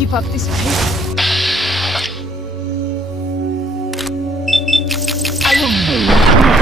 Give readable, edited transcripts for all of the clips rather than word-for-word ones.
keep up this pace. I will.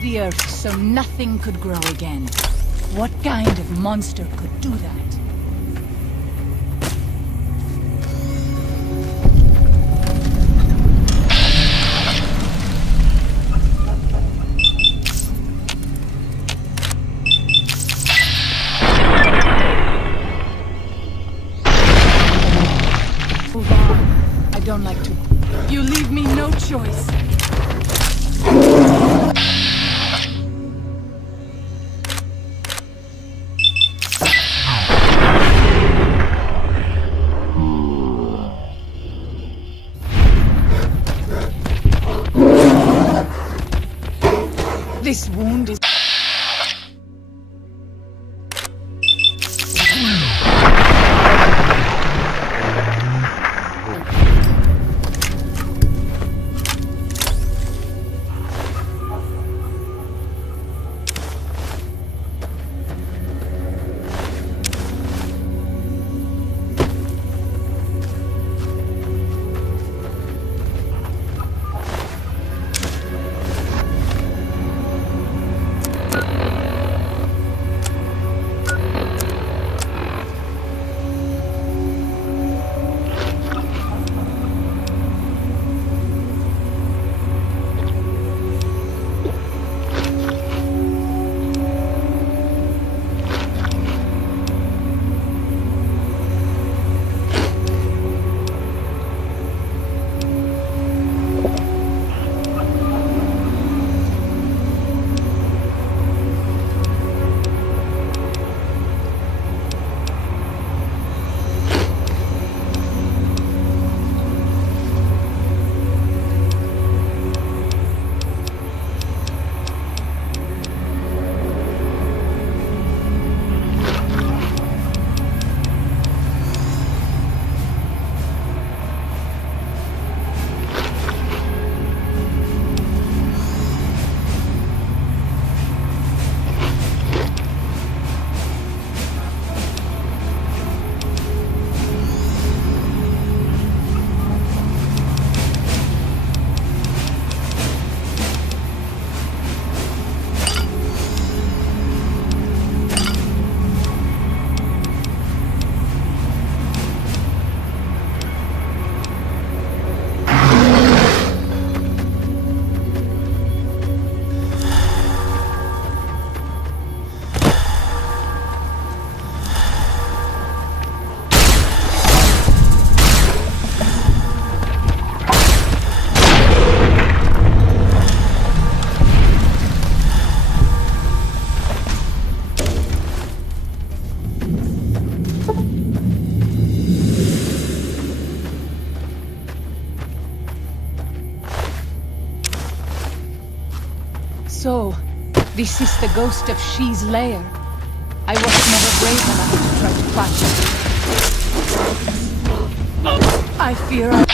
The earth so nothing could grow again. What kind of monster could do that? Move on. I don't like to. You leave me no choice. This wound is... So, this is the ghost of She's lair. I was never brave enough to try to find it. I fear I...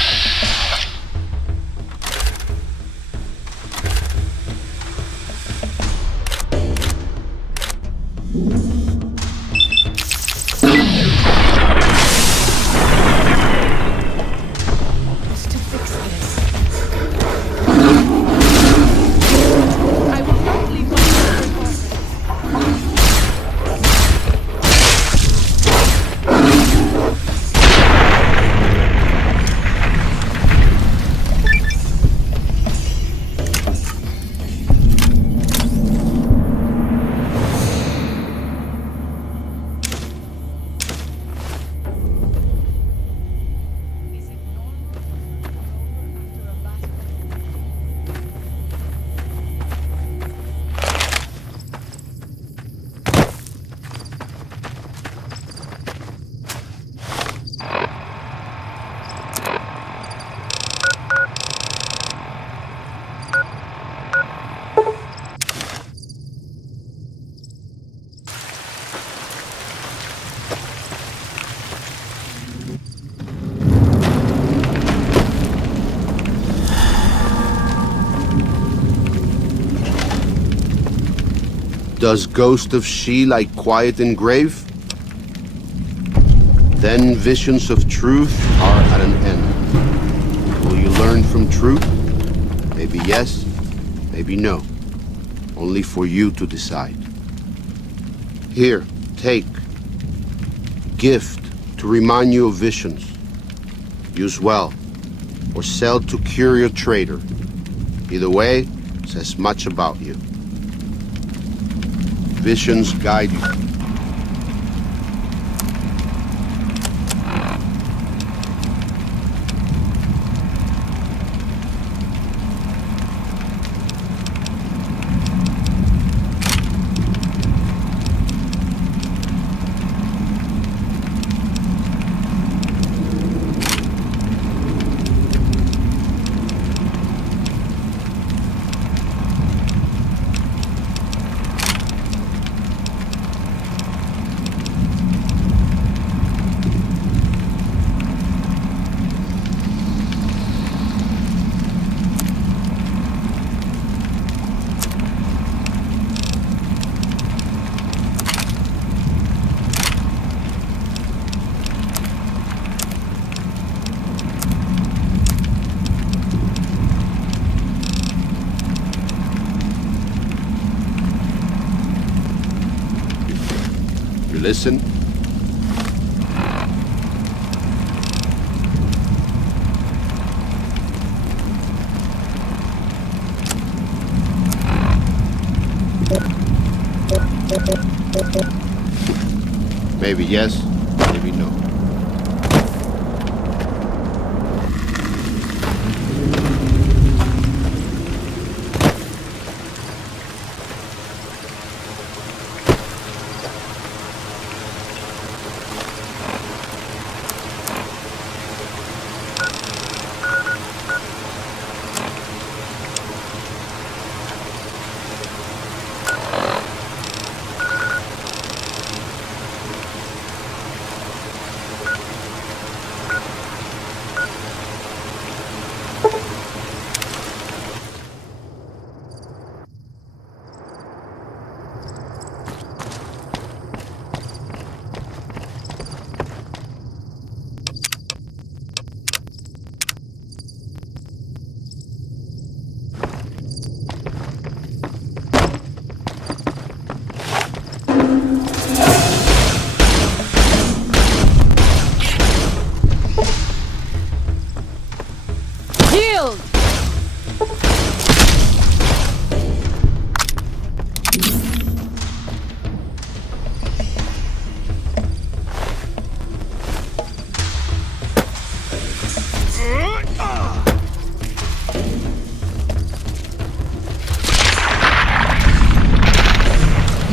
Does Ghost of She like quiet and grave? Then visions of truth are at an end. Will you learn from truth? Maybe yes, maybe no. Only for you to decide. Here, take. Gift to remind you of visions. Use well, or sell to curious trader. Either way, says much about you. Visions guide you. Listen. Maybe yes, maybe no.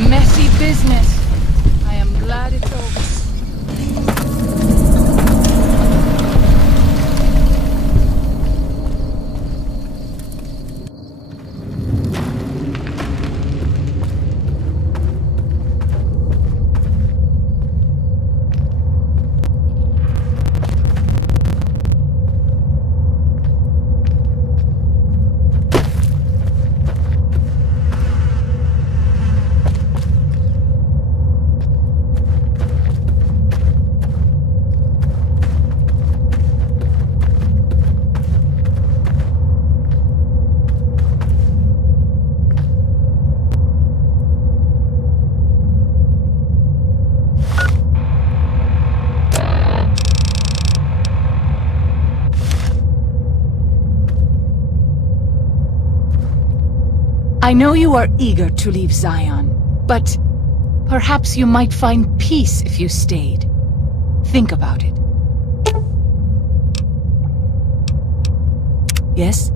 Messy business. I am glad it's over. I know you are eager to leave Zion, but perhaps you might find peace if you stayed. Think about it. Yes?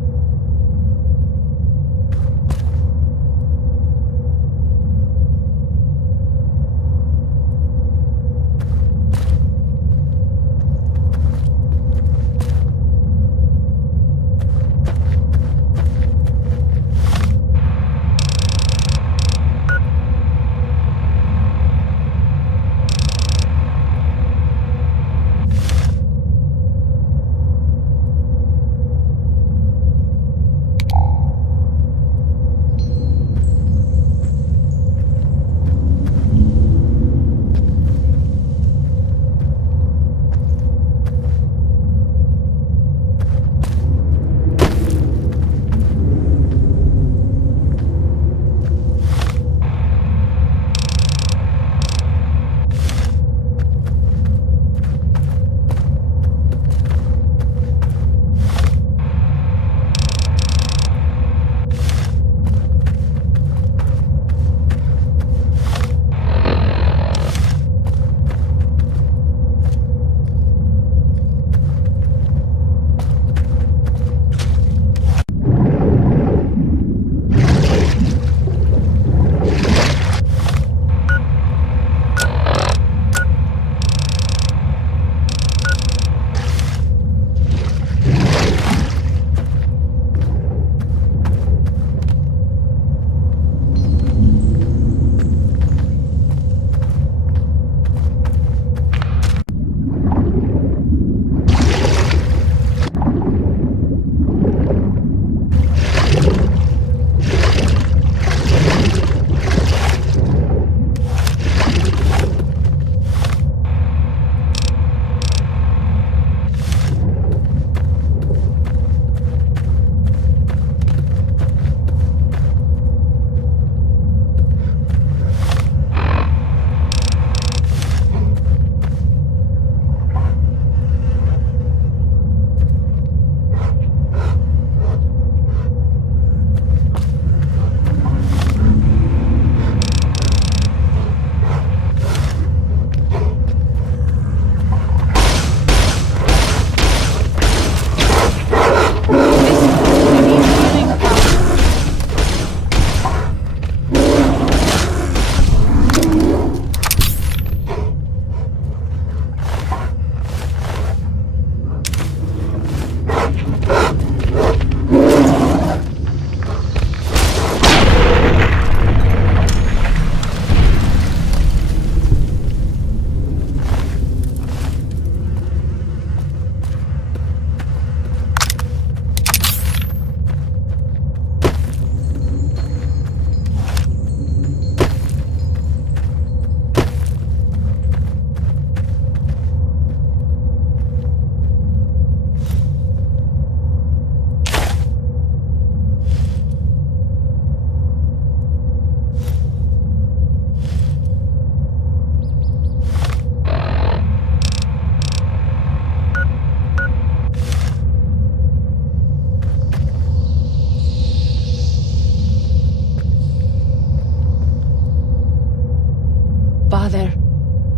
Father,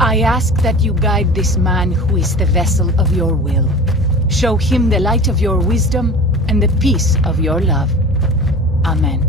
I ask that you guide this man who is the vessel of your will. Show him the light of your wisdom and the peace of your love. Amen.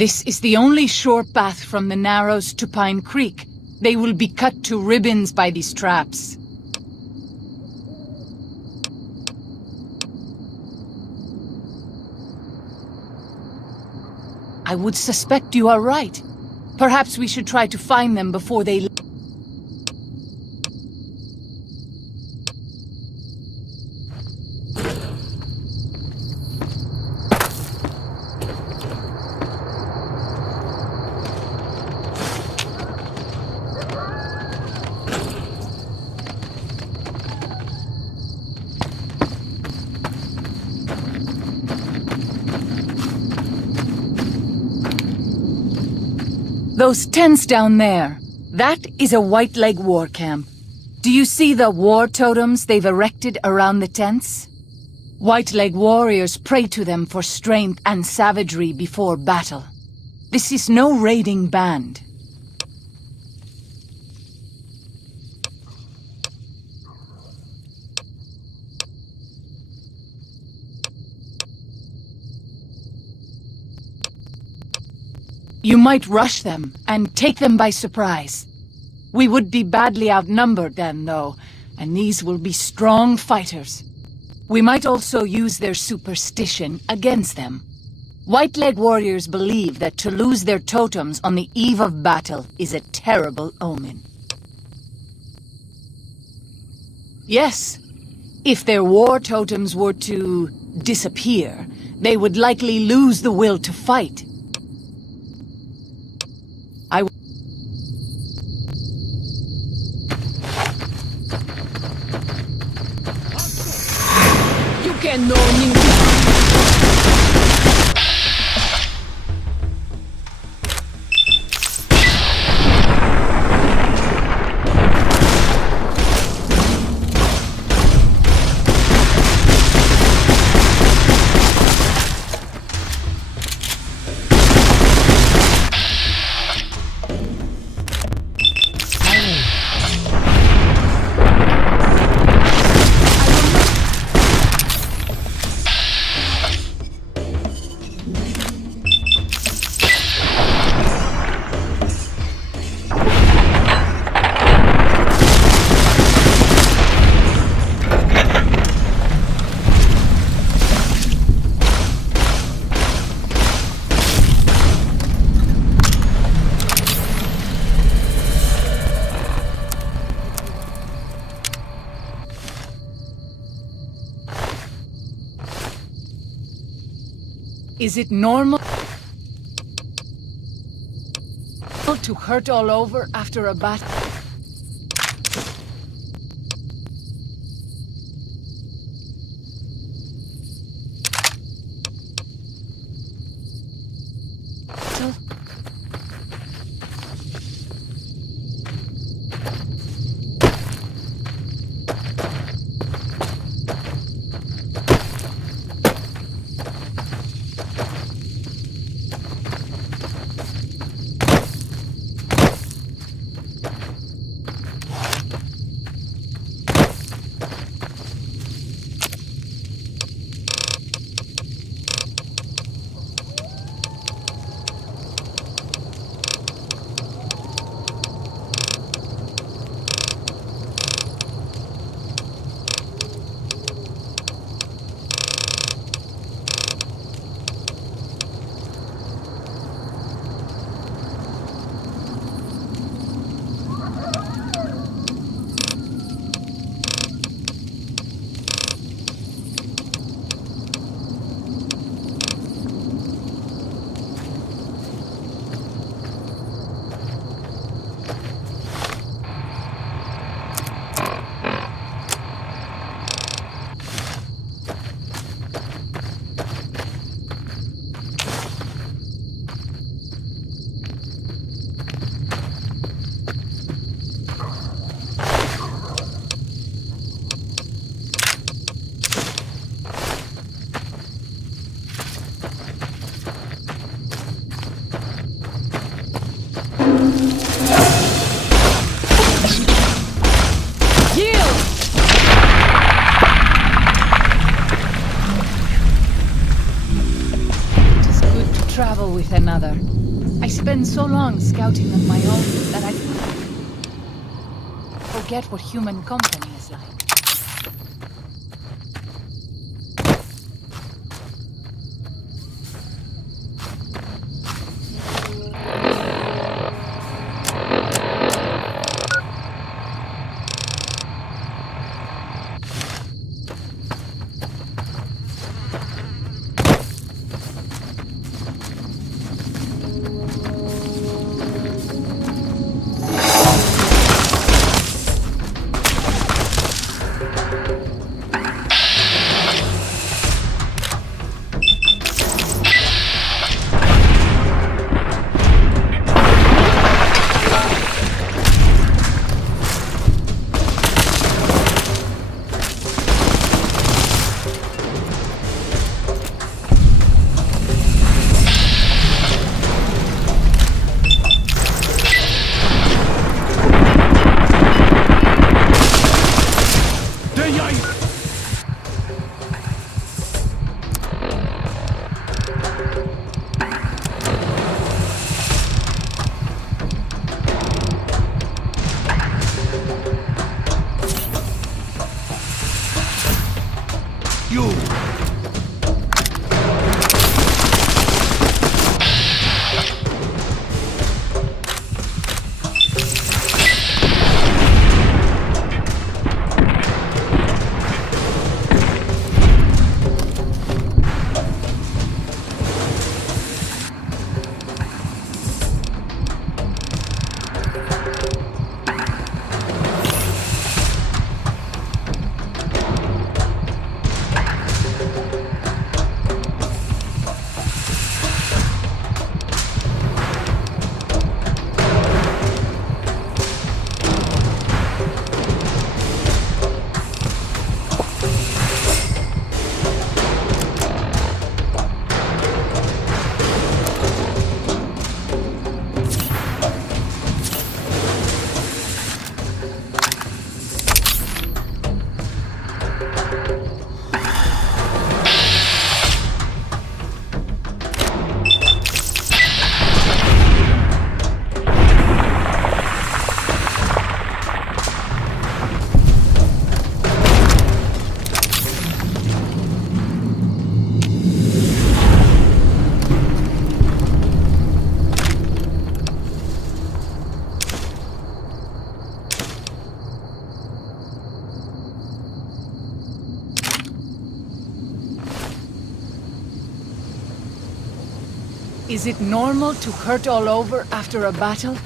This is the only sure path from the Narrows to Pine Creek. They will be cut to ribbons by these traps. I would suspect you are right. Perhaps we should try to find them before they... Those tents down there, that is a White Leg war camp. Do you see the war totems they've erected around the tents? White Leg warriors pray to them for strength and savagery before battle. This is no raiding band. You might rush them and take them by surprise. We would be badly outnumbered then, though, and these will be strong fighters. We might also use their superstition against them. White Leg warriors believe that to lose their totems on the eve of battle is a terrible omen. Yes, if their war totems were to disappear, they would likely lose the will to fight. Is it normal to hurt all over after a battle? battle with another. I spend so long scouting on my own that I forget what human company is like. Is it normal to hurt all over after a battle?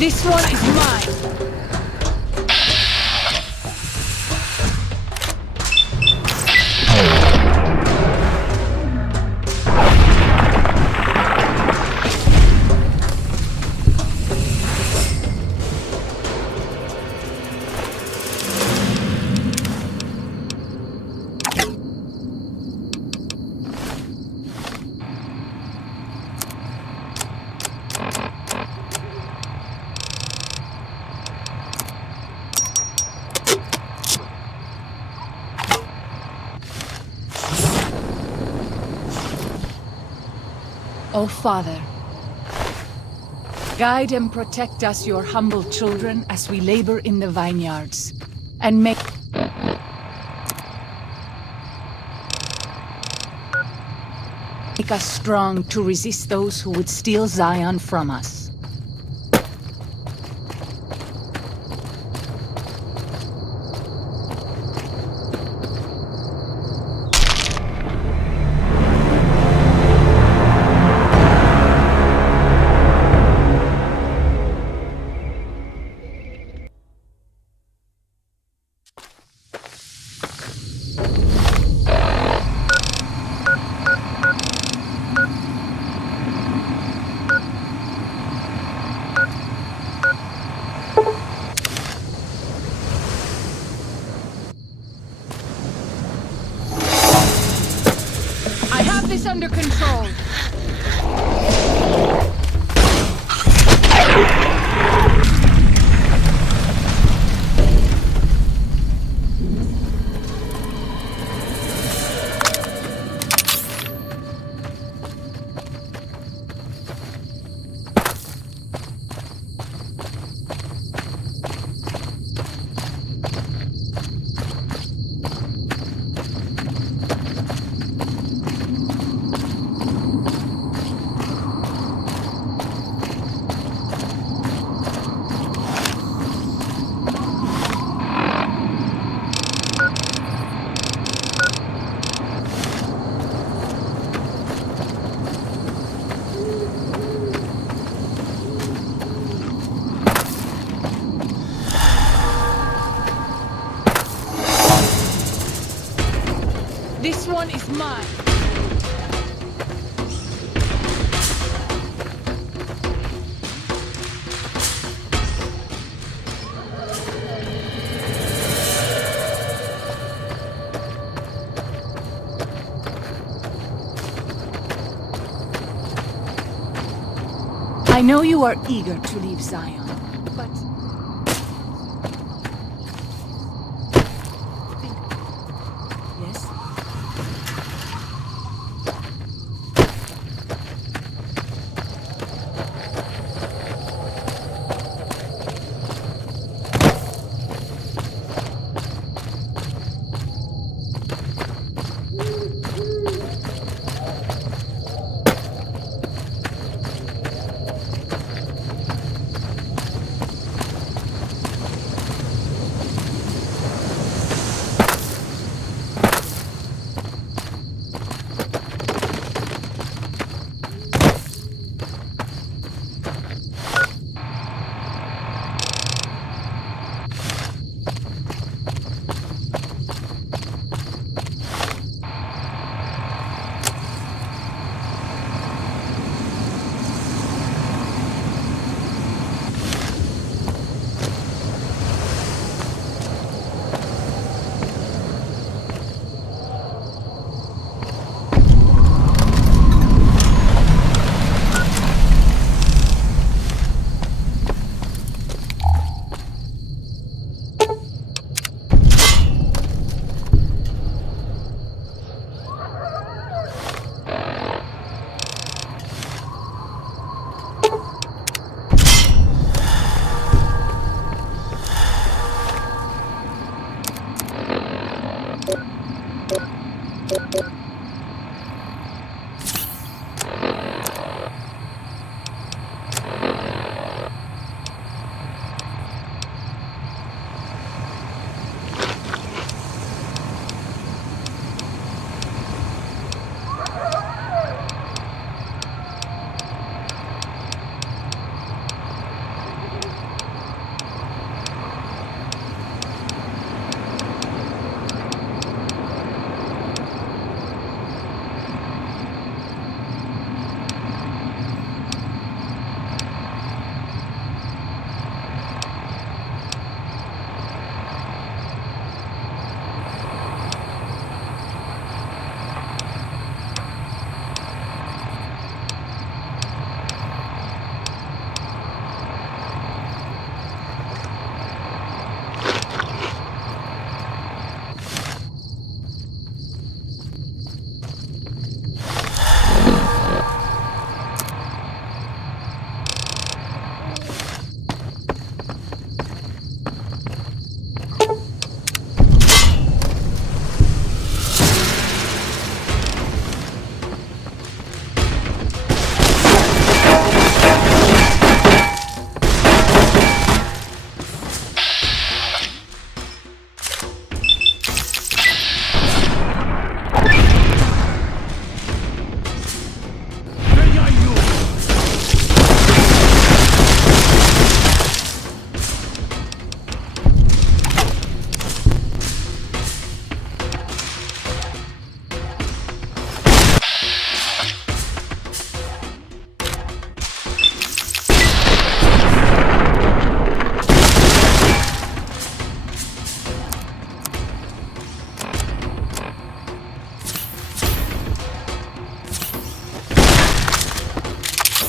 This one is mine. O Father, guide and protect us, your humble children, as we labor in the vineyards, and make us strong to resist those who would steal Zion from us. This under control. This one is mine. I know you are eager to leave Zion, but... Yes?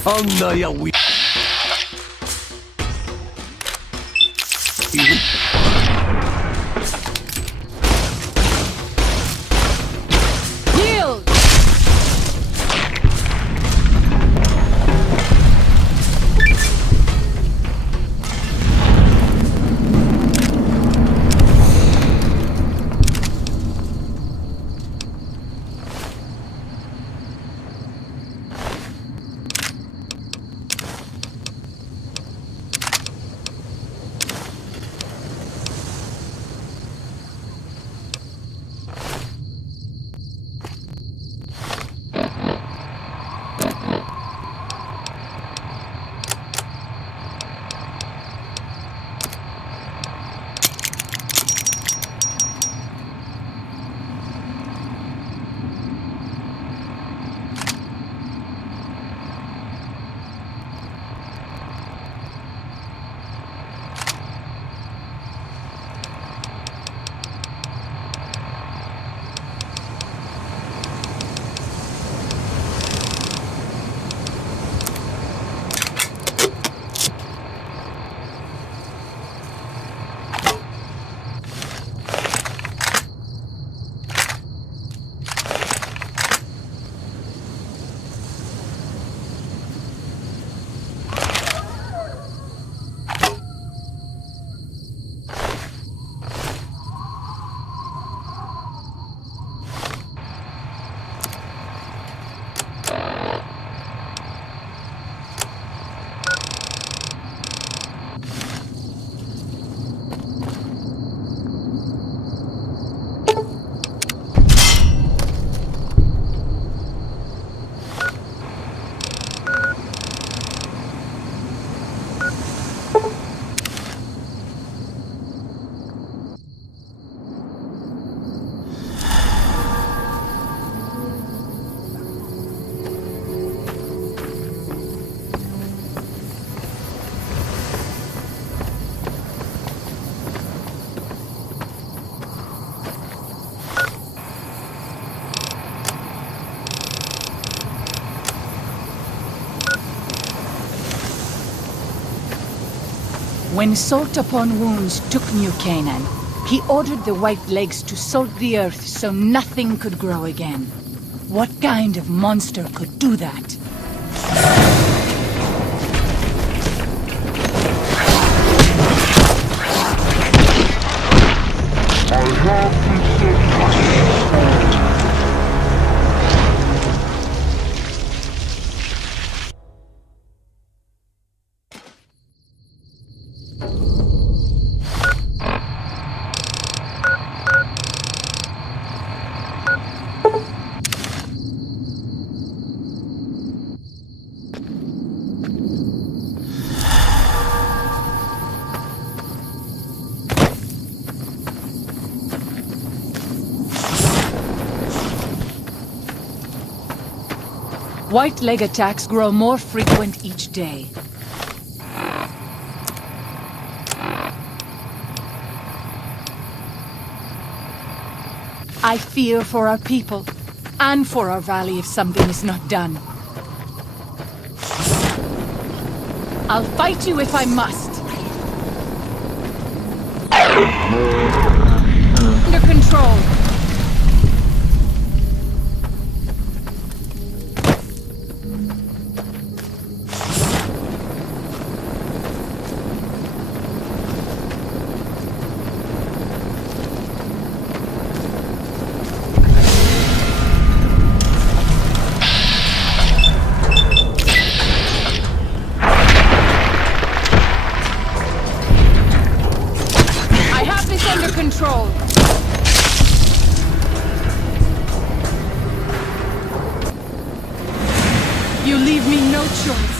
엉너야 위. Yield! When Salt Upon Wounds took New Canaan, he ordered the White Legs to salt the earth so nothing could grow again. What kind of monster could do that? White leg attacks grow more frequent each day. I fear for our people, and for our valley if something is not done. I'll fight you if I must. Under control. Control. You leave me no choice.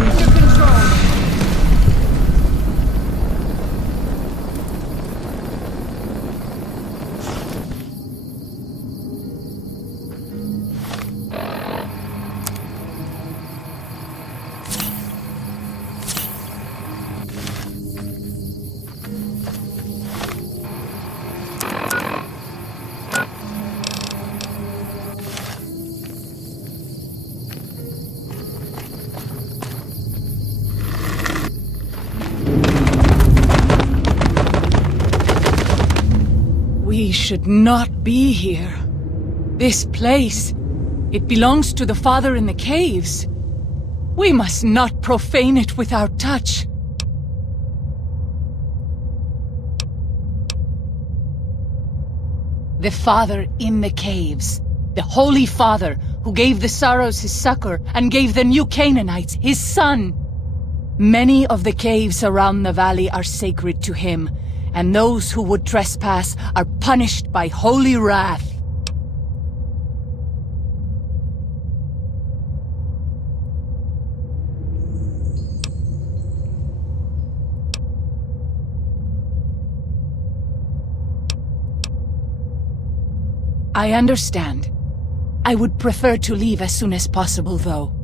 Under control. We should not be here. This place, it belongs to the Father in the caves. We must not profane it with our touch. The Father in the caves. The Holy Father, who gave the Sorrows his succor and gave the new Canaanites his son. Many of the caves around the valley are sacred to him, and those who would trespass are punished by holy wrath. I understand. I would prefer to leave as soon as possible, though.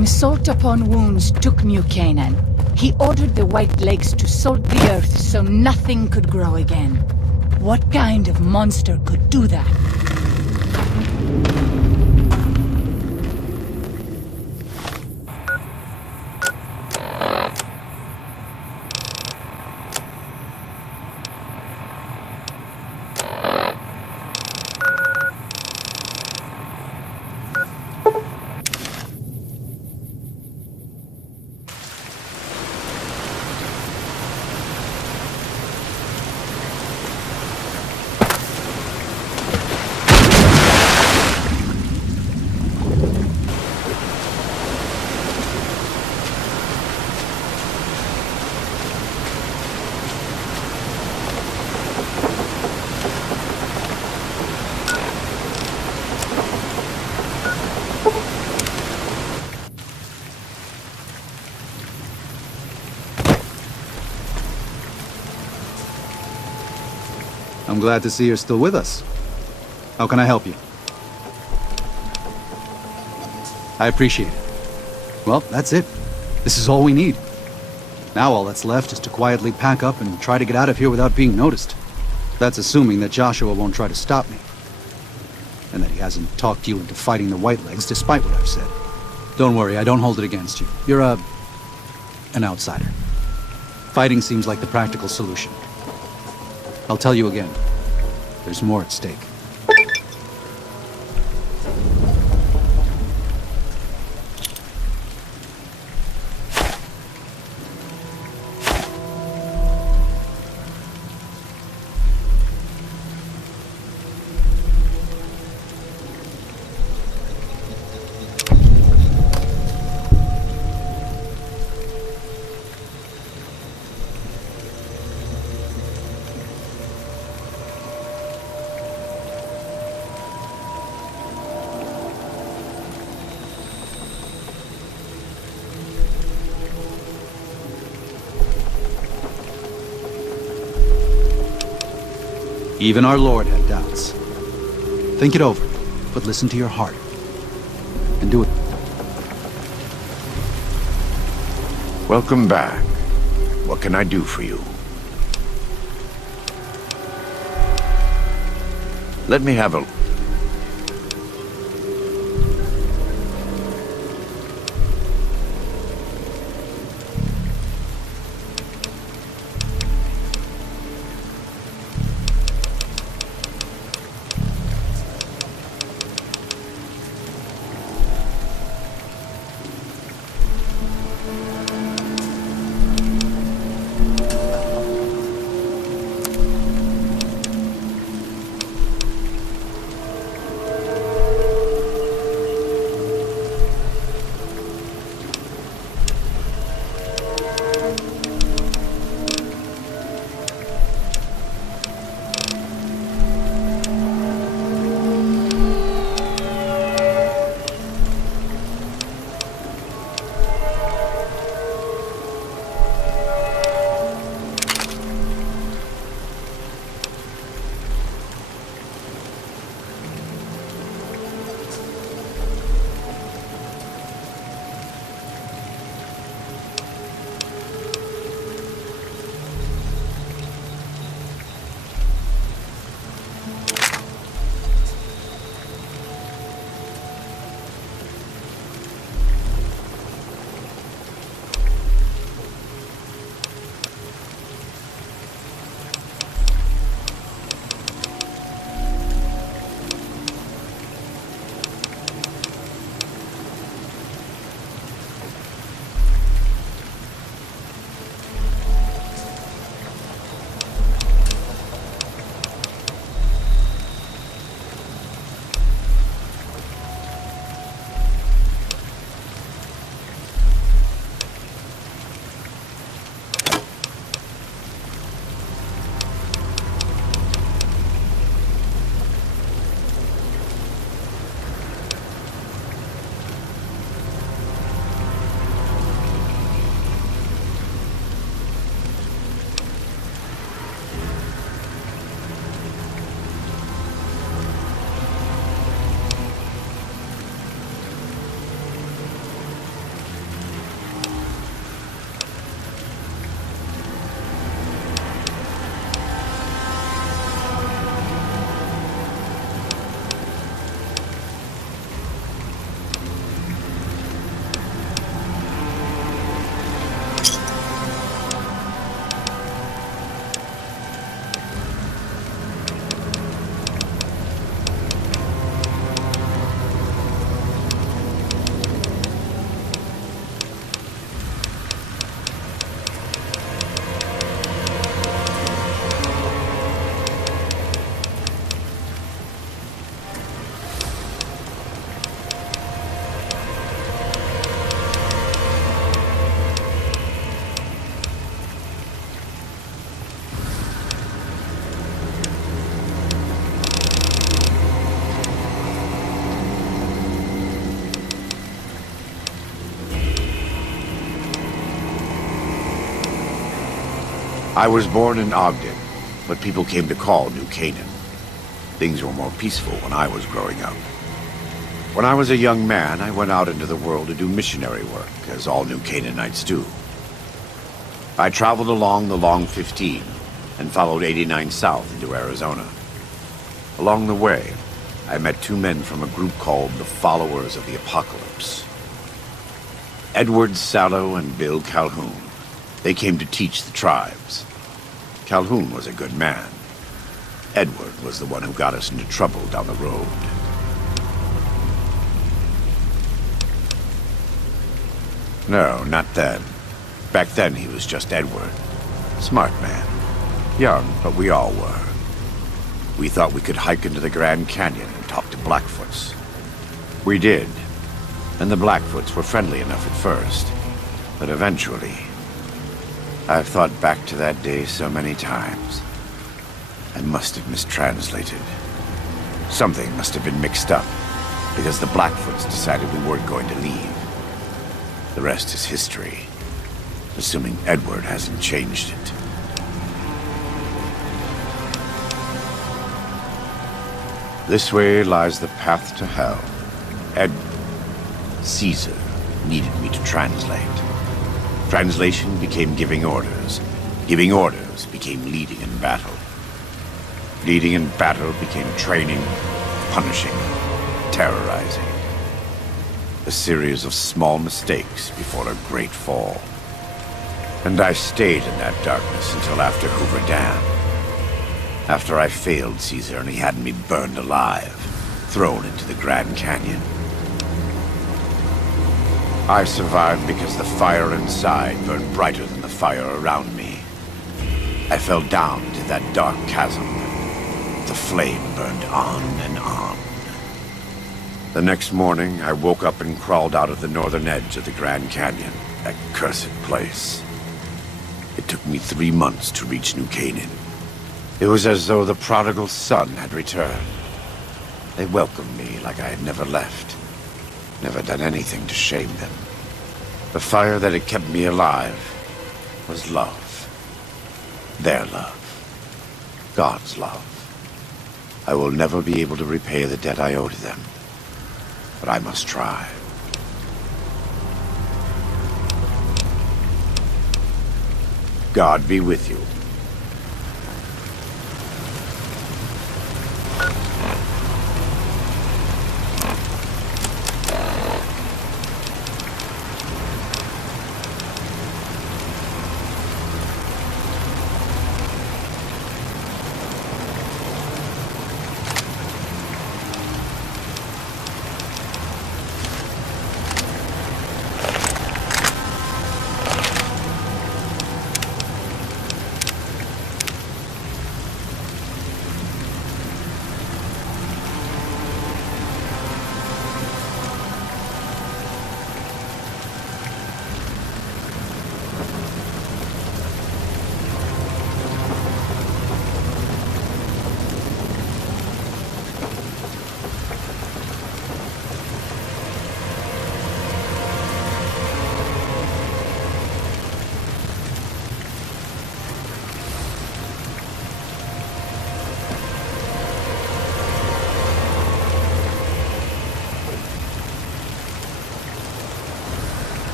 When Salt Upon Wounds took New Canaan, he ordered the White Legs to salt the earth so nothing could grow again. What kind of monster could do that? I'm glad to see you're still with us. How can I help you? I appreciate it. Well, that's it. This is all we need. Now all that's left is to quietly pack up and try to get out of here without being noticed. That's assuming that Joshua won't try to stop me. And that he hasn't talked you into fighting the White Legs despite what I've said. Don't worry, I don't hold it against you. You're an outsider. Fighting seems like the practical solution. I'll tell you again. There's more at stake. Even our Lord had doubts. Think it over, but listen to your heart. And do it. Welcome back. What can I do for you? Let me have a... I was born in Ogden, what people came to call New Canaan. Things were more peaceful when I was growing up. When I was a young man, I went out into the world to do missionary work, as all New Canaanites do. I traveled along the Long 15 and followed 89 south into Arizona. Along the way, I met two men from a group called the Followers of the Apocalypse. Edward Sallow and Bill Calhoun. They came to teach the tribes. Calhoun was a good man. Edward was the one who got us into trouble down the road. No, not then. Back then he was just Edward. Smart man. Young, but we all were. We thought we could hike into the Grand Canyon and talk to Blackfoots. We did. And the Blackfoots were friendly enough at first. But eventually... I've thought back to that day so many times. I must have mistranslated. Something must have been mixed up, because the Blackfoots decided we weren't going to leave. The rest is history, assuming Edward hasn't changed it. This way lies the path to hell. Caesar needed me to translate. Translation became giving orders. Giving orders became leading in battle. Leading in battle became training, punishing, terrorizing. A series of small mistakes before a great fall. And I stayed in that darkness until after Hoover Dam. After I failed Caesar and he had me burned alive, thrown into the Grand Canyon. I survived because the fire inside burned brighter than the fire around me. I fell down into that dark chasm. The flame burned on and on. The next morning, I woke up and crawled out of the northern edge of the Grand Canyon, that cursed place. It took me 3 months to reach New Canaan. It was as though the prodigal son had returned. They welcomed me like I had never left. Never done anything to shame them. The fire that had kept me alive was love. Their love. God's love. I will never be able to repay the debt I owe to them. But I must try. God be with you.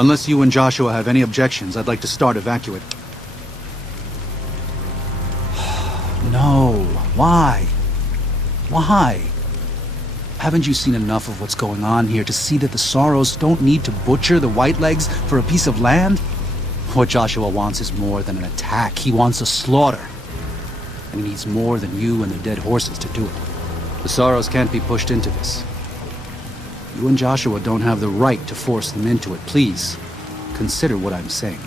Unless you and Joshua have any objections, I'd like to start evacuating. No. Why? Why? Haven't you seen enough of what's going on here to see that the Sorrows don't need to butcher the Whitelegs for a piece of land? What Joshua wants is more than an attack. He wants a slaughter. and he needs more than you and the dead horses to do it. The Sorrows can't be pushed into this. You and Joshua don't have the right to force them into it. Please, consider what I'm saying.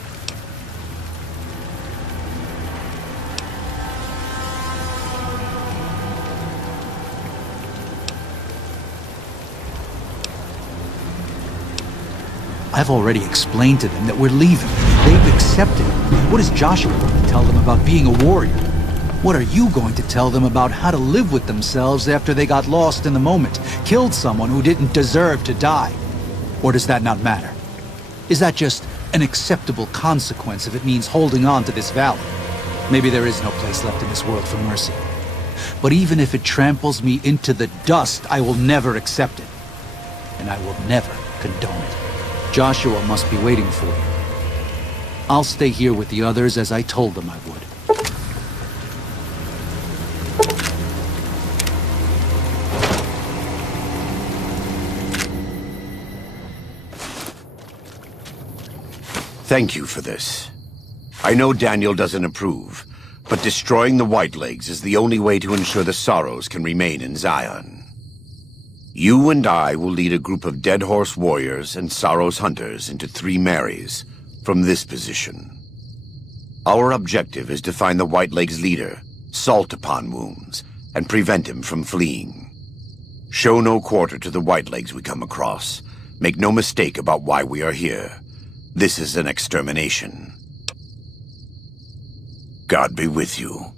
I've already explained to them that we're leaving. They've accepted it. What is Joshua going to tell them about being a warrior? What are you going to tell them about how to live with themselves after they got lost in the moment, killed someone who didn't deserve to die? Or does that not matter? Is that just an acceptable consequence if it means holding on to this valley? Maybe there is no place left in this world for mercy. But even if it tramples me into the dust, I will never accept it. And I will never condone it. Joshua must be waiting for you. I'll stay here with the others as I told them I would. Thank you for this. I know Daniel doesn't approve, but destroying the Whitelegs is the only way to ensure the Sorrows can remain in Zion. You and I will lead a group of Dead Horse warriors and Sorrows hunters into 3 Marys from this position. Our objective is to find the Whitelegs leader, Salt Upon Wounds, and prevent him from fleeing. Show no quarter to the Whitelegs we come across. Make no mistake about why we are here. This is an extermination. God be with you.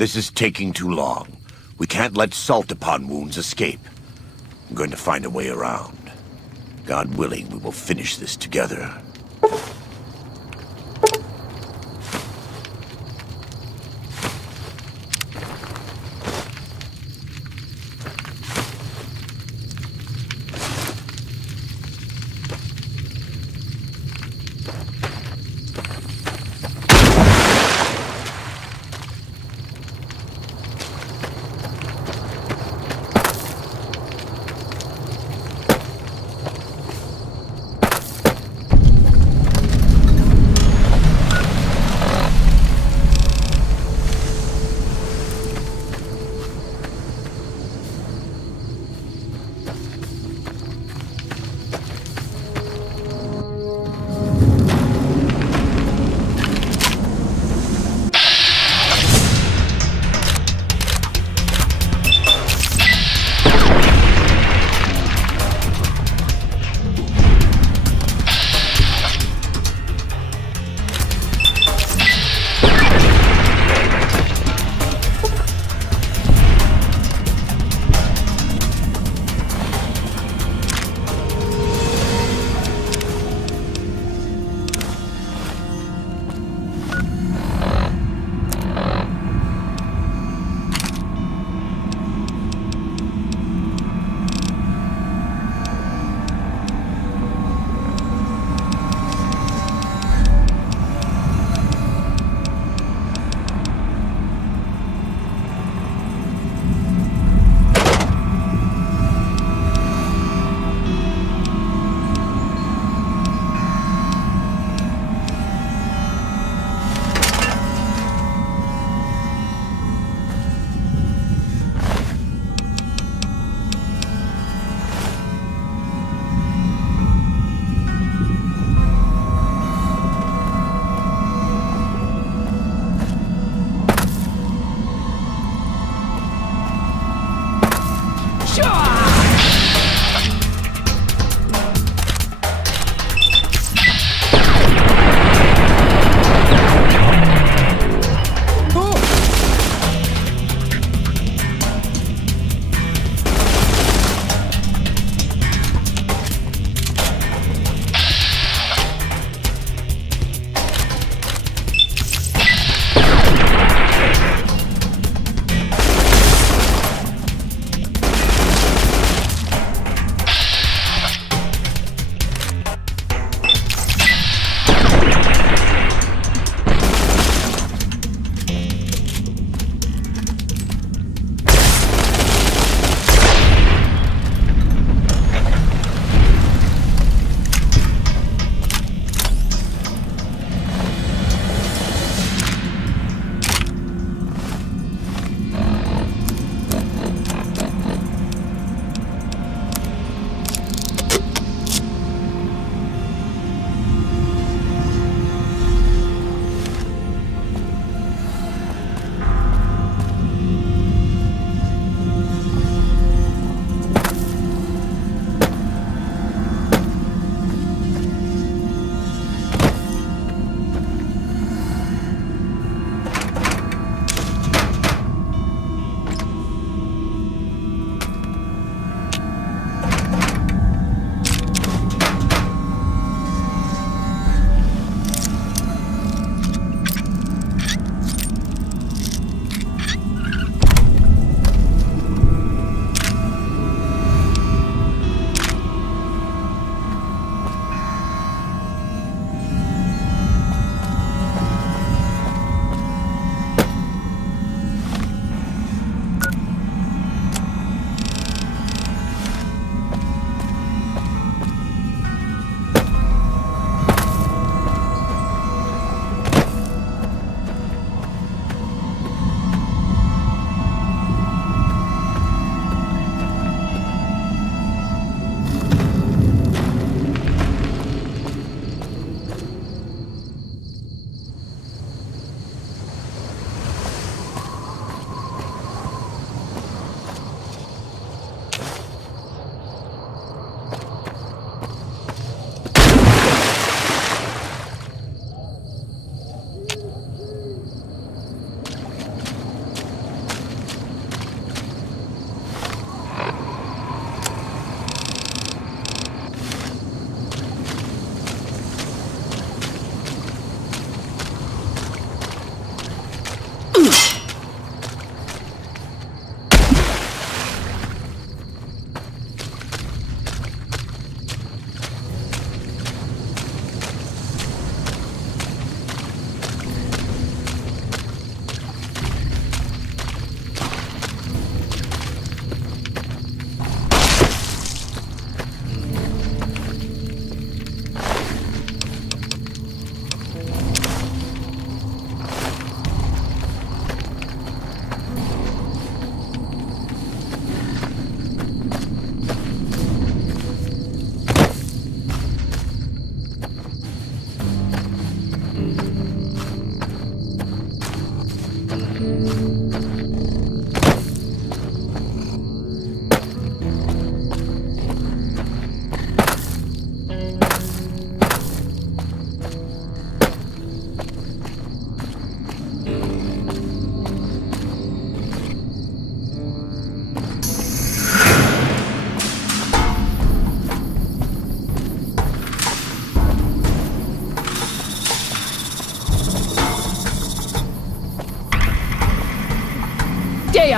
This is taking too long. We can't let salt upon wounds escape. I'm going to find a way around. God willing, we will finish this together.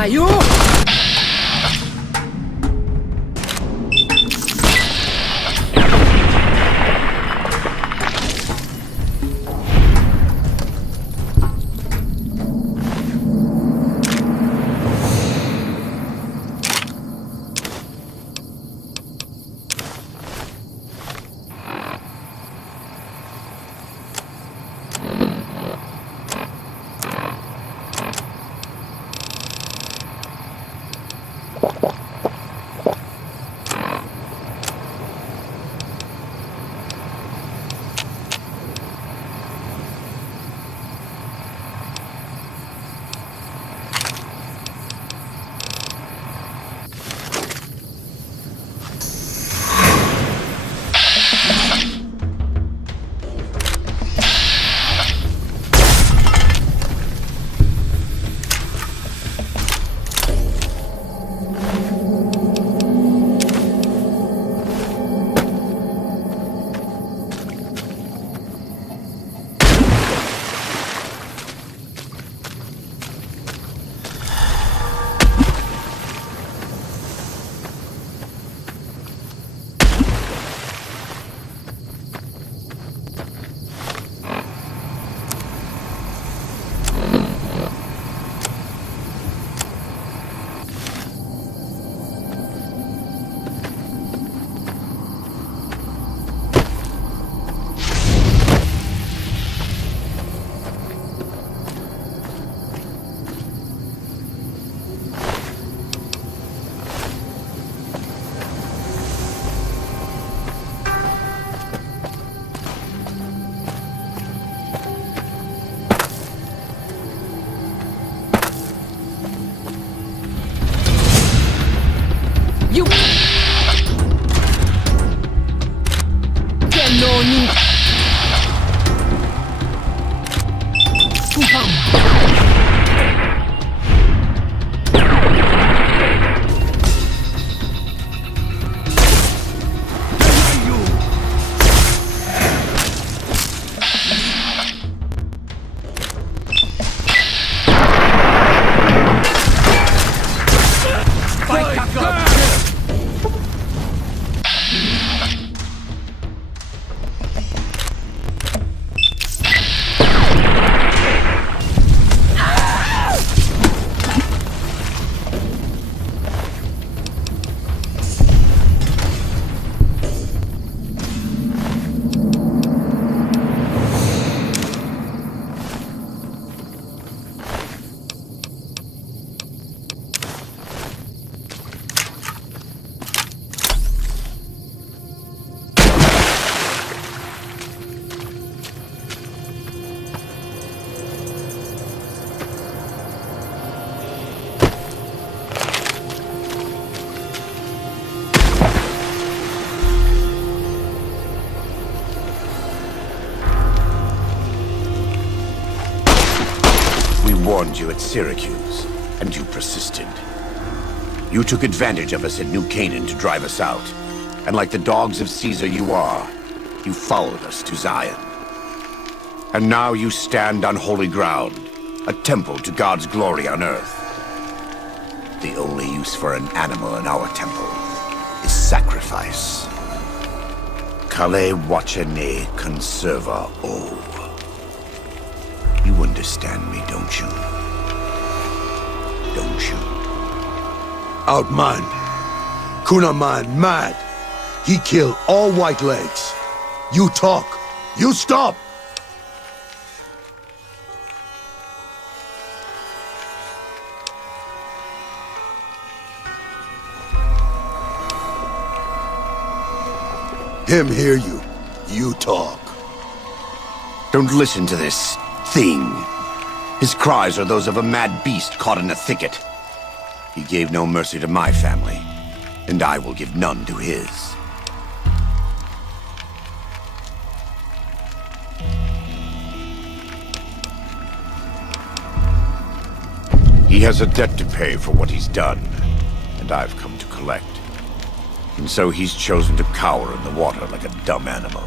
Yeah, you! You... Canoni... Warned you at Syracuse, and you persisted. You took advantage of us at New Canaan to drive us out, and like the dogs of Caesar you are, you followed us to Zion. And now you stand on holy ground, a temple to God's glory on earth. The only use for an animal in our temple is sacrifice. Kale wachene conserva o. You understand me, don't you? Don't you? Outman. Kunaman mad. He killed all white legs. You talk. You stop! Him hear you. You talk. Don't listen to this thing. His cries are those of a mad beast caught in a thicket. He gave no mercy to my family, and I will give none to his. He has a debt to pay for what he's done, and I've come to collect. And so he's chosen to cower in the water like a dumb animal.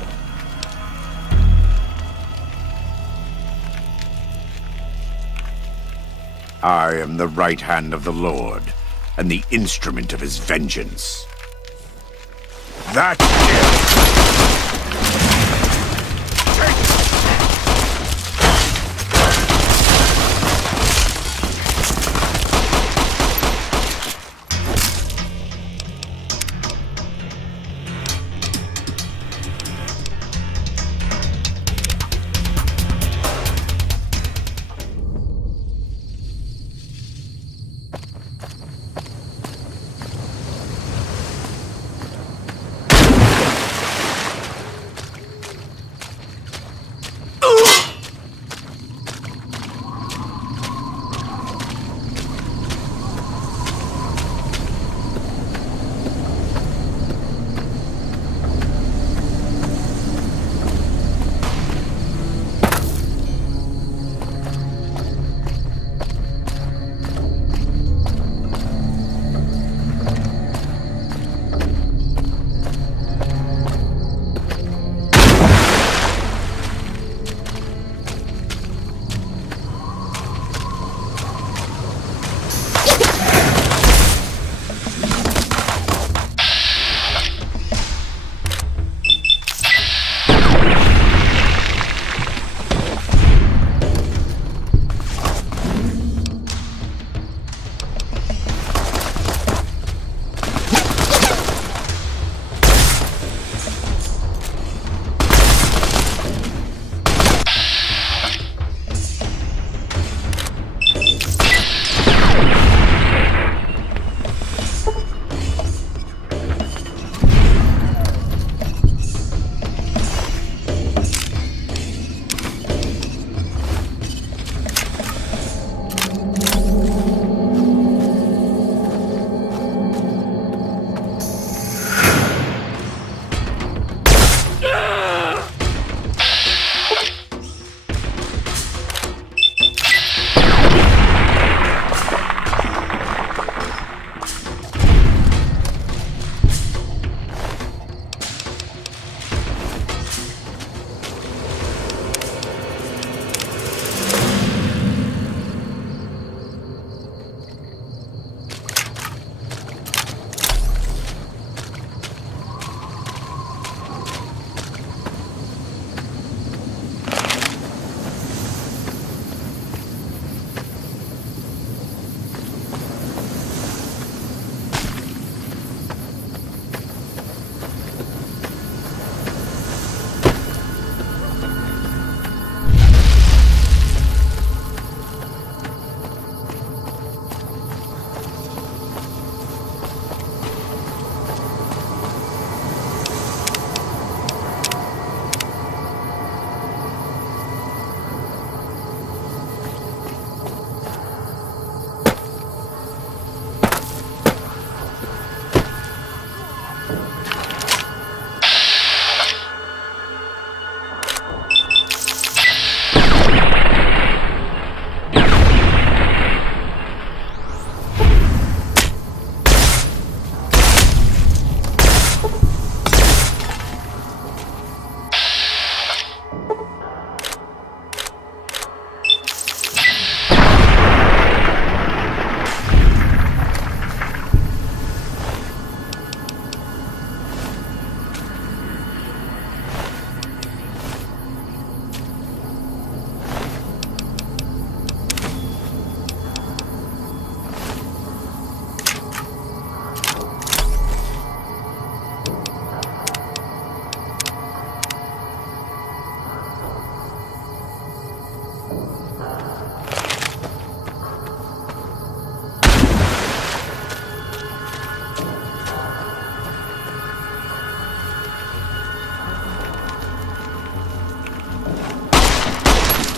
I am the right hand of the Lord, and the instrument of his vengeance. That's it!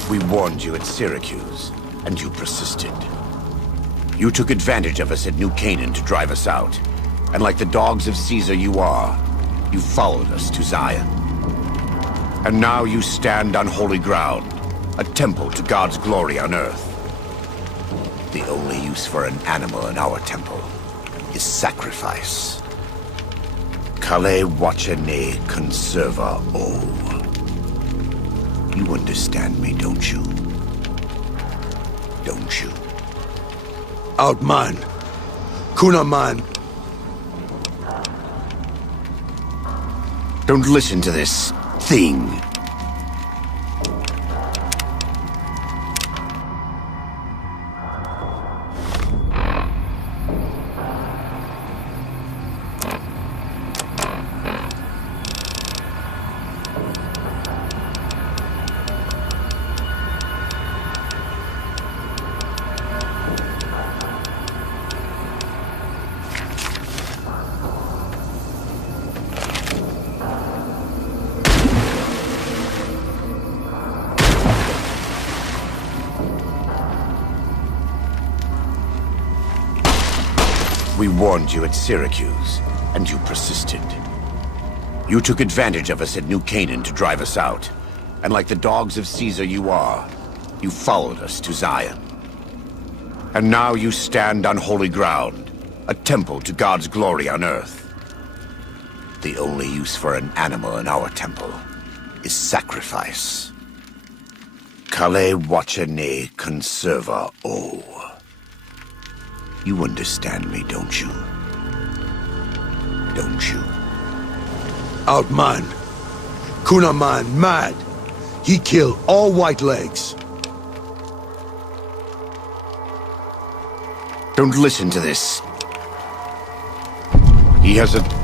We warned you at Syracuse, and you persisted. You took advantage of us at New Canaan to drive us out. And like the dogs of Caesar you are, you followed us to Zion. And now you stand on holy ground, a temple to God's glory on earth. The only use for an animal in our temple is sacrifice. Kale wachene conserva o. You understand me, don't you? Don't you? Outman. Kunaman. Don't listen to this thing. We warned you at Syracuse, and you persisted. You took advantage of us at New Canaan to drive us out, and like the dogs of Caesar you are, you followed us to Zion. And now you stand on holy ground, a temple to God's glory on earth. The only use for an animal in our temple is sacrifice. Kale wachene conserva o. You understand me, don't you? Don't you? Outman. Kunaman mad. He killed all white legs. Don't listen to this. He has a...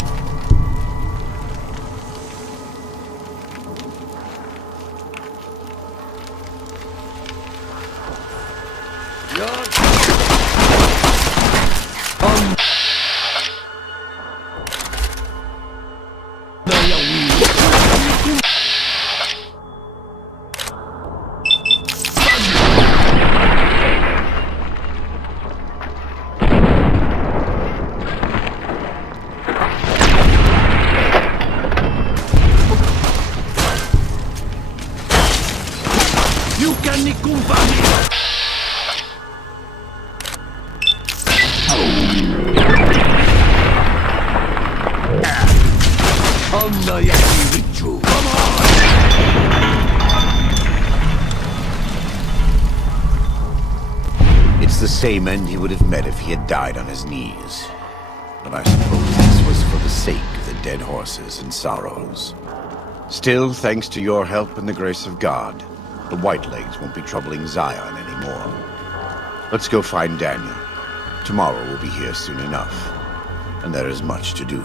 It's the same end he would have met if he had died on his knees. But I suppose this was for the sake of the dead horses and sorrows. Still, thanks to your help and the grace of God, the Whitelegs won't be troubling Zion anymore. Let's go find Daniel. Tomorrow we'll be here soon enough, and there is much to do.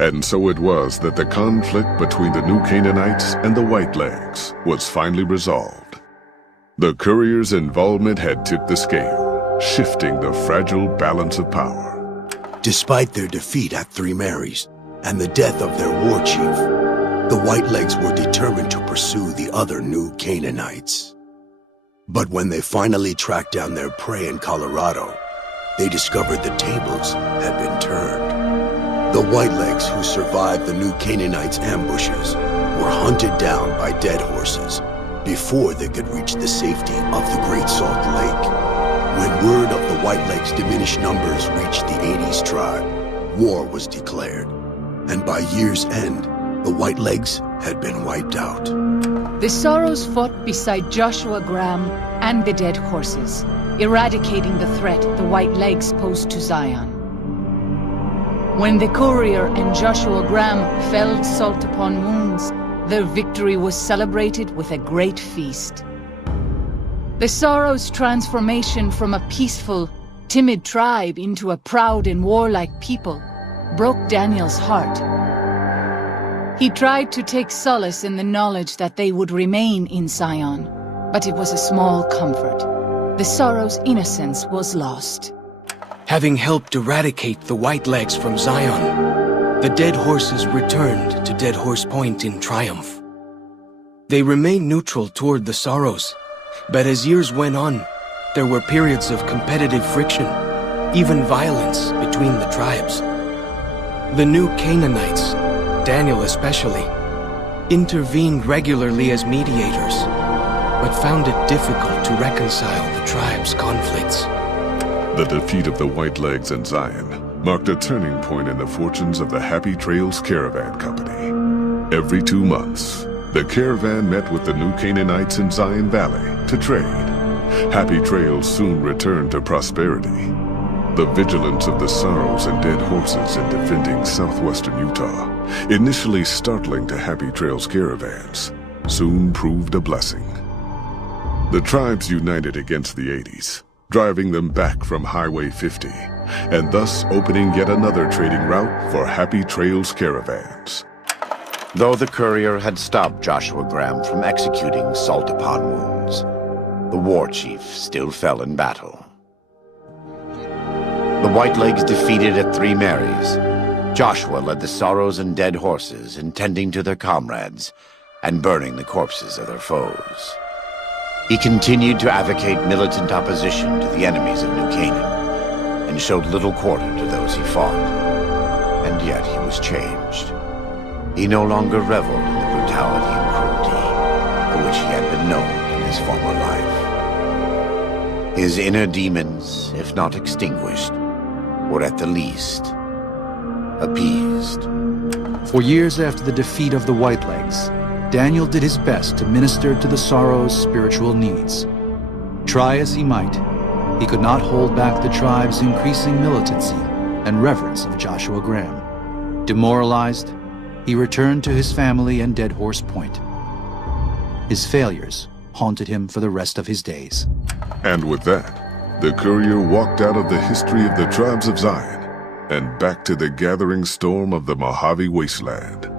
And so it was that the conflict between the New Canaanites and the Whitelegs was finally resolved. The courier's involvement had tipped the scale, shifting the fragile balance of power. Despite their defeat at Three Marys and the death of their war chief, the Whitelegs were determined to pursue the other New Canaanites. But when they finally tracked down their prey in Colorado, they discovered the tables had been turned. The Whitelegs who survived the New Canaanites' ambushes were hunted down by dead horses before they could reach the safety of the Great Salt Lake. When word of the Whitelegs' diminished numbers reached the 80s tribe, war was declared, and by year's end, the Whitelegs had been wiped out. The Sorrows fought beside Joshua Graham and the Dead Horses, eradicating the threat the Whitelegs posed to Zion. When the courier and Joshua Graham felled Salt upon Wounds, their victory was celebrated with a great feast. The Sorrows' transformation from a peaceful, timid tribe into a proud and warlike people broke Daniel's heart. He tried to take solace in the knowledge that they would remain in Zion, but it was a small comfort. The Sorrows' innocence was lost. Having helped eradicate the Whitelegs from Zion, the Dead Horses returned to Dead Horse Point in triumph. They remained neutral toward the Sorrows, but as years went on, there were periods of competitive friction, even violence between the tribes. The new Canaanites, Daniel especially, intervened regularly as mediators, but found it difficult to reconcile the tribes' conflicts. The defeat of the Whitelegs in Zion marked a turning point in the fortunes of the Happy Trails Caravan Company. Every 2 months, the caravan met with the new Canaanites in Zion Valley to trade. Happy Trails soon returned to prosperity. The vigilance of the Sorrows and Dead Horses in defending southwestern Utah, initially startling to Happy Trails caravans, soon proved a blessing. The tribes united against the 80s, driving them back from Highway 50, and thus opening yet another trading route for Happy Trails caravans. Though the courier had stopped Joshua Graham from executing Salt upon Wounds, the war chief still fell in battle. The Whitelegs defeated at 3 Marys. Joshua led the Sorrows and Dead Horses in tending to their comrades and burning the corpses of their foes. He continued to advocate militant opposition to the enemies of New Canaan and showed little quarter to those he fought. And yet he was changed. He no longer reveled in the brutality and cruelty for which he had been known in his former life. His inner demons, if not extinguished, were at the least appeased. For years after the defeat of the Whitelegs, Daniel did his best to minister to the Sorrows' spiritual needs. Try as he might, he could not hold back the tribe's increasing militancy and reverence of Joshua Graham. Demoralized, he returned to his family and Dead Horse Point. His failures haunted him for the rest of his days. And with that, the courier walked out of the history of the tribes of Zion and back to the gathering storm of the Mojave Wasteland.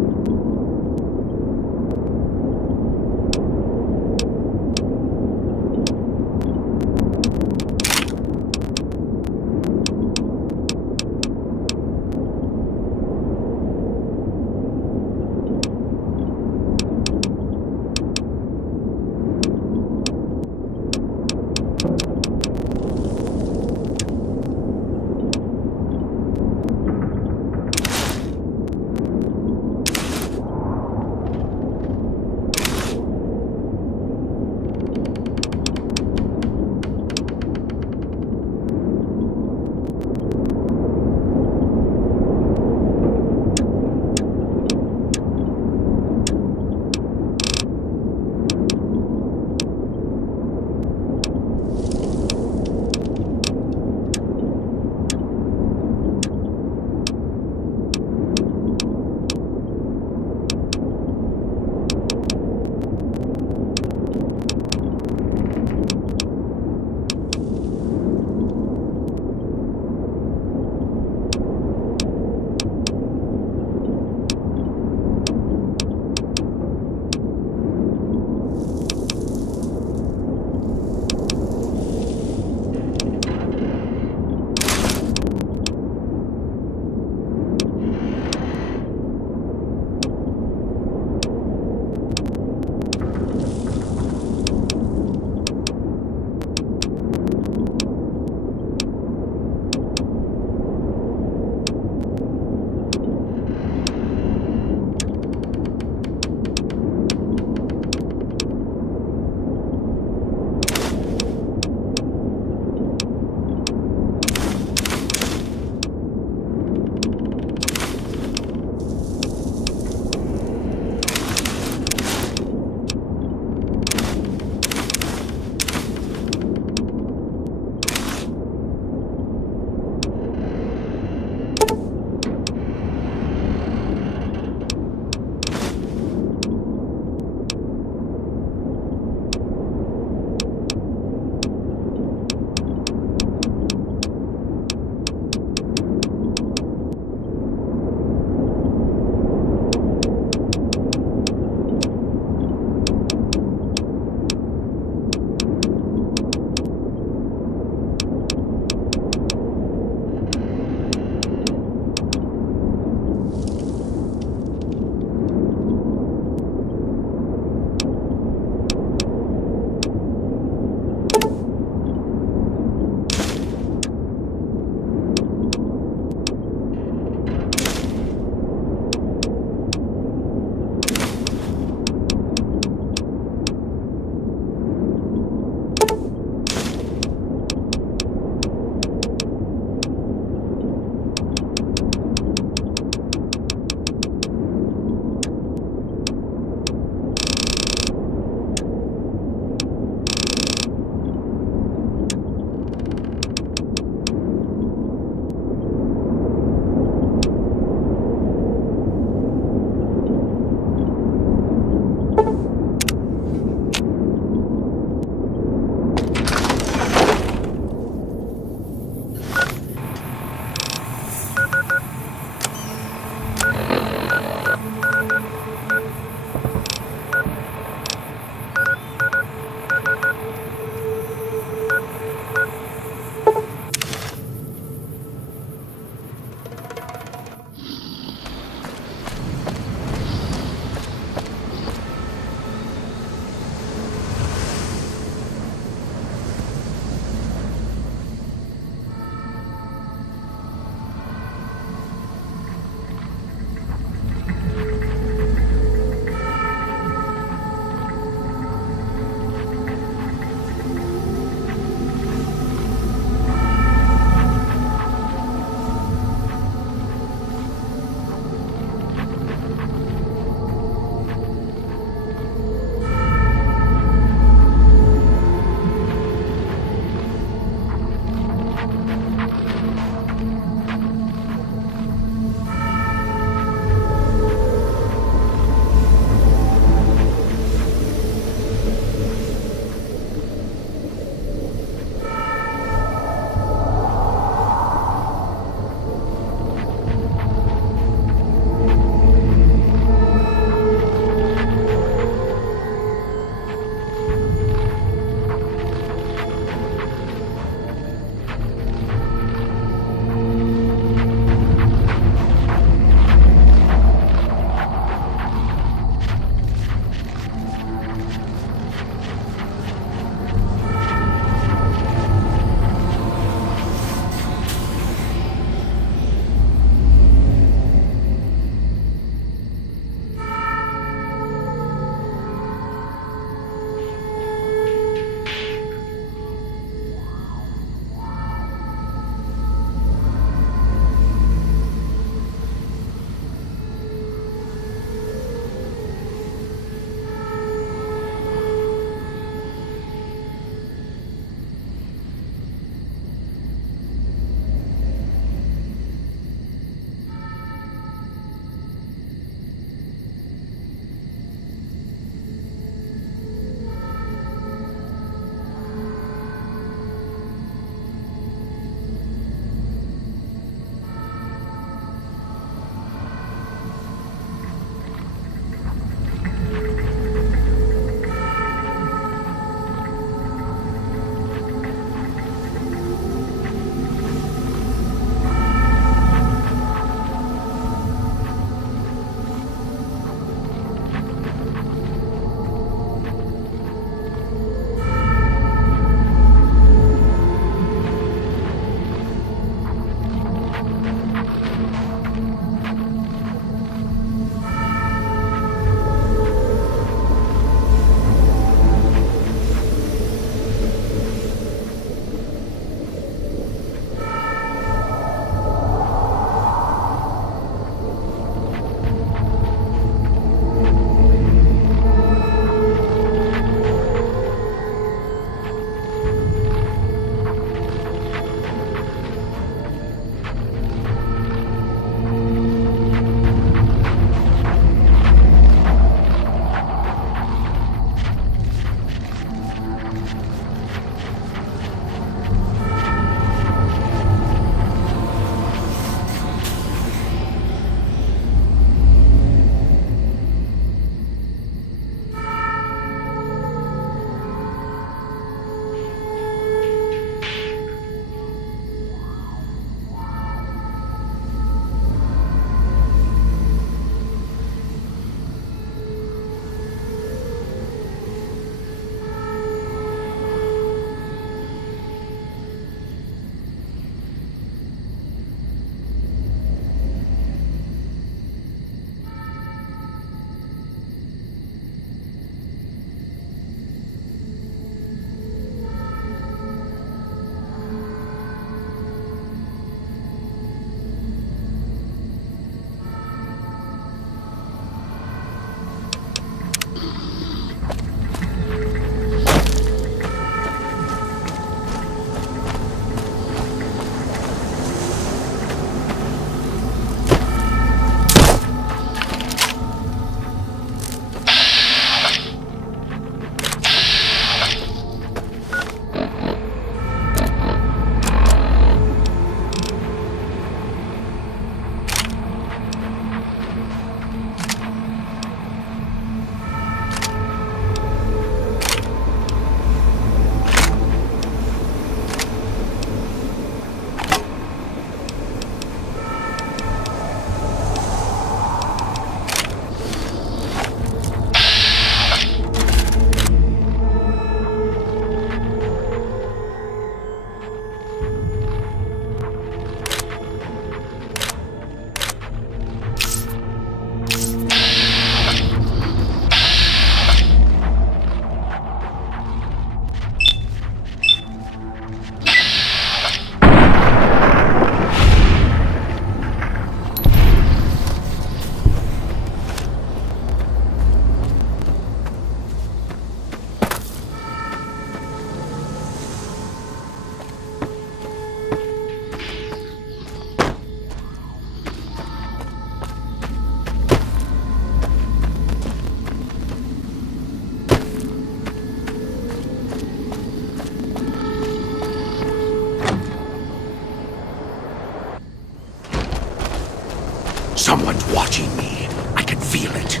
Someone's watching me. I can feel it.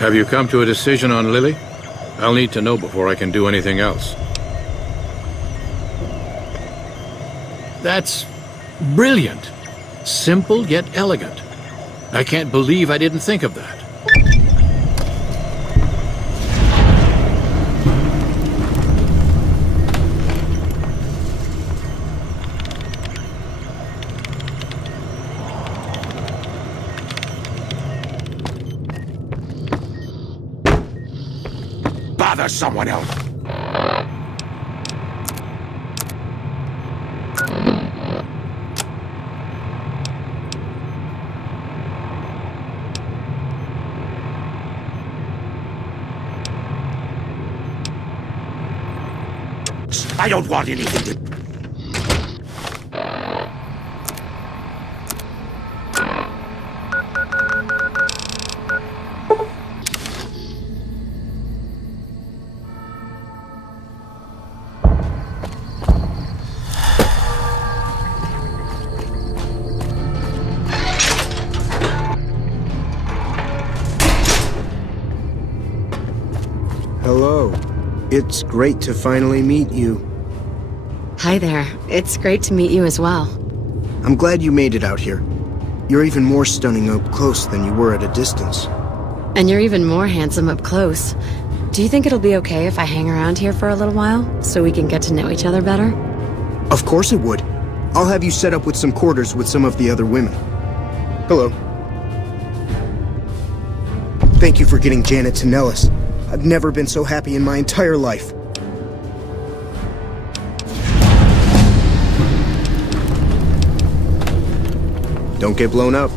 Have you come to a decision on Lily? I'll need to know before I can do anything else. That's brilliant. Simple yet elegant. I can't believe I didn't think of that. Bother someone else. I don't want anything to... Hello. It's great to finally meet you. Hi there. It's great to meet you as well. I'm glad you made it out here. You're even more stunning up close than you were at a distance. And you're even more handsome up close. Do you think it'll be okay if I hang around here for a little while, so we can get to know each other better? Of course it would. I'll have you set up with some quarters with some of the other women. Hello. Thank you for getting Janet to Nellis. I've never been so happy in my entire life. Don't get blown up.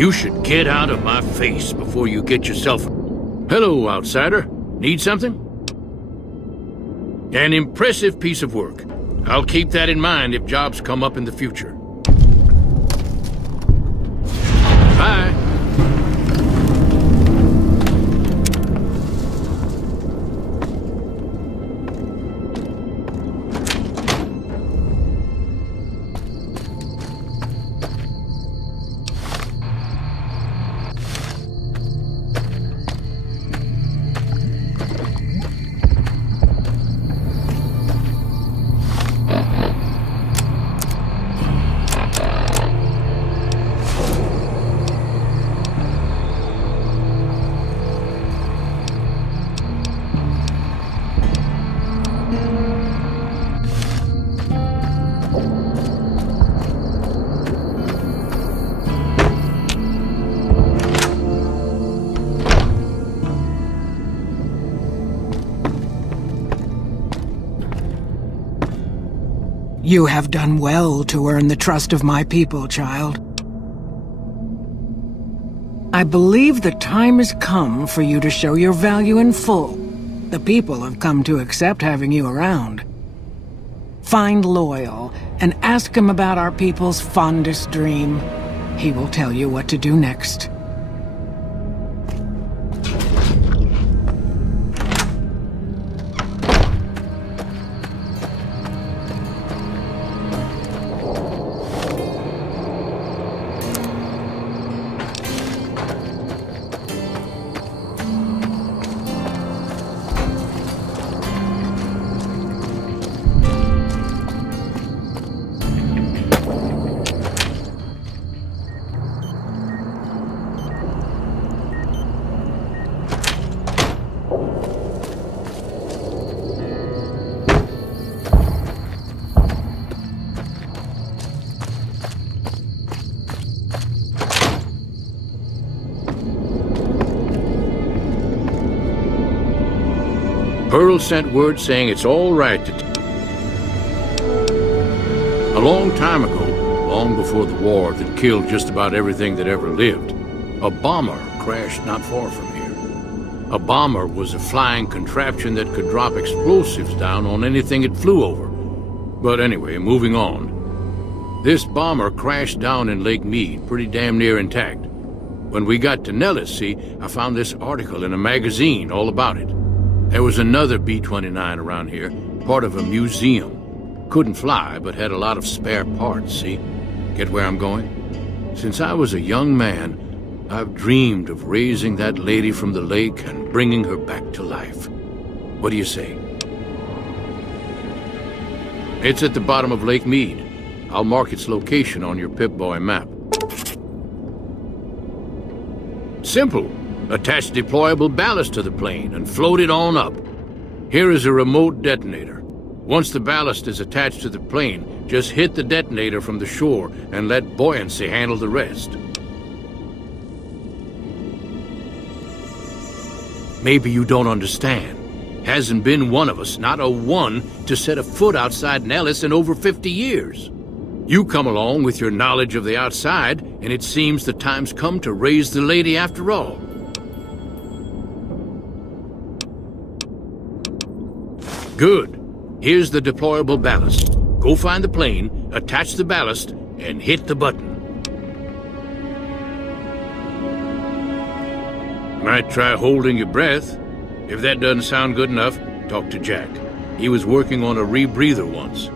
You should get out of my face before you get yourself... Hello, outsider. Need something? An impressive piece of work. I'll keep that in mind if jobs come up in the future. Bye. You have done well to earn the trust of my people, child. I believe the time has come for you to show your value in full. The people have come to accept having you around. Find Loyal and ask him about our people's fondest dream. He will tell you what to do next. Pearl sent word saying it's all right to... A long time ago, long before the war that killed just about everything that ever lived, a bomber crashed not far from here. A bomber was a flying contraption that could drop explosives down on anything it flew over. But anyway, moving on. This bomber crashed down in Lake Mead, pretty damn near intact. When we got to Nellis, see, I found this article in a magazine all about it. There was another B-29 around here, part of a museum. Couldn't fly, but had a lot of spare parts, see? Get where I'm going? Since I was a young man, I've dreamed of raising that lady from the lake and bringing her back to life. What do you say? It's at the bottom of Lake Mead. I'll mark its location on your Pip-Boy map. Simple. Attach deployable ballast to the plane and float it on up. Here is a remote detonator. Once the ballast is attached to the plane, just hit the detonator from the shore and let buoyancy handle the rest. Maybe you don't understand. Hasn't been one of us, not a one, to set a foot outside Nellis in over 50 years. You come along with your knowledge of the outside, and it seems the time's come to raise the lady after all. Good. Here's the deployable ballast. Go find the plane, attach the ballast, and hit the button. Might try holding your breath. If that doesn't sound good enough, talk to Jack. He was working on a rebreather once.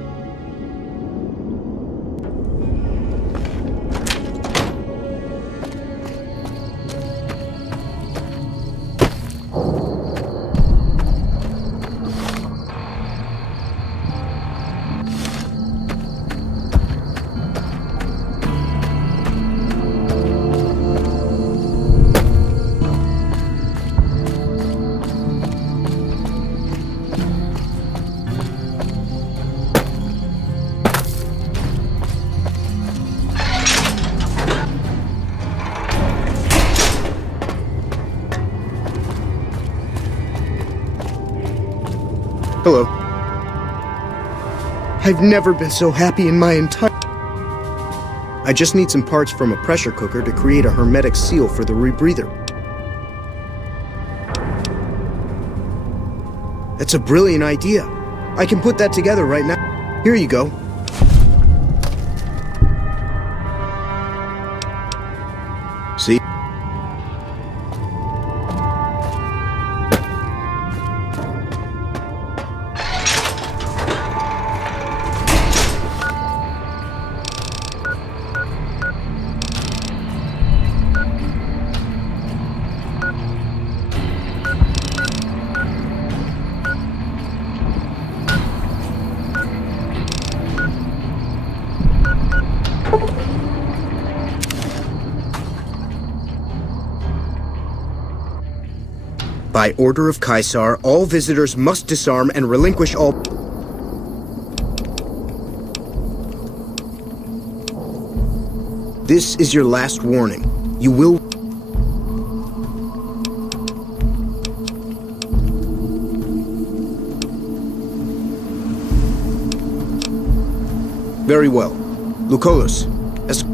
Hello. I've never been so happy in my entire... I just need some parts from a pressure cooker to create a hermetic seal for the rebreather. That's a brilliant idea. I can put that together right now. Here you go. See? By order of Caesar, all visitors must disarm and relinquish all... This is your last warning. You will... Very well. Lucullus, as...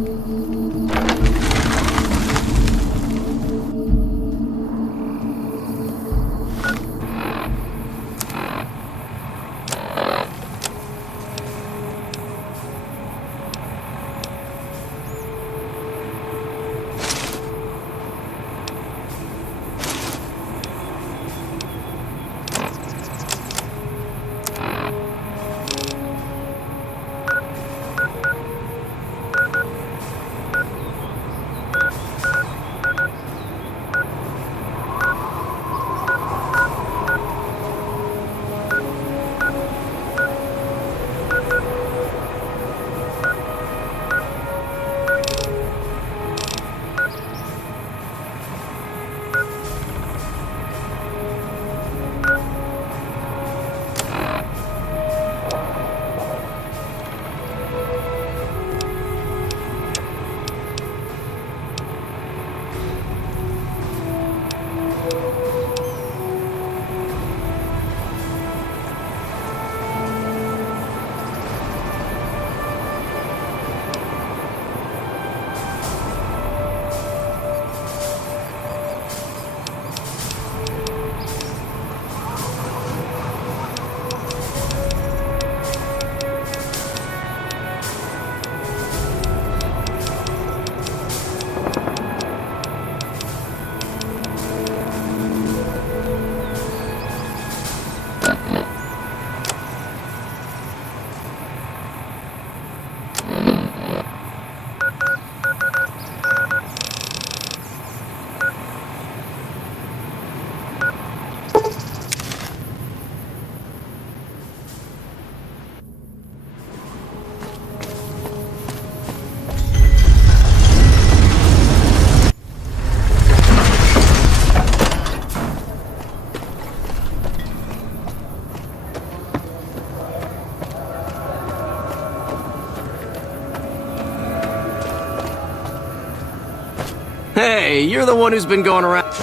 Hey, you're the one who's been going around.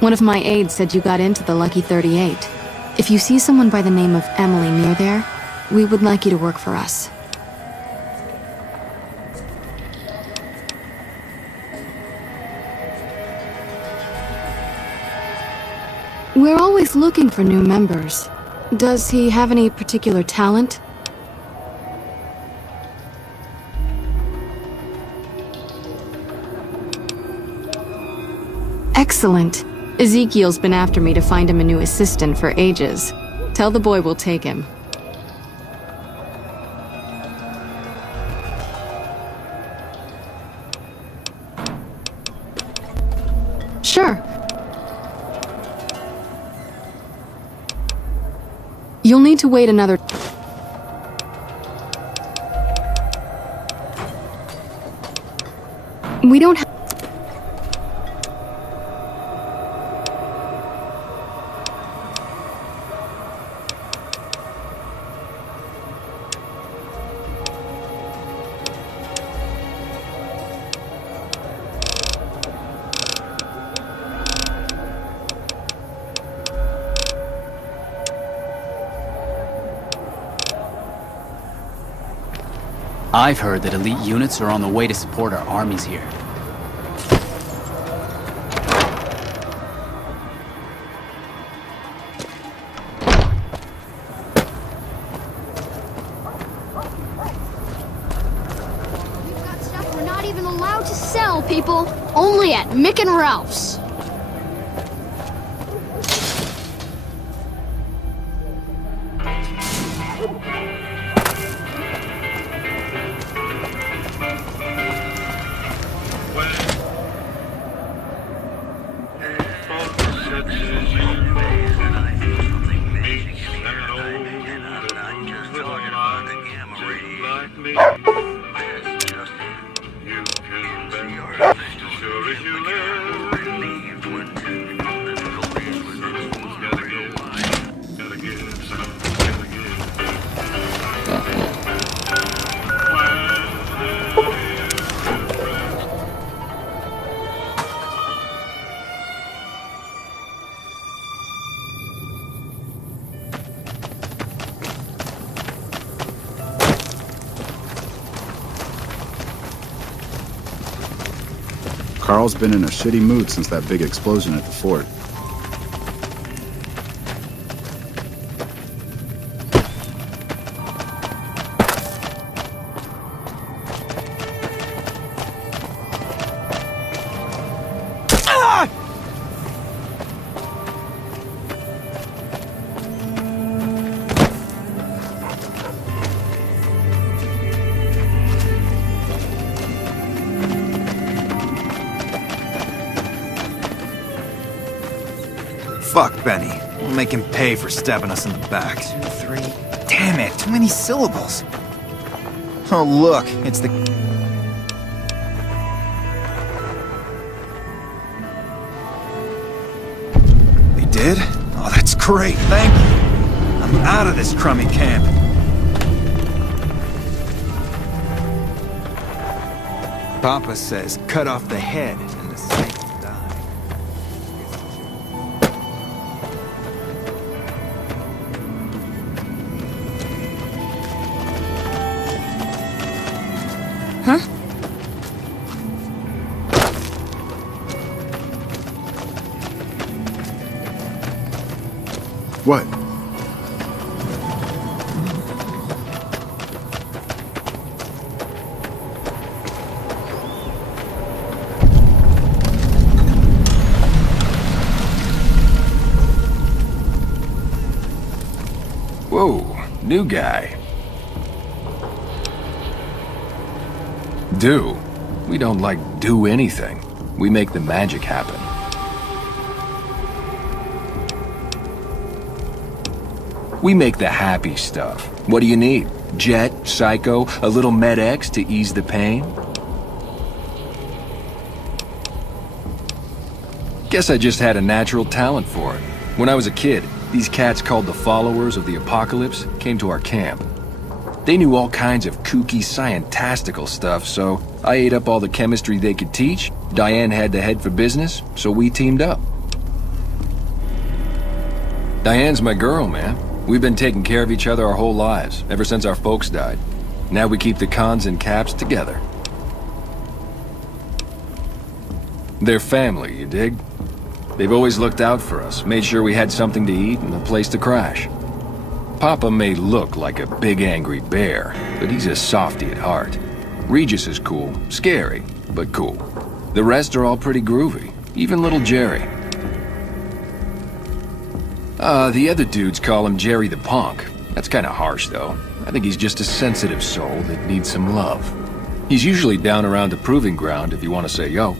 One of my aides said you got into the Lucky 38. If you see someone by the name of Emily near there, we would like you to work for us. We're always looking for new members. Does he have any particular talent? Excellent. Ezekiel's been after me to find him a new assistant for ages. Tell the boy we'll take him. Sure. You'll need to wait another... We don't have... I've heard that elite units are on the way to support our armies here. We've got stuff we're not even allowed to sell, people. Only at Mick and Ralph's. Carl's been in a shitty mood since that big explosion at the fort. Fuck Benny. We'll make him pay for stabbing us in the back. 2, 3... Damn it, too many syllables. Oh look, it's the... They did? Oh, that's great, thank you. I'm out of this crummy camp. Papa says cut off the head and the snakes die. Huh? What? New guy. Do. We don't do anything. We make the magic happen. We make the happy stuff. What do you need? Jet, Psycho, a little Med-X to ease the pain? Guess I just had a natural talent for it. When I was a kid, these cats called the Followers of the Apocalypse came to our camp. They knew all kinds of kooky, scientistical stuff, so I ate up all the chemistry they could teach. Diane had the head for business, so we teamed up. Diane's my girl, man. We've been taking care of each other our whole lives, ever since our folks died. Now we keep the cons and caps together. They're family, you dig? They've always looked out for us, made sure we had something to eat and a place to crash. Papa may look like a big angry bear, but he's a softy at heart. Regis is cool, scary, but cool. The rest are all pretty groovy, even little Jerry. The other dudes call him Jerry the Punk. That's kinda harsh, though. I think he's just a sensitive soul that needs some love. He's usually down around the proving ground if you want to say yo.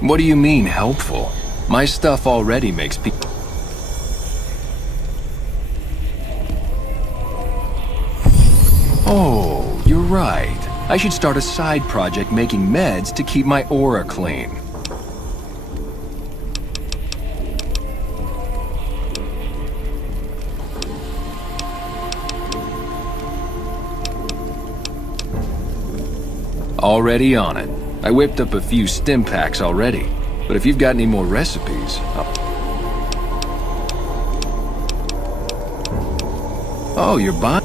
What do you mean, helpful? My stuff already makes people... Oh, you're right. I should start a side project making meds to keep my aura clean. Already on it. I whipped up a few stim packs already, but if you've got any more recipes... Oh, you're buying...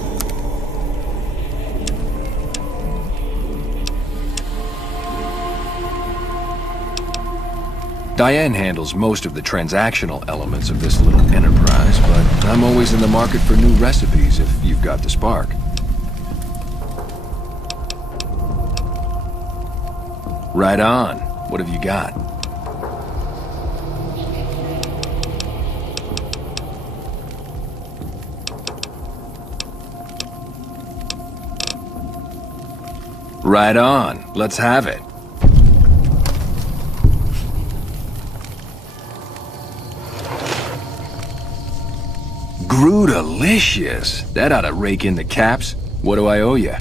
Diane handles most of the transactional elements of this little enterprise, but I'm always in the market for new recipes if you've got the spark. Right on. What have you got? Right on. Let's have it. Grootalicious. That ought to rake in the caps. What do I owe you?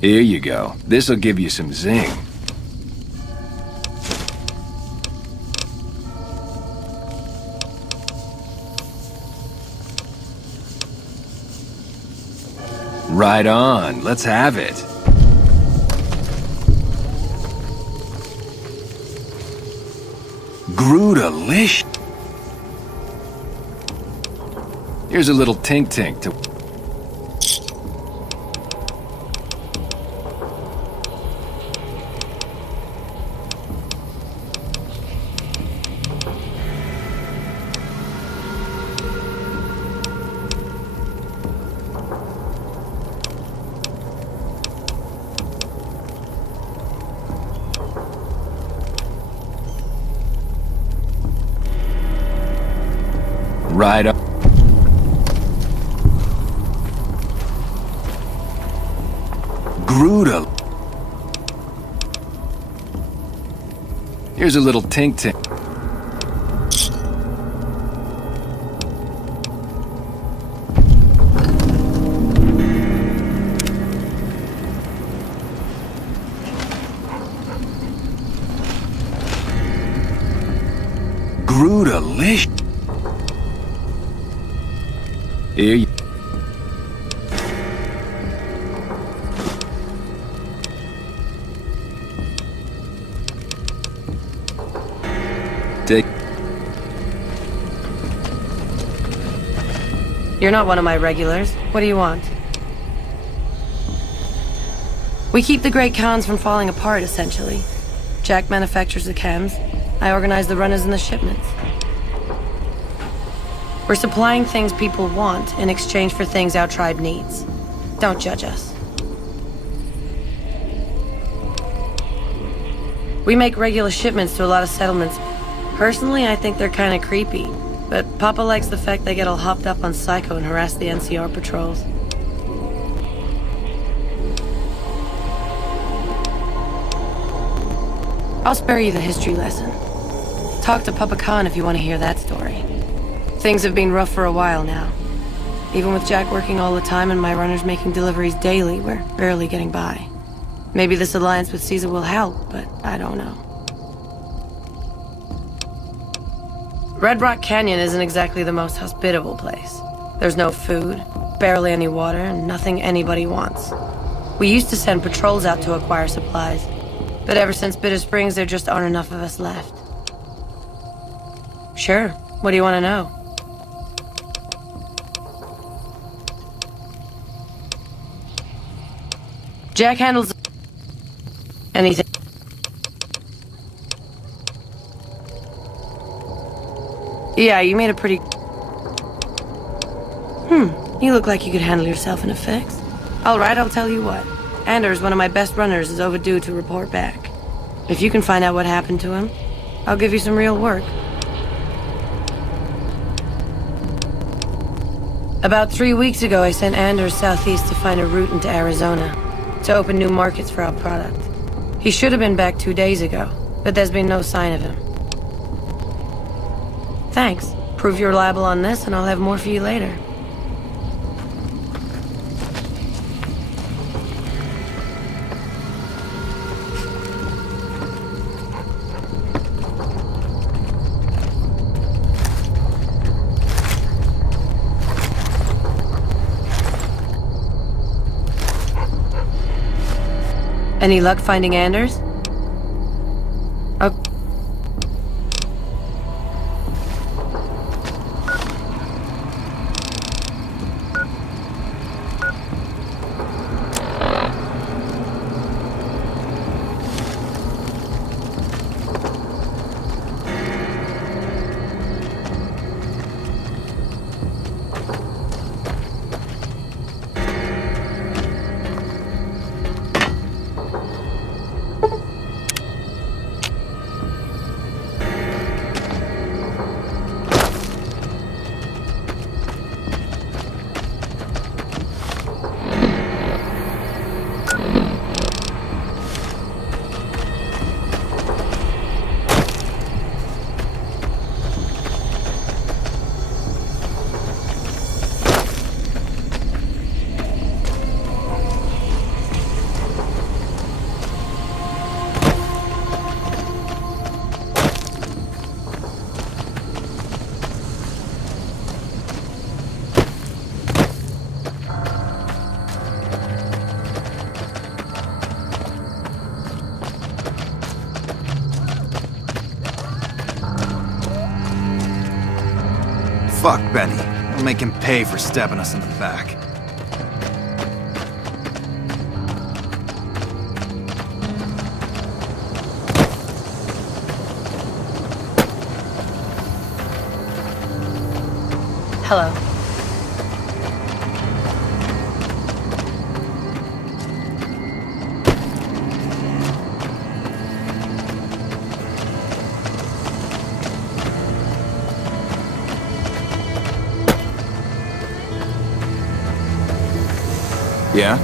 Here you go. This'll give you some zing. Right on. Let's have it. Grootalicious. Here's a little tink-tink to... Right up. Grootal. Here's a little tink-tink. Grootalicious. Here you... Take... You're not one of my regulars. What do you want? We keep the Great Khans from falling apart, essentially. Jack manufactures the chems. I organize the runners and the shipments. We're supplying things people want in exchange for things our tribe needs. Don't judge us. We make regular shipments to a lot of settlements. Personally, I think they're kinda creepy. But Papa likes the fact they get all hopped up on Psycho and harass the NCR patrols. I'll spare you the history lesson. Talk to Papa Khan if you want to hear that story. Things have been rough for a while now. Even with Jack working all the time and my runners making deliveries daily, we're barely getting by. Maybe this alliance with Caesar will help, but I don't know. Red Rock Canyon isn't exactly the most hospitable place. There's no food, barely any water, and nothing anybody wants. We used to send patrols out to acquire supplies, but ever since Bitter Springs, there just aren't enough of us left. Sure, what do you want to know? Jack handles anything. Yeah, you made a pretty... You look like you could handle yourself in a fix. Alright, I'll tell you what. Anders, one of my best runners, is overdue to report back. If you can find out what happened to him, I'll give you some real work. About 3 weeks ago, I sent Anders southeast to find a route into Arizona, to open new markets for our product. He should have been back 2 days ago, but there's been no sign of him. Thanks. Prove you're reliable on this, and I'll have more for you later. Any luck finding Anders? Oh. Fuck Benny. We'll make him pay for stabbing us in the back. Hello. Yeah?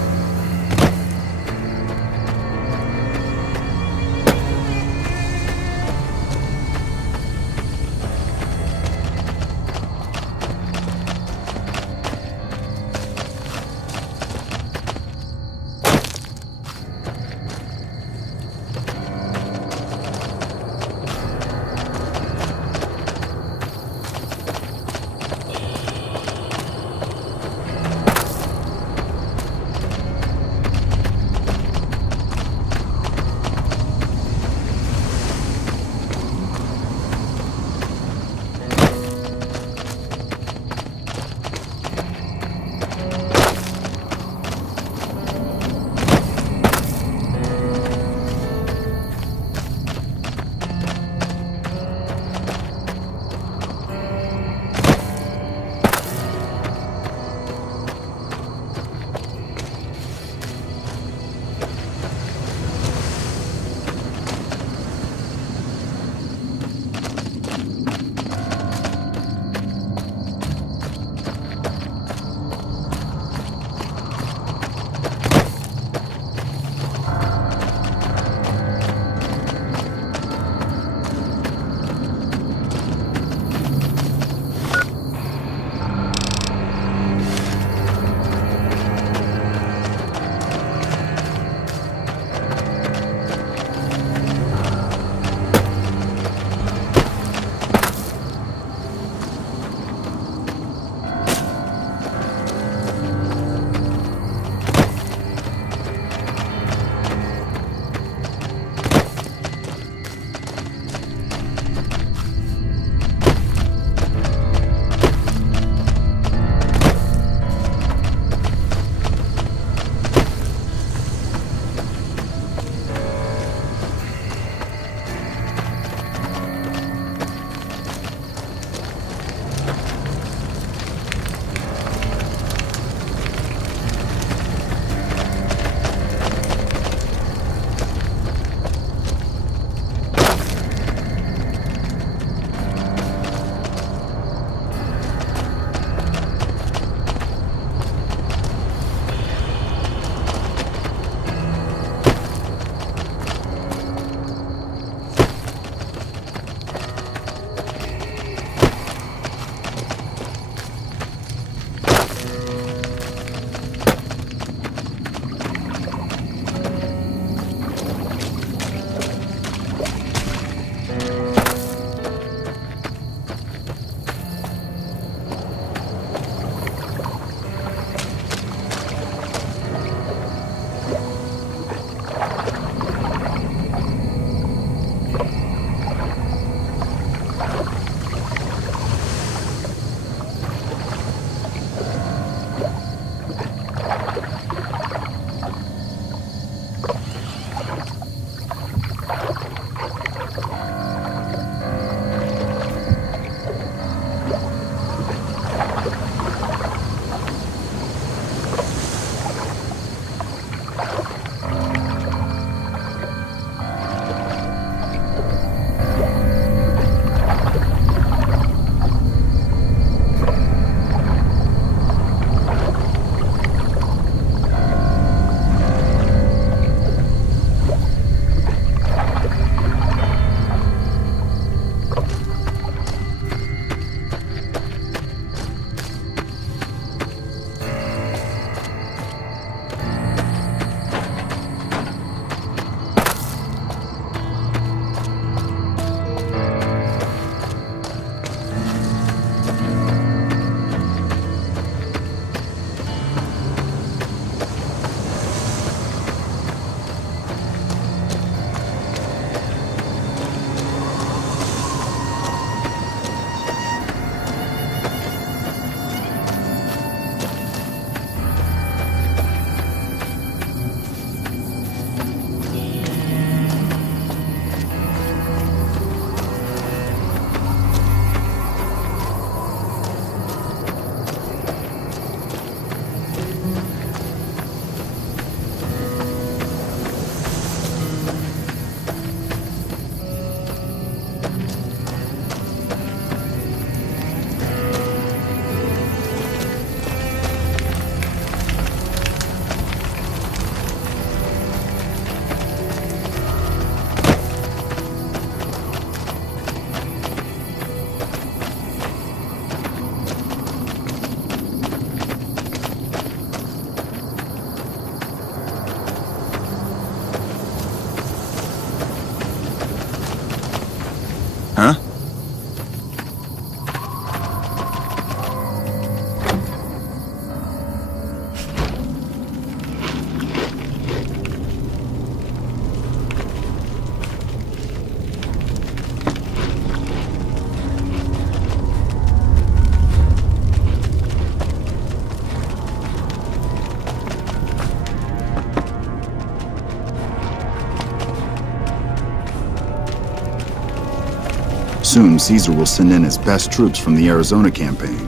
Soon, Caesar will send in his best troops from the Arizona campaign.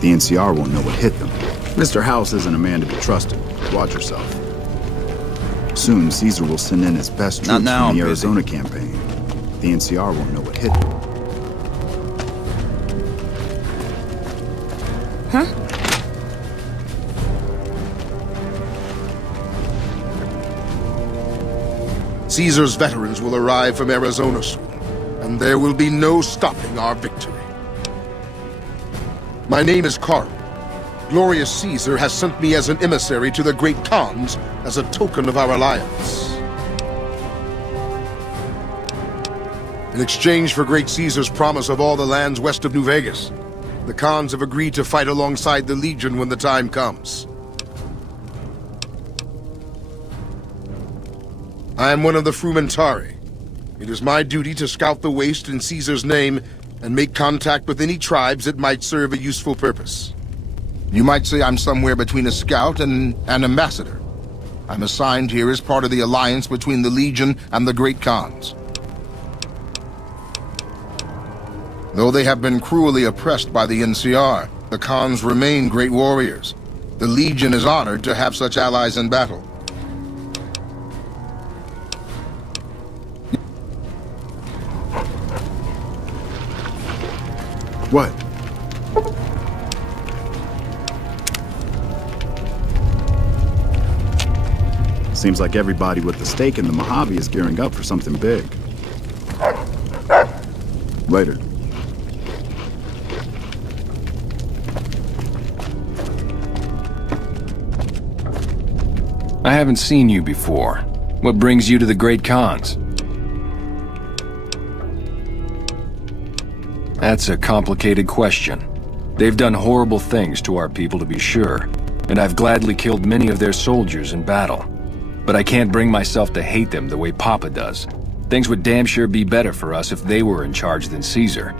The NCR won't know what hit them. Mr. House isn't a man to be trusted. Watch yourself. Soon, Caesar will send in his best troops now, from the I'm Arizona campaign. The NCR won't know what hit them. Huh? Caesar's veterans will arrive from Arizona soon, and there will be no stopping our victory. My name is Carl. Glorious Caesar has sent me as an emissary to the great Khans as a token of our alliance. In exchange for great Caesar's promise of all the lands west of New Vegas, the Khans have agreed to fight alongside the Legion when the time comes. I am one of the Frumentari. It is my duty to scout the waste in Caesar's name and make contact with any tribes that might serve a useful purpose. You might say I'm somewhere between a scout and an ambassador. I'm assigned here as part of the alliance between the Legion and the Great Khans. Though they have been cruelly oppressed by the NCR, the Khans remain great warriors. The Legion is honored to have such allies in battle. What? Seems like everybody with the stake in the Mojave is gearing up for something big. Later. I haven't seen you before. What brings you to the Great Khans? That's a complicated question. They've done horrible things to our people, to be sure, and I've gladly killed many of their soldiers in battle. But I can't bring myself to hate them the way Papa does. Things would damn sure be better for us if they were in charge than Caesar.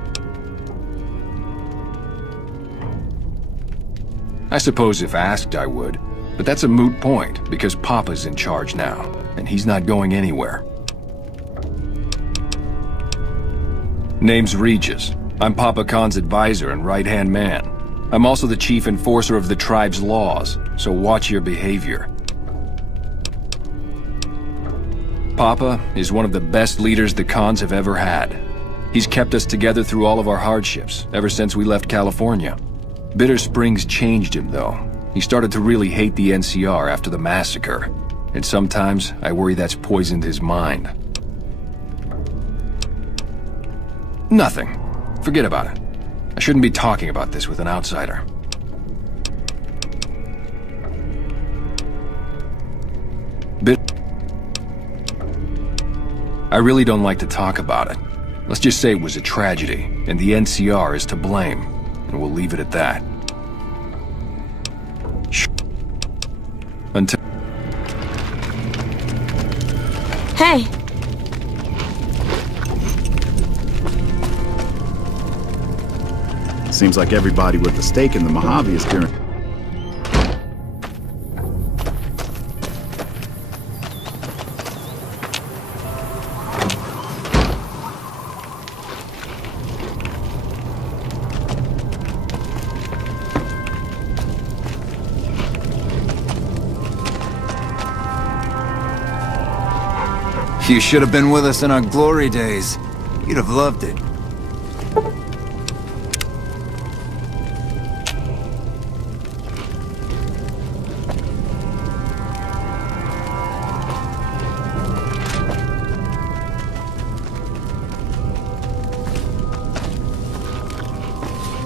I suppose if asked I would, but that's a moot point because Papa's in charge now, and he's not going anywhere. Name's Regis. I'm Papa Khan's advisor and right-hand man. I'm also the chief enforcer of the tribe's laws, so watch your behavior. Papa is one of the best leaders the Khans have ever had. He's kept us together through all of our hardships, ever since we left California. Bitter Springs changed him, though. He started to really hate the NCR after the massacre, and sometimes I worry that's poisoned his mind. Nothing. Forget about it. I shouldn't be talking about this with an outsider. I really don't like to talk about it. Let's just say it was a tragedy, and the NCR is to blame, and we'll leave it at that. Shh. Until... Hey! Seems like everybody with the stake in the Mojave is gearing... You should have been with us in our glory days. You'd have loved it.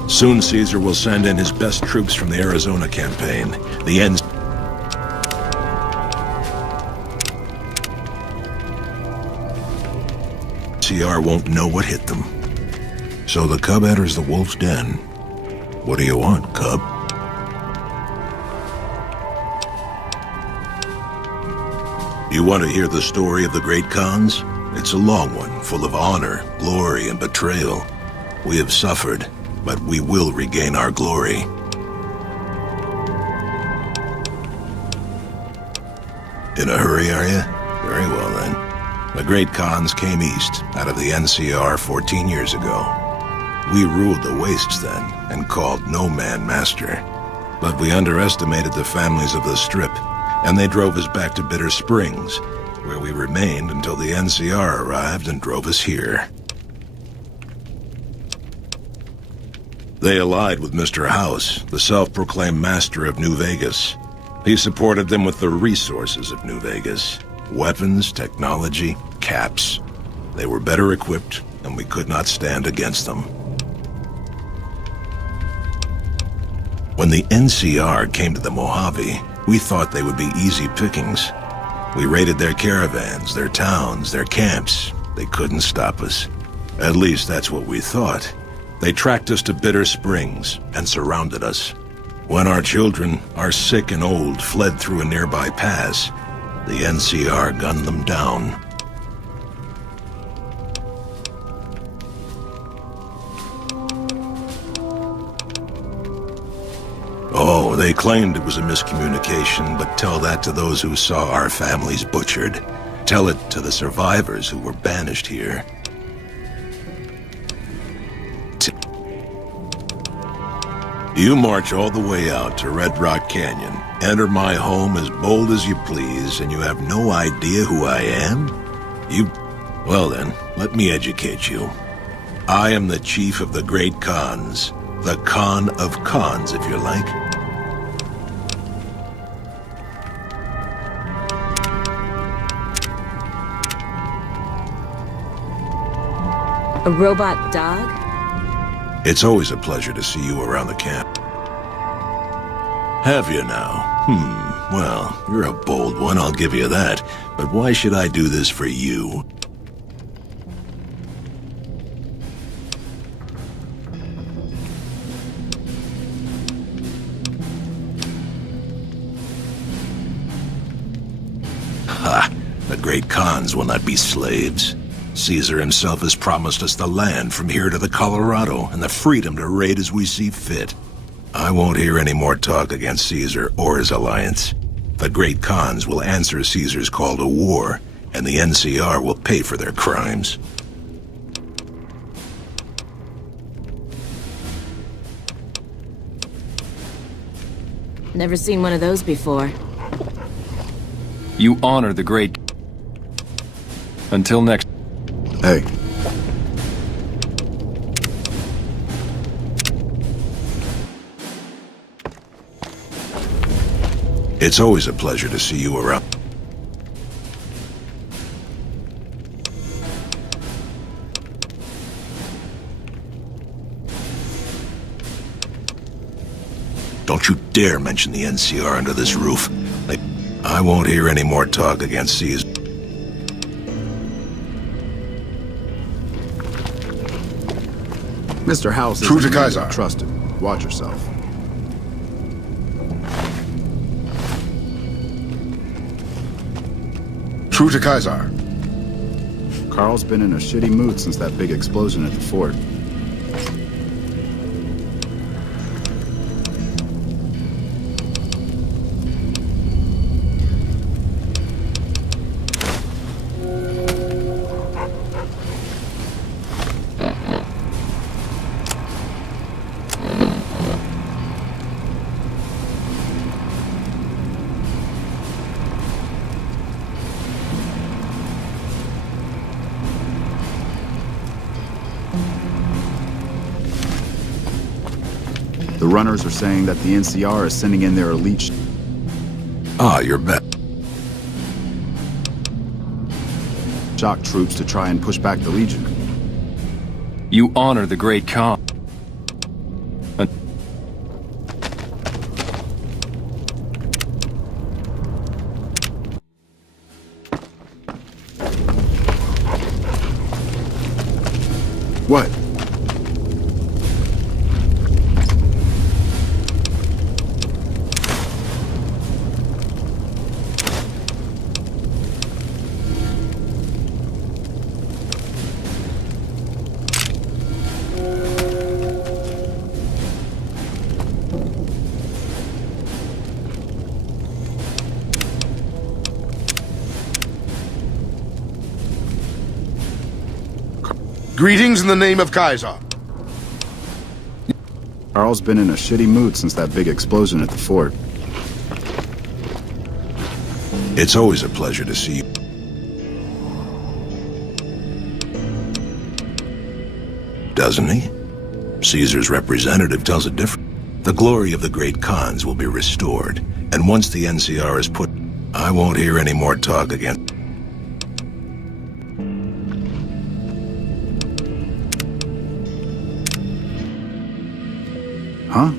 Soon Caesar will send in his best troops from the Arizona campaign. The NCR won't know what hit them. So the cub enters the wolf's den. What do you want, cub? You want to hear the story of the Great Khans? It's a long one, full of honor, glory, and betrayal. We have suffered, but we will regain our glory. In a hurry, are you? Very well, then. The great Khans came east out of the NCR 14 years ago. We ruled the wastes then and called no man master. But we underestimated the families of the Strip, and they drove us back to Bitter Springs, where we remained until the NCR arrived and drove us here. They allied with Mr. House, the self-proclaimed master of New Vegas. He supported them with the resources of New Vegas. Weapons, technology, caps. They were better equipped, and we could not stand against them. When the NCR came to the Mojave, we thought they would be easy pickings. We raided their caravans, their towns, their camps. They couldn't stop us. At least that's what we thought. They tracked us to Bitter Springs and surrounded us. When our children, our sick and old, fled through a nearby pass, the NCR gunned them down. Oh, they claimed it was a miscommunication, but tell that to those who saw our families butchered. Tell it to the survivors who were banished here. You march all the way out to Red Rock Canyon, enter my home as bold as you please, and you have no idea who I am? Well then, let me educate you. I am the chief of the great Khans. The Khan of Khans, if you like. A robot dog? It's always a pleasure to see you around the camp. Have you now? Well, you're a bold one, I'll give you that. But why should I do this for you? Ha! The great Khans will not be slaves. Caesar himself has promised us the land from here to the Colorado and the freedom to raid as we see fit. I won't hear any more talk against Caesar or his alliance. The great Khans will answer Caesar's call to war, and the NCR will pay for their crimes. Never seen one of those before. You honor the great... Until next... Hey. It's always a pleasure to see you around. Don't you dare mention the NCR under this roof. I won't hear any more talk against Caesar. Mr. House is True to Kaiser. Trusted. Watch yourself. True to Kaiser. Carl's been in a shitty mood since that big explosion at the fort. The runners are saying that the NCR is sending in their elite... You're back. shock troops to try and push back the Legion. You honor the great Khan. What? Greetings in the name of Kaiser. Carl's been in a shitty mood since that big explosion at the fort. It's always a pleasure to see you. Doesn't he? Caesar's representative tells it different. The glory of the great Khans will be restored, and once the NCR is put, I won't hear any more talk again. Huh?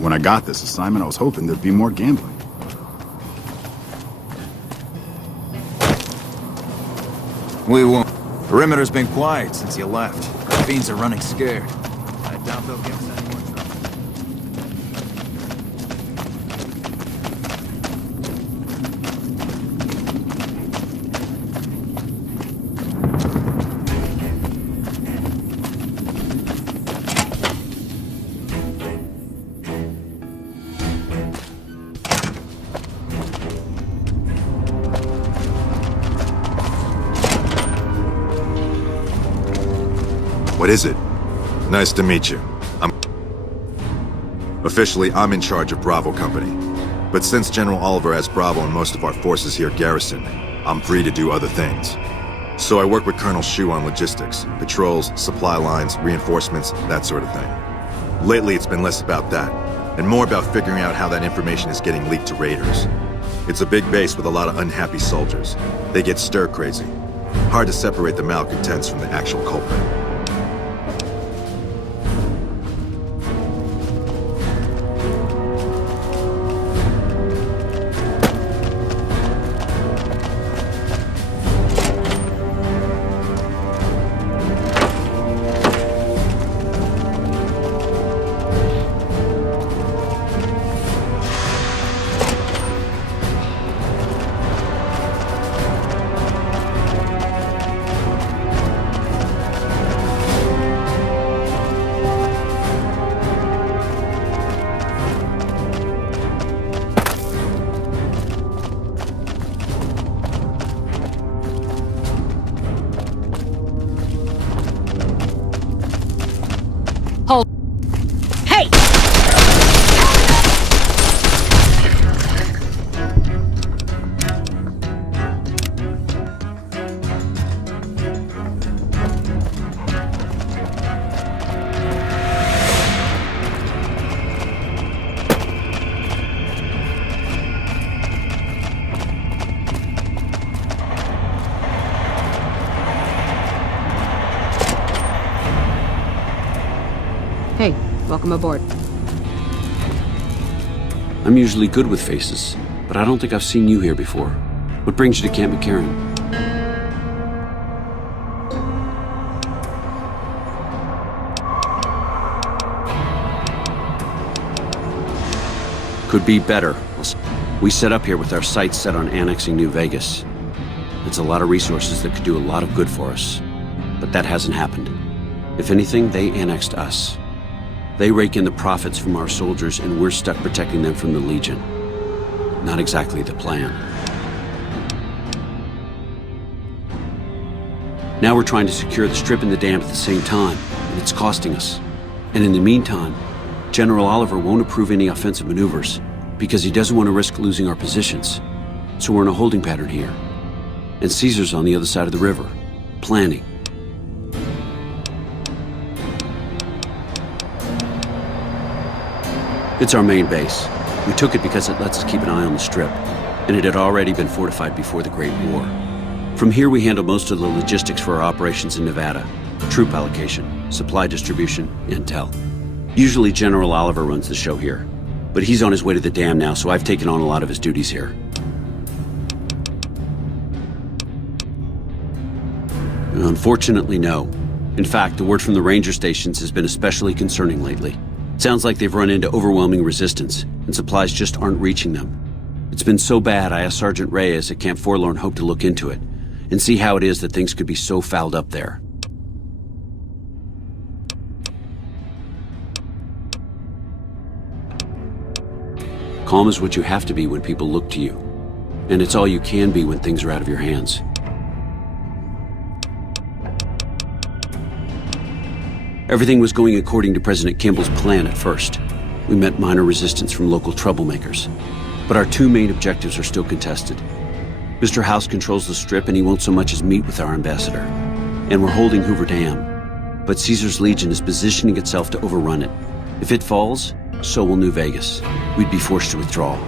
When I got this assignment, I was hoping there'd be more gambling. We won't. Perimeter's been quiet since you left. The fiends are running scared. I doubt they'll give us any more trouble. What is it? Nice to meet you. Officially, I'm in charge of Bravo Company. But since General Oliver has Bravo and most of our forces here garrisoned, I'm free to do other things. So I work with Colonel Shu on logistics, patrols, supply lines, reinforcements, that sort of thing. Lately, it's been less about that, and more about figuring out how that information is getting leaked to raiders. It's a big base with a lot of unhappy soldiers. They get stir-crazy. Hard to separate the malcontents from the actual culprit. Hey, welcome aboard. I'm usually good with faces, but I don't think I've seen you here before. What brings you to Camp McCarran? Could be better. We set up here with our sights set on annexing New Vegas. It's a lot of resources that could do a lot of good for us. But that hasn't happened. If anything, they annexed us. They rake in the profits from our soldiers, and we're stuck protecting them from the Legion. Not exactly the plan. Now we're trying to secure the Strip and the dam at the same time, and it's costing us. And in the meantime, General Oliver won't approve any offensive maneuvers because he doesn't want to risk losing our positions. So we're in a holding pattern here. And Caesar's on the other side of the river, planning. It's our main base. We took it because it lets us keep an eye on the Strip, and it had already been fortified before the Great War. From here, we handle most of the logistics for our operations in Nevada. Troop allocation, supply distribution, intel. Usually General Oliver runs the show here, but he's on his way to the dam now, so I've taken on a lot of his duties here. Unfortunately, no. In fact, the word from the ranger stations has been especially concerning lately. Sounds like they've run into overwhelming resistance, and supplies just aren't reaching them. It's been so bad, I asked Sergeant Reyes at Camp Forlorn Hope to look into it, and see how it is that things could be so fouled up there. Calm is what you have to be when people look to you, and it's all you can be when things are out of your hands. Everything was going according to President Kimball's plan at first. We met minor resistance from local troublemakers. But our two main objectives are still contested. Mr. House controls the Strip and he won't so much as meet with our ambassador. And we're holding Hoover Dam. But Caesar's Legion is positioning itself to overrun it. If it falls, so will New Vegas. We'd be forced to withdraw.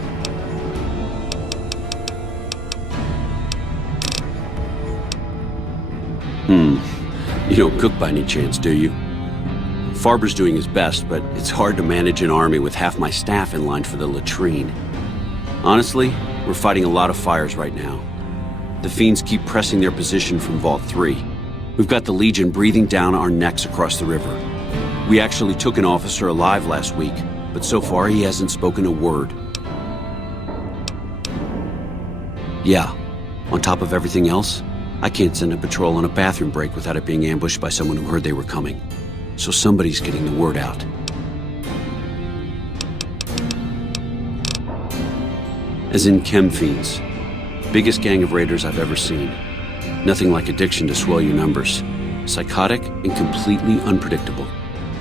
You don't cook by any chance, do you? Farber's doing his best, but it's hard to manage an army with half my staff in line for the latrine. Honestly, we're fighting a lot of fires right now. The fiends keep pressing their position from Vault 3. We've got the Legion breathing down our necks across the river. We actually took an officer alive last week, but so far he hasn't spoken a word. Yeah, on top of everything else, I can't send a patrol on a bathroom break without it being ambushed by someone who heard they were coming. So somebody's getting the word out. As in chem fiends. Biggest gang of raiders I've ever seen. Nothing like addiction to swell your numbers. Psychotic and completely unpredictable.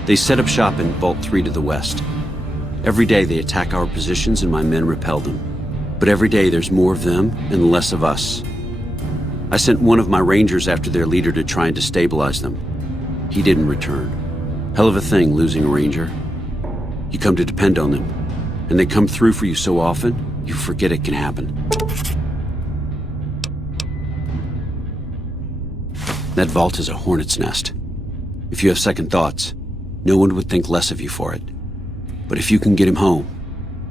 They set up shop in Vault 3 to the west. Every day they attack our positions and my men repel them. But every day there's more of them and less of us. I sent one of my rangers after their leader to try and destabilize them. He didn't return. Hell of a thing, losing a ranger. You come to depend on them, and they come through for you so often, you forget it can happen. That vault is a hornet's nest. If you have second thoughts, no one would think less of you for it. But if you can get him home,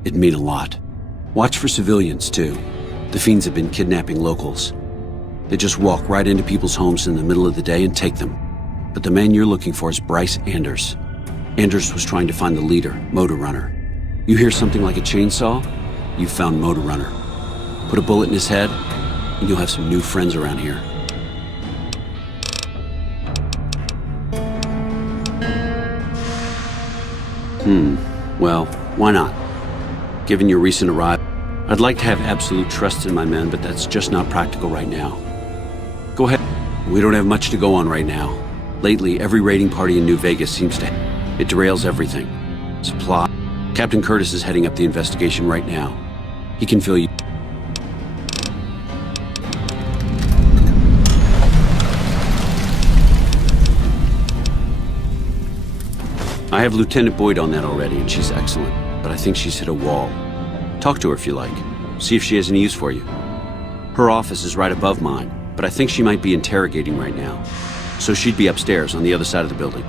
it'd mean a lot. Watch for civilians, too. The fiends have been kidnapping locals. They just walk right into people's homes in the middle of the day and take them. But the man you're looking for is Bryce Anders. Anders was trying to find the leader, Motor Runner. You hear something like a chainsaw? You've found Motor Runner. Put a bullet in his head, and you'll have some new friends around here. Well, why not? Given your recent arrival, I'd like to have absolute trust in my men, but that's just not practical right now. Go ahead. We don't have much to go on right now. Lately, every raiding party in New Vegas seems to... It derails everything. Supply. Captain Curtis is heading up the investigation right now. He can fill you... I have Lieutenant Boyd on that already, and she's excellent. But I think she's hit a wall. Talk to her if you like. See if she has any use for you. Her office is right above mine, but I think she might be interrogating right now. So she'd be upstairs on the other side of the building.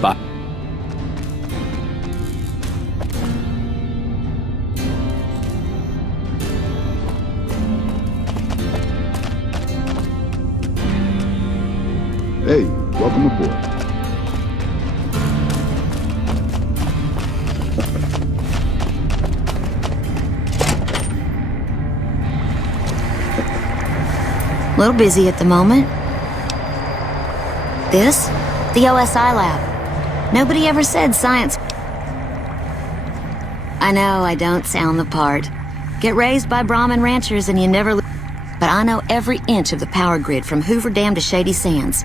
Bye. Hey, welcome aboard. little busy at the moment. This? The OSI lab. Nobody ever said science. I know I don't sound the part. Get raised by Brahmin ranchers and you never... But I know every inch of the power grid from Hoover Dam to Shady Sands.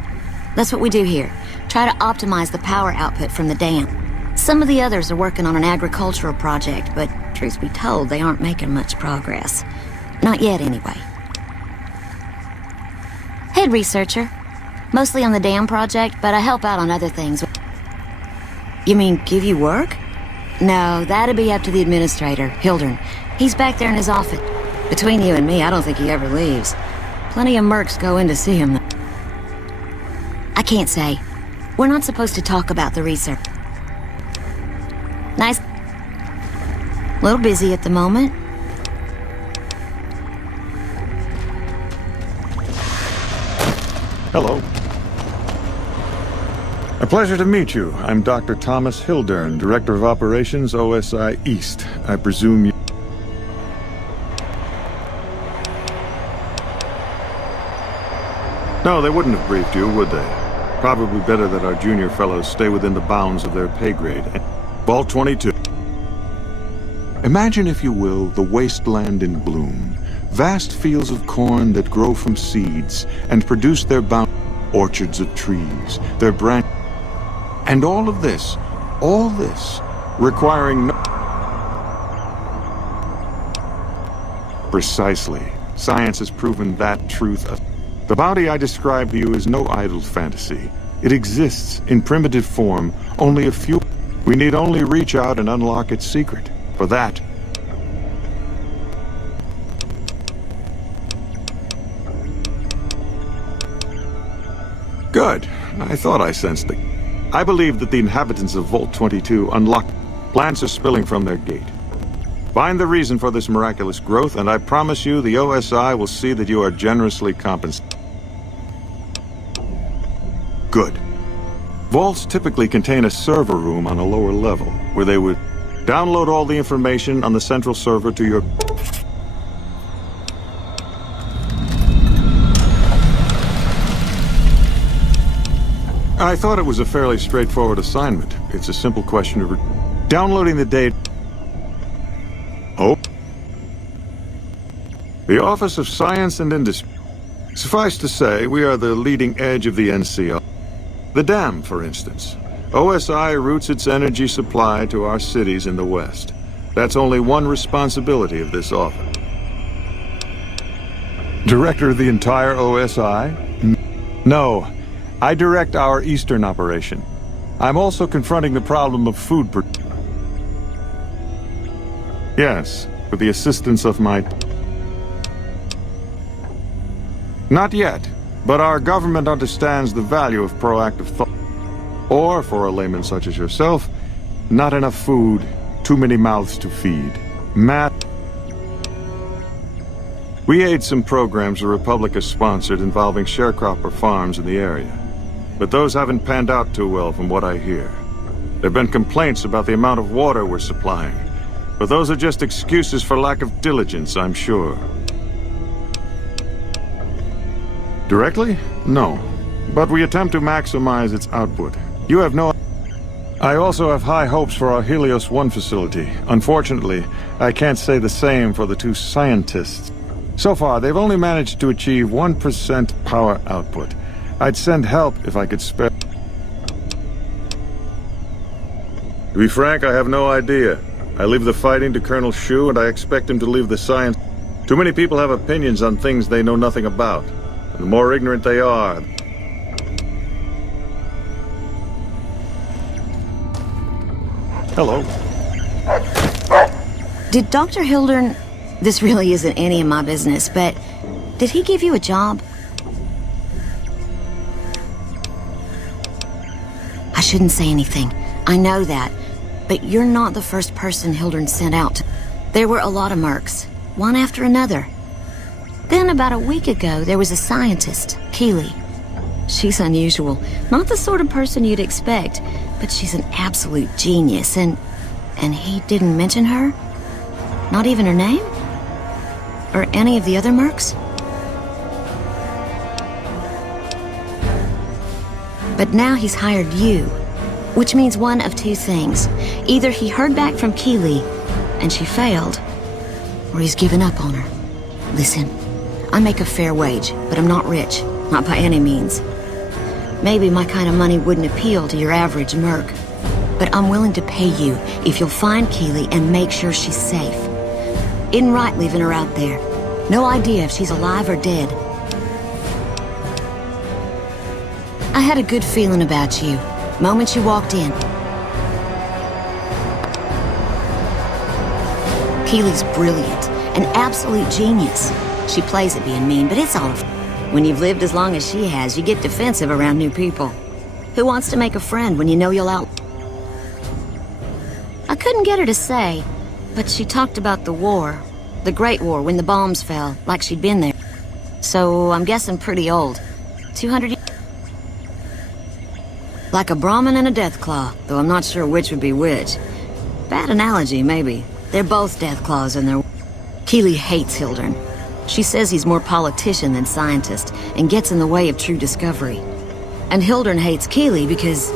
That's what we do here. Try to optimize the power output from the dam. Some of the others are working on an agricultural project, but truth be told, they aren't making much progress. Not yet, anyway. Head researcher. Mostly on the dam project, but I help out on other things. You mean give you work? No, that'd be up to the administrator, Hildern. He's back there in his office. Between you and me, I don't think he ever leaves. Plenty of mercs go in to see him. I can't say. We're not supposed to talk about the research. Nice. Little busy at the moment. Hello. A pleasure to meet you. I'm Dr. Thomas Hildern, Director of Operations, OSI East. I presume you... No, they wouldn't have briefed you, would they? Probably better that our junior fellows stay within the bounds of their pay grade. Vault 22. Imagine, if you will, the wasteland in bloom. Vast fields of corn that grow from seeds and produce their orchards of trees, their branches. And all this, requiring no... Precisely. Science has proven that truth. The bounty I describe to you is no idle fantasy. It exists in primitive form, only a few... We need only reach out and unlock its secret. For that... Good. I thought I sensed it. I believe that the inhabitants of Vault 22 unlocked... Plants are spilling from their gate. Find the reason for this miraculous growth, and I promise you the OSI will see that you are generously compensated. Good. Vaults typically contain a server room on a lower level, where they would download all the information on the central server to your... I thought it was a fairly straightforward assignment. It's a simple question of downloading the data. Oh. The Office of Science and Industry. Suffice to say, we are the leading edge of the NCR. The dam, for instance. OSI routes its energy supply to our cities in the West. That's only one responsibility of this office. Director of the entire OSI? No. I direct our eastern operation. I'm also confronting the problem of food production. Yes, with the assistance of my... Not yet, but our government understands the value of proactive thought. Or, for a layman such as yourself, not enough food, too many mouths to feed. We aid some programs the Republic has sponsored involving sharecropper farms in the area. But those haven't panned out too well from what I hear. There have been complaints about the amount of water we're supplying. But those are just excuses for lack of diligence, I'm sure. Directly? No. But we attempt to maximize its output. You have no... I also have high hopes for our Helios 1 facility. Unfortunately, I can't say the same for the two scientists. So far, they've only managed to achieve 1% power output. I'd send help if I could spare... To be frank, I have no idea. I leave the fighting to Colonel Shu, and I expect him to leave the science... Too many people have opinions on things they know nothing about. And the more ignorant they are... Hello. Did Dr. Hildern... This really isn't any of my business, but... Did he give you a job? I shouldn't say anything. I know that. But you're not the first person Hildern sent out. There were a lot of mercs, one after another. Then about a week ago, there was a scientist, Keeley. She's unusual. Not the sort of person you'd expect, but she's an absolute genius, and he didn't mention her? Not even her name? Or any of the other mercs? But now he's hired you, which means one of two things. Either he heard back from Keeley, and she failed, or he's given up on her. Listen, I make a fair wage, but I'm not rich, not by any means. Maybe my kind of money wouldn't appeal to your average merc, but I'm willing to pay you if you'll find Keeley and make sure she's safe. Isn't right leaving her out there. No idea if she's alive or dead. I had a good feeling about you, moment you walked in. Keeley's brilliant, an absolute genius. She plays at being mean, but it's all when you've lived as long as she has, you get defensive around new people. Who wants to make a friend when you know you'll out... I couldn't get her to say, but she talked about the war. The Great War, when the bombs fell, like she'd been there. So, I'm guessing pretty old. 200 years? Like a Brahmin and a Deathclaw, though I'm not sure which would be which. Bad analogy, maybe. They're both Deathclaws in their... Keeley hates Hildern. She says he's more politician than scientist, and gets in the way of true discovery. And Hildern hates Keeley because...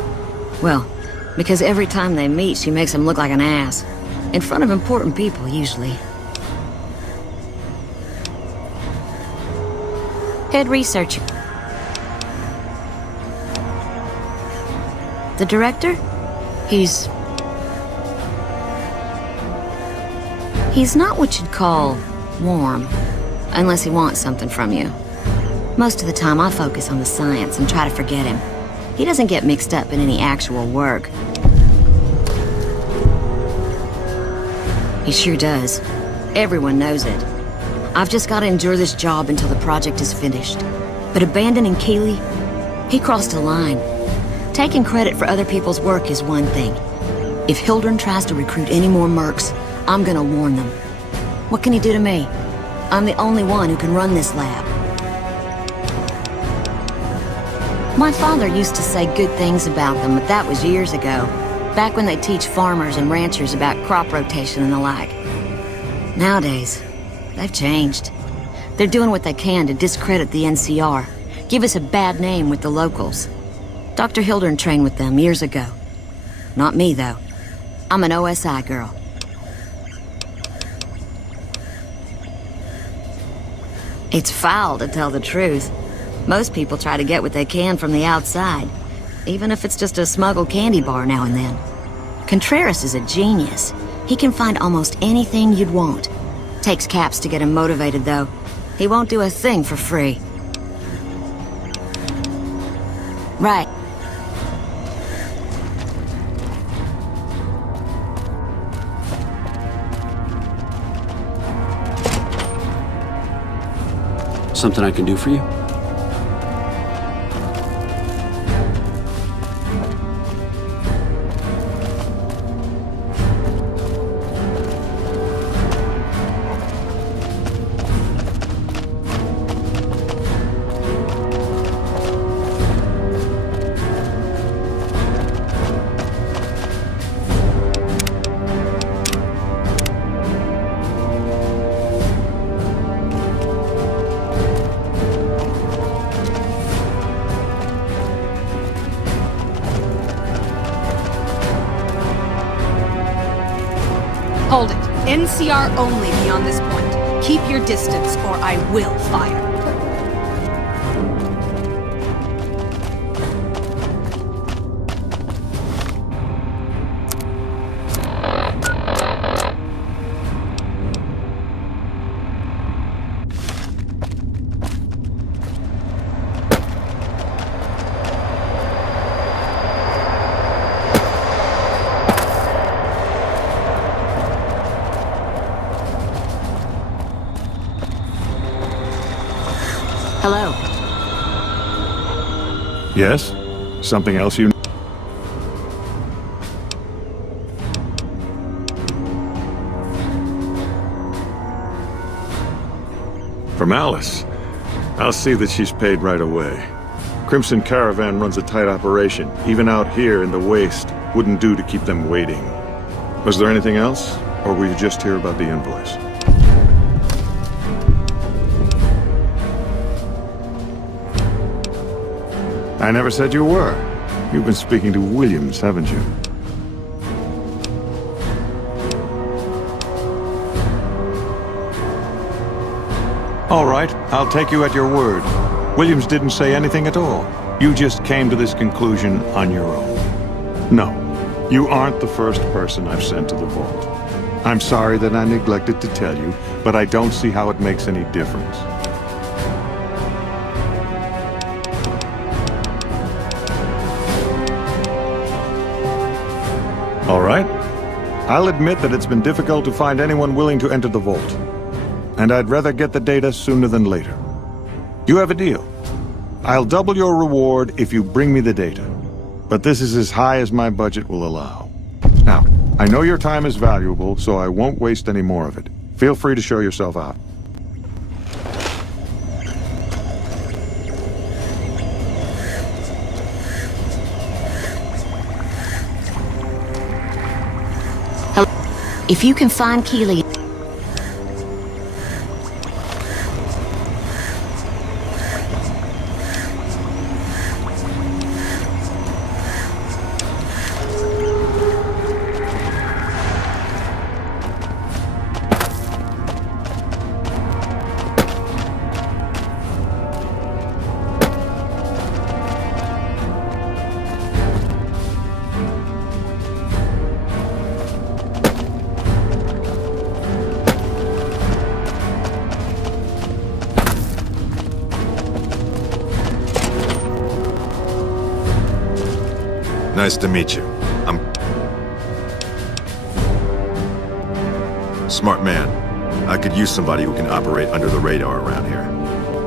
well, because every time they meet, she makes him look like an ass. In front of important people, usually. Head researcher. The director? He's not what you'd call warm, unless he wants something from you. Most of the time I focus on the science and try to forget him. He doesn't get mixed up in any actual work. He sure does. Everyone knows it. I've just got to endure this job until the project is finished. But abandoning Keeley, he crossed a line. Taking credit for other people's work is one thing. If Hildern tries to recruit any more mercs, I'm gonna warn them. What can he do to me? I'm the only one who can run this lab. My father used to say good things about them, but that was years ago. Back when they teach farmers and ranchers about crop rotation and the like. Nowadays, they've changed. They're doing what they can to discredit the NCR, give us a bad name with the locals. Dr. Hildern trained with them years ago. Not me, though. I'm an OSI girl. It's foul, to tell the truth. Most people try to get what they can from the outside, even if it's just a smuggled candy bar now and then. Contreras is a genius. He can find almost anything you'd want. Takes caps to get him motivated, though. He won't do a thing for free. Right. Something I can do for you? Hold it. NCR only beyond this point. Keep your distance, or I will fire. Hello. Yes? Something else you... From Alice. I'll see that she's paid right away. Crimson Caravan runs a tight operation. Even out here in the waste, wouldn't do to keep them waiting. Was there anything else? Or were you just here about the invoice? I never said you were. You've been speaking to Williams, haven't you? All right, I'll take you at your word. Williams didn't say anything at all. You just came to this conclusion on your own. No, you aren't the first person I've sent to the vault. I'm sorry that I neglected to tell you, but I don't see how it makes any difference. All right. I'll admit that it's been difficult to find anyone willing to enter the vault. And I'd rather get the data sooner than later. You have a deal. I'll double your reward if you bring me the data. But this is as high as my budget will allow. Now, I know your time is valuable, so I won't waste any more of it. Feel free to show yourself out. If you can find Keeley... Nice to meet you. I'm... Smart man. I could use somebody who can operate under the radar around here.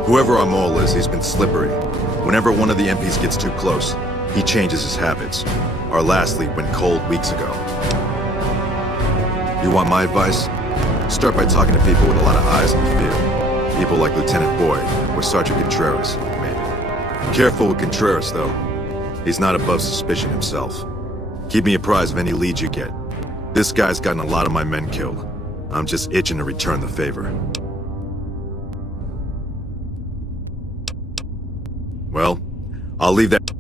Whoever our mole is, he's been slippery. Whenever one of the MPs gets too close, he changes his habits. Our last lead went cold weeks ago. You want my advice? Start by talking to people with a lot of eyes in the field. People like Lieutenant Boyd or Sergeant Contreras, maybe. Careful with Contreras, though. He's not above suspicion himself. Keep me apprised of any leads you get. This guy's gotten a lot of my men killed. I'm just itching to return the favor. Well, I'll leave that...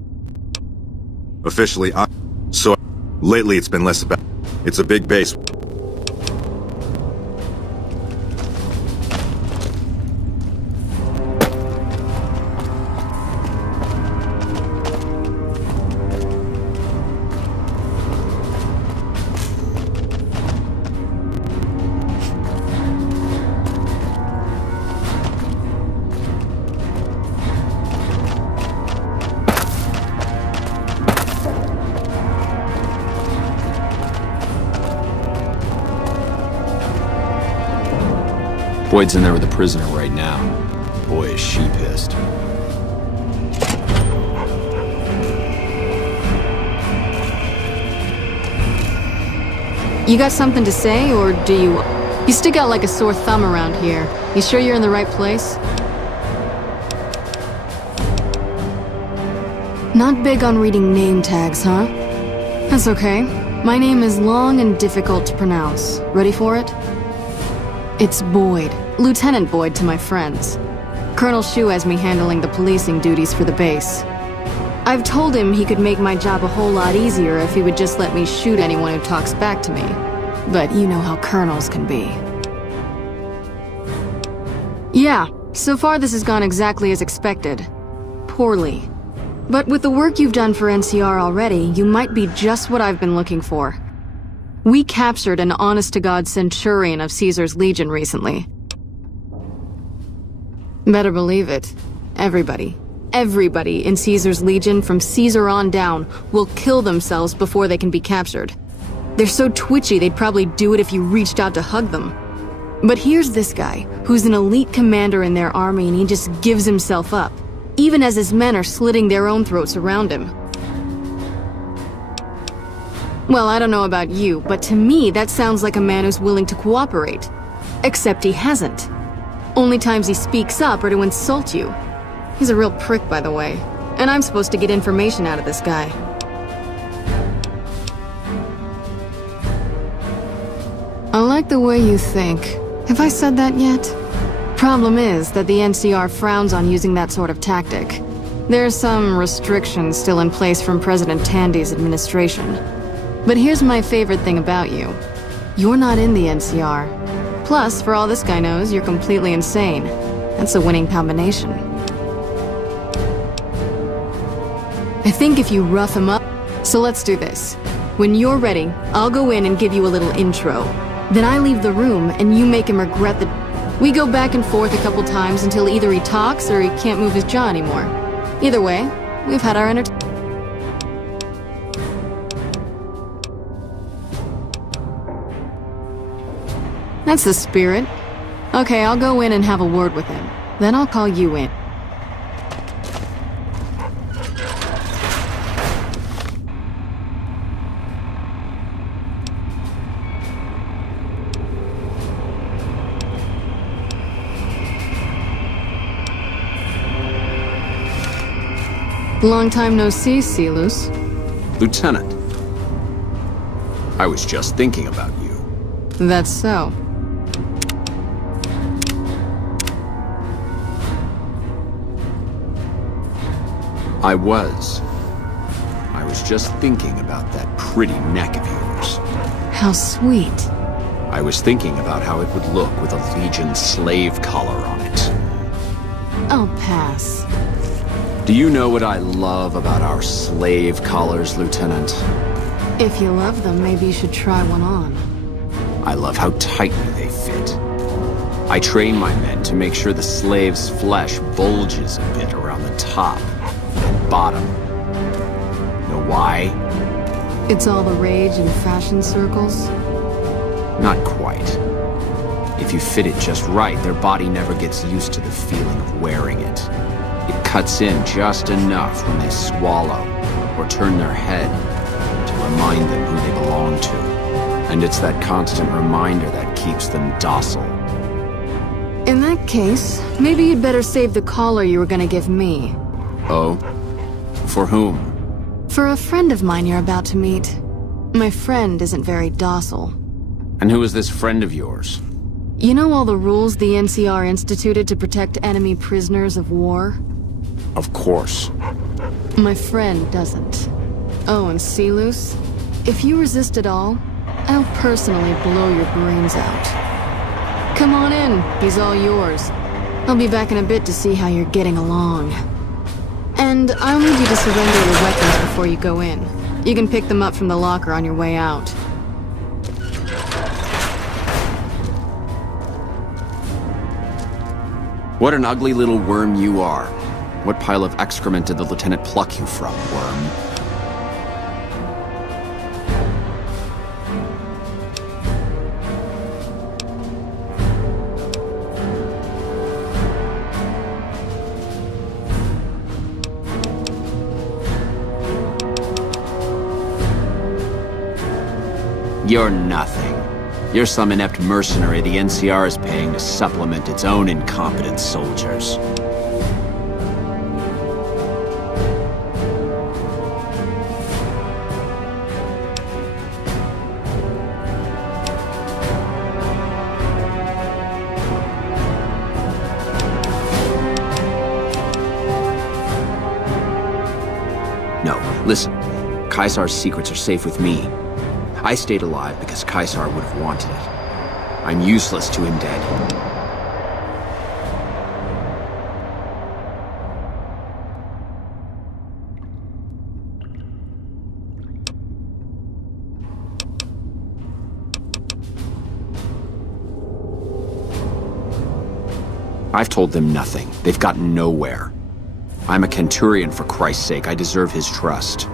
Officially, so lately it's been less about... It's a big base. Boyd's in there with a prisoner right now. Boy, is she pissed. You got something to say, or do you... You stick out like a sore thumb around here. You sure you're in the right place? Not big on reading name tags, huh? That's okay. My name is long and difficult to pronounce. Ready for it? It's Boyd. Lieutenant Boyd to my friends. Colonel Shu has me handling the policing duties for the base. I've told him he could make my job a whole lot easier if he would just let me shoot anyone who talks back to me. But you know how colonels can be. Yeah, so far this has gone exactly as expected. Poorly. But with the work you've done for NCR already, you might be just what I've been looking for. We captured an honest-to-God centurion of Caesar's Legion recently. Better believe it. Everybody in Caesar's Legion from Caesar on down will kill themselves before they can be captured. They're so twitchy they'd probably do it if you reached out to hug them. But here's this guy, who's an elite commander in their army, and he just gives himself up, even as his men are slitting their own throats around him. Well, I don't know about you, but to me that sounds like a man who's willing to cooperate. Except he hasn't. Only times he speaks up are to insult you. He's a real prick, by the way. And I'm supposed to get information out of this guy. I like the way you think. Have I said that yet? Problem is that the NCR frowns on using that sort of tactic. There's some restrictions still in place from President Tandy's administration. But here's my favorite thing about you. You're not in the NCR. Plus, for all this guy knows, you're completely insane. That's a winning combination. I think if you rough him up... So let's do this. When you're ready, I'll go in and give you a little intro. Then I leave the room and you make him regret the... We go back and forth a couple times until either he talks or he can't move his jaw anymore. Either way, we've had our entertainment. That's the spirit. Okay, I'll go in and have a word with him. Then I'll call you in. Long time no see, Silus. Lieutenant. I was just thinking about you. That's so. I was just thinking about that pretty neck of yours. How sweet. I was thinking about how it would look with a Legion slave collar on it. I'll pass. Do you know what I love about our slave collars, Lieutenant? If you love them, maybe you should try one on. I love how tightly they fit. I train my men to make sure the slave's flesh bulges a bit around the top and bottom. Know why? It's all the rage in fashion circles? Not quite. If you fit it just right, their body never gets used to the feeling of wearing it. It cuts in just enough when they swallow or turn their head to remind them who they belong to. And it's that constant reminder that keeps them docile. In that case, maybe you'd better save the collar you were gonna give me. Oh? For whom? For a friend of mine you're about to meet. My friend isn't very docile. And who is this friend of yours? You know all the rules the NCR instituted to protect enemy prisoners of war? Of course. My friend doesn't. Oh, and Silus, if you resist at all, I'll personally blow your brains out. Come on in, he's all yours. I'll be back in a bit to see how you're getting along. And I'll need you to surrender your weapons before you go in. You can pick them up from the locker on your way out. What an ugly little worm you are. What pile of excrement did the lieutenant pluck you from, worm? You're nothing. You're some inept mercenary the NCR is paying to supplement its own incompetent soldiers. No, listen. Caesar's secrets are safe with me. I stayed alive because Caesar would have wanted it. I'm useless to him dead. I've told them nothing. They've gotten nowhere. I'm a Centurion, for Christ's sake. I deserve his trust.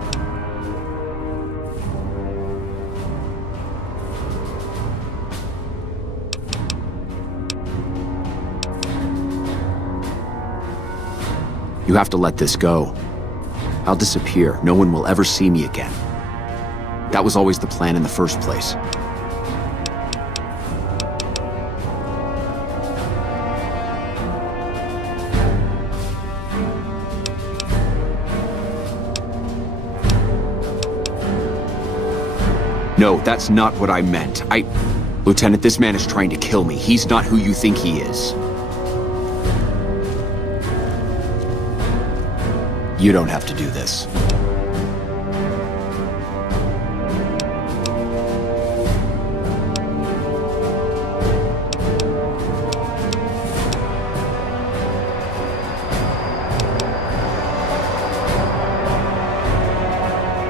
You have to let this go. I'll disappear. No one will ever see me again. That was always the plan in the first place. No, that's not what I meant. Lieutenant, this man is trying to kill me. He's not who you think he is. You don't have to do this.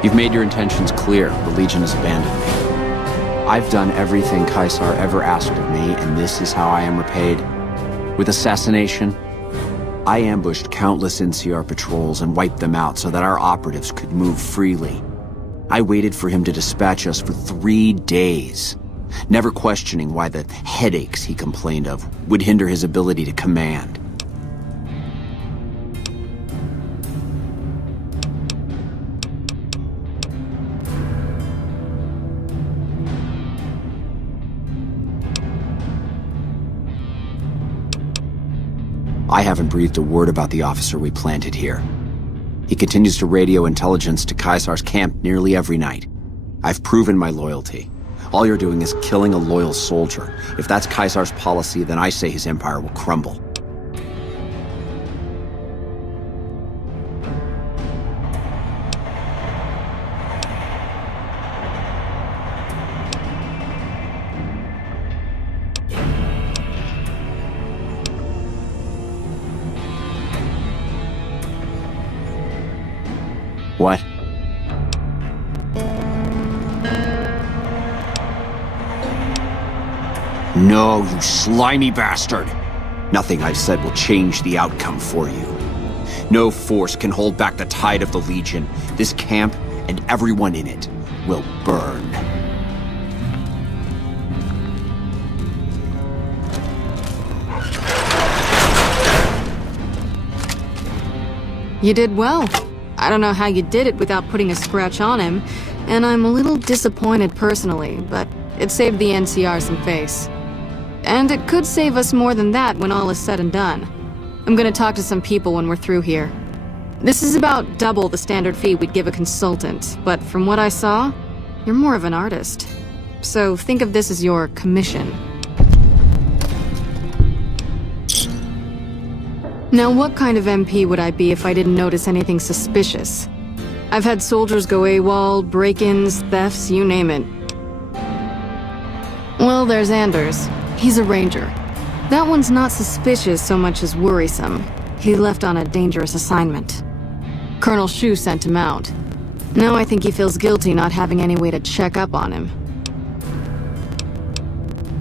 You've made your intentions clear. The Legion has abandoned me. I've done everything Caesar ever asked of me, and this is how I am repaid. With assassination, I ambushed countless NCR patrols and wiped them out so that our operatives could move freely. I waited for him to dispatch us for 3 days, never questioning why the headaches he complained of would hinder his ability to command. I haven't breathed a word about the officer we planted here. He continues to radio intelligence to Caesar's camp nearly every night. I've proven my loyalty. All you're doing is killing a loyal soldier. If that's Caesar's policy, then I say his empire will crumble. What? No, you slimy bastard! Nothing I've said will change the outcome for you. No force can hold back the tide of the Legion. This camp and everyone in it will burn. You did well. I don't know how you did it without putting a scratch on him, and I'm a little disappointed personally, but it saved the NCR some face. And it could save us more than that when all is said and done. I'm gonna talk to some people when we're through here. This is about double the standard fee we'd give a consultant, but from what I saw, you're more of an artist. So think of this as your commission. Now, what kind of MP would I be if I didn't notice anything suspicious? I've had soldiers go AWOL, break-ins, thefts, you name it. Well, there's Anders. He's a ranger. That one's not suspicious so much as worrisome. He left on a dangerous assignment. Colonel Shu sent him out. Now I think he feels guilty not having any way to check up on him.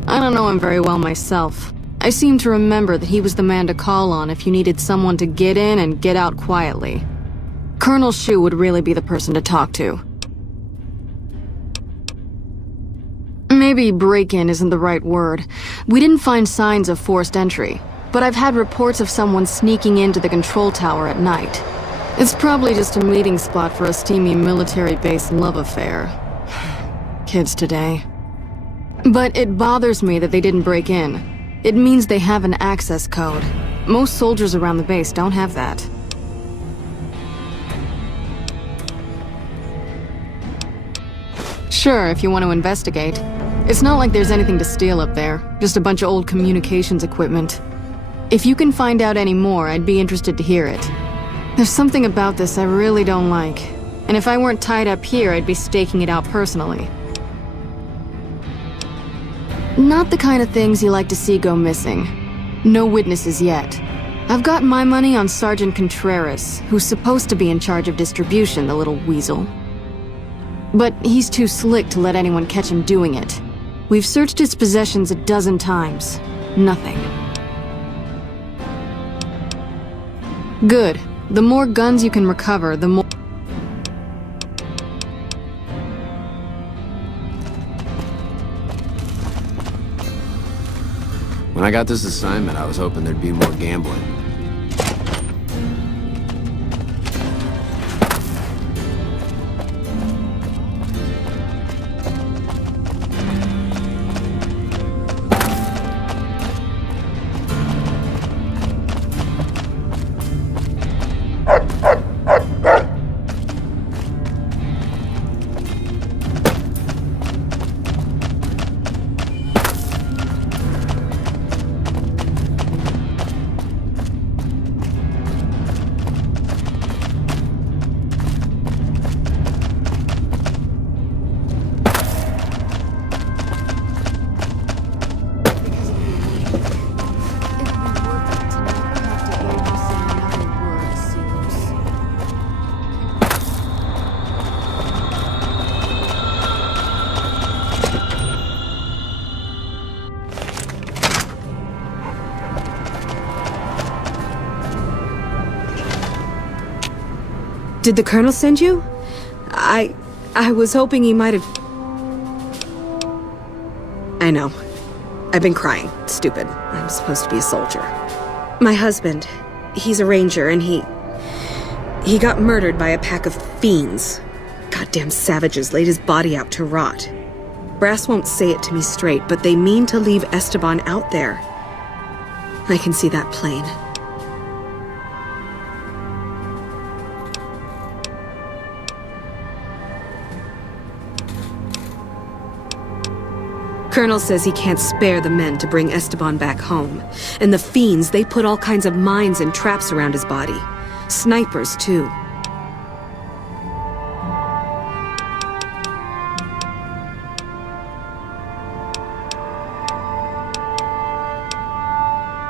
I don't know him very well myself. I seem to remember that he was the man to call on if you needed someone to get in and get out quietly. Colonel Shu would really be the person to talk to. Maybe break-in isn't the right word. We didn't find signs of forced entry, but I've had reports of someone sneaking into the control tower at night. It's probably just a meeting spot for a steamy military-based love affair. Kids today. But it bothers me that they didn't break in. It means they have an access code. Most soldiers around the base don't have that. Sure, if you want to investigate. It's not like there's anything to steal up there, just a bunch of old communications equipment. If you can find out any more, I'd be interested to hear it. There's something about this I really don't like, and if I weren't tied up here, I'd be staking it out personally. Not the kind of things you like to see go missing. No witnesses yet. I've got my money on Sergeant Contreras, who's supposed to be in charge of distribution, the little weasel. But he's too slick to let anyone catch him doing it. We've searched his possessions 12 times. Nothing. Good. The more guns you can recover, the more... When I got this assignment, I was hoping there'd be more gambling. Did the Colonel send you? I was hoping he might have... I know. I've been crying. Stupid. I'm supposed to be a soldier. My husband, he's a ranger, and he got murdered by a pack of fiends. Goddamn savages laid his body out to rot. Brass won't say it to me straight, but they mean to leave Esteban out there. I can see that plain. Colonel says he can't spare the men to bring Esteban back home. And the fiends, they put all kinds of mines and traps around his body. Snipers, too.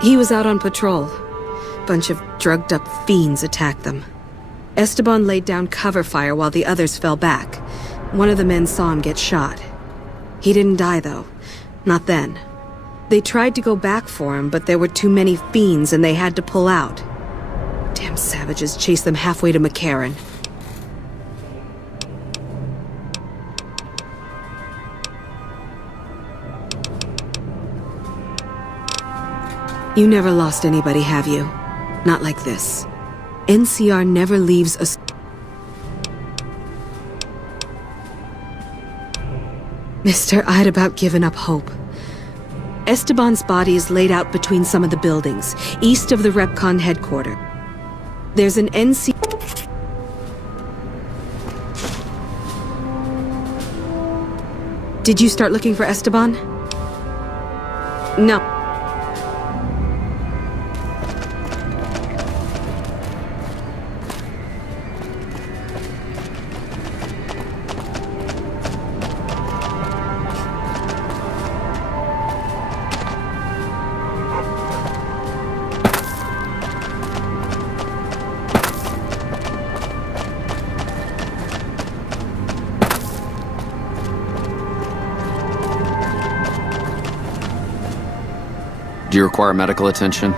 He was out on patrol. Bunch of drugged-up fiends attacked them. Esteban laid down cover fire while the others fell back. One of the men saw him get shot. He didn't die, though. Not then. They tried to go back for him, but there were too many fiends and they had to pull out. Damn savages chased them halfway to McCarran. You never lost anybody, have you? Not like this. NCR never leaves a... Mister, I'd about given up hope. Esteban's body is laid out between some of the buildings, east of the Repcon headquarters. There's an NC... Did you start looking for Esteban? No. Do you require medical attention?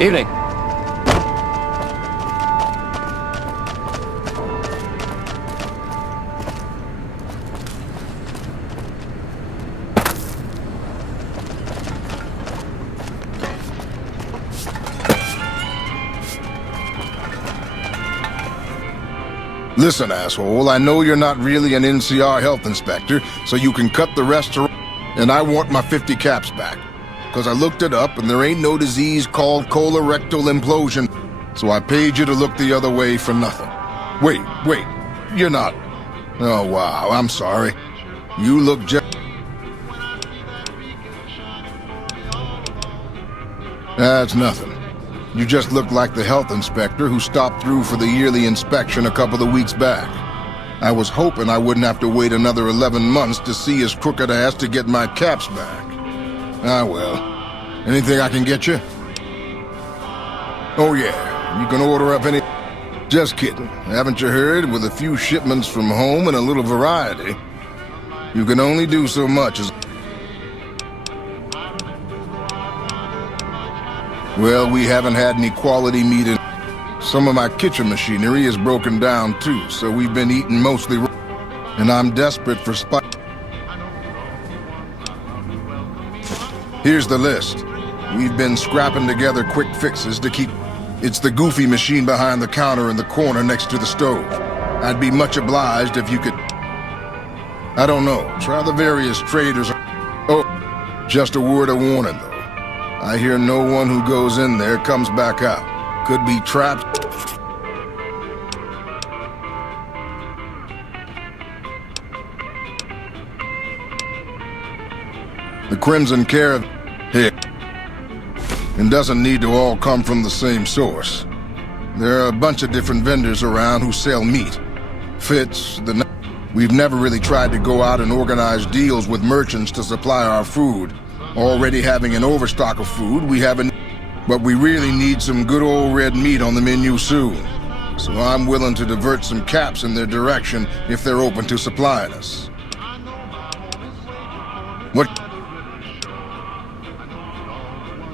Evening. Listen, asshole, I know you're not really an NCR health inspector, so you can cut the restaurant, and I want my 50 caps back. Because I looked it up, and there ain't no disease called colorectal implosion, so I paid you to look the other way for nothing. Wait, you're not... Oh, wow, I'm sorry. You look just... That's nothing. You just look like the health inspector who stopped through for the yearly inspection a couple of weeks back. I was hoping I wouldn't have to wait another 11 months to see his crooked ass to get my caps back. Ah, well. Anything I can get you? Oh, yeah. You can order up any... Just kidding. Haven't you heard? With a few shipments from home and a little variety, you can only do so much as... Well, we haven't had any quality meat in... Some of my kitchen machinery is broken down, too, so we've been eating mostly raw. And I'm desperate for Here's the list. We've been scrapping together quick fixes to keep... It's the goofy machine behind the counter in the corner next to the stove. I'd be much obliged if you could... I don't know. Try the various traders... Oh, just a word of warning, though. I hear no one who goes in there comes back out. Could be trapped. The Crimson Caravan... Here. And doesn't need to all come from the same source. There are a bunch of different vendors around who sell meat. Fitz, We've never really tried to go out and organize deals with merchants to supply our food. Already having an overstock of food, we haven't... But we really need some good old red meat on the menu soon. So I'm willing to divert some caps in their direction if they're open to supplying us. What?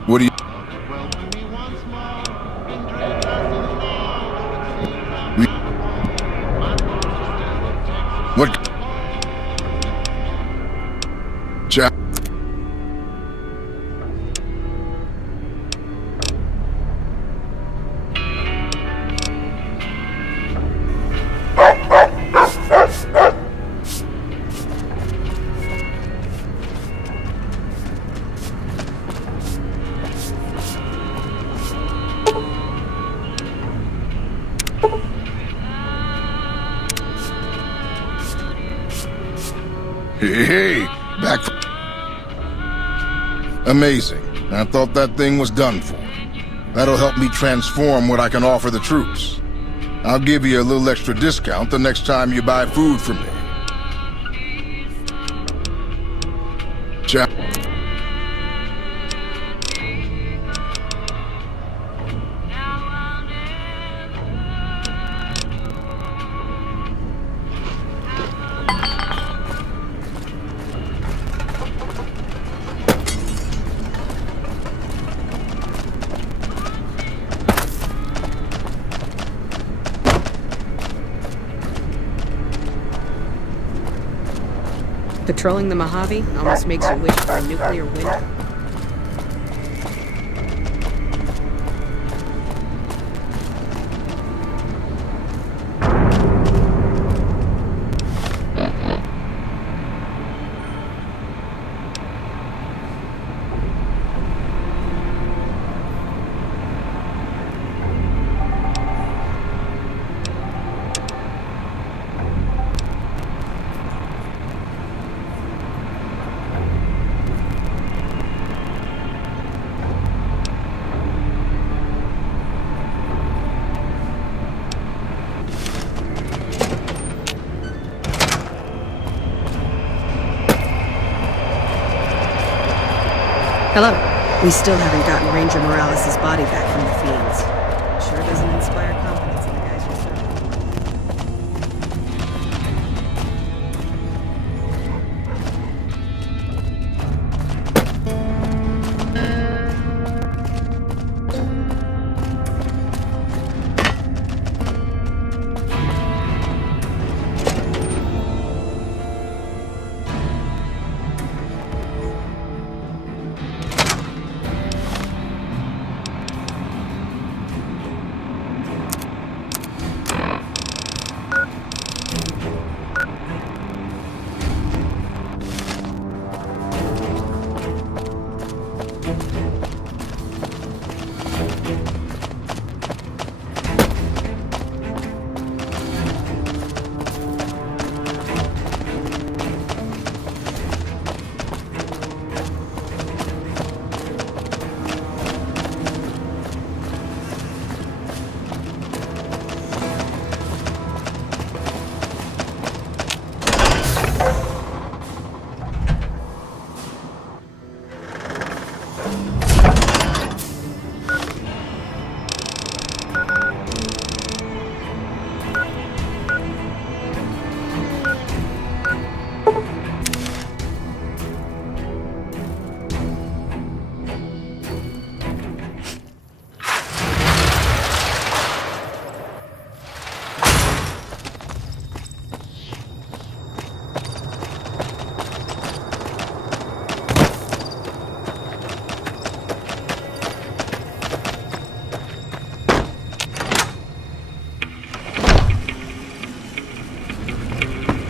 What do you... What? Jack. Hey, back from... Amazing. I thought that thing was done for. That'll help me transform what I can offer the troops. I'll give you a little extra discount the next time you buy food from me. Jack. Patrolling the Mojave almost makes you wish for a nuclear winter. Hello. We still haven't gotten Ranger Morales' body back from the fiends. Sure doesn't inspire confidence in the guys you're serving.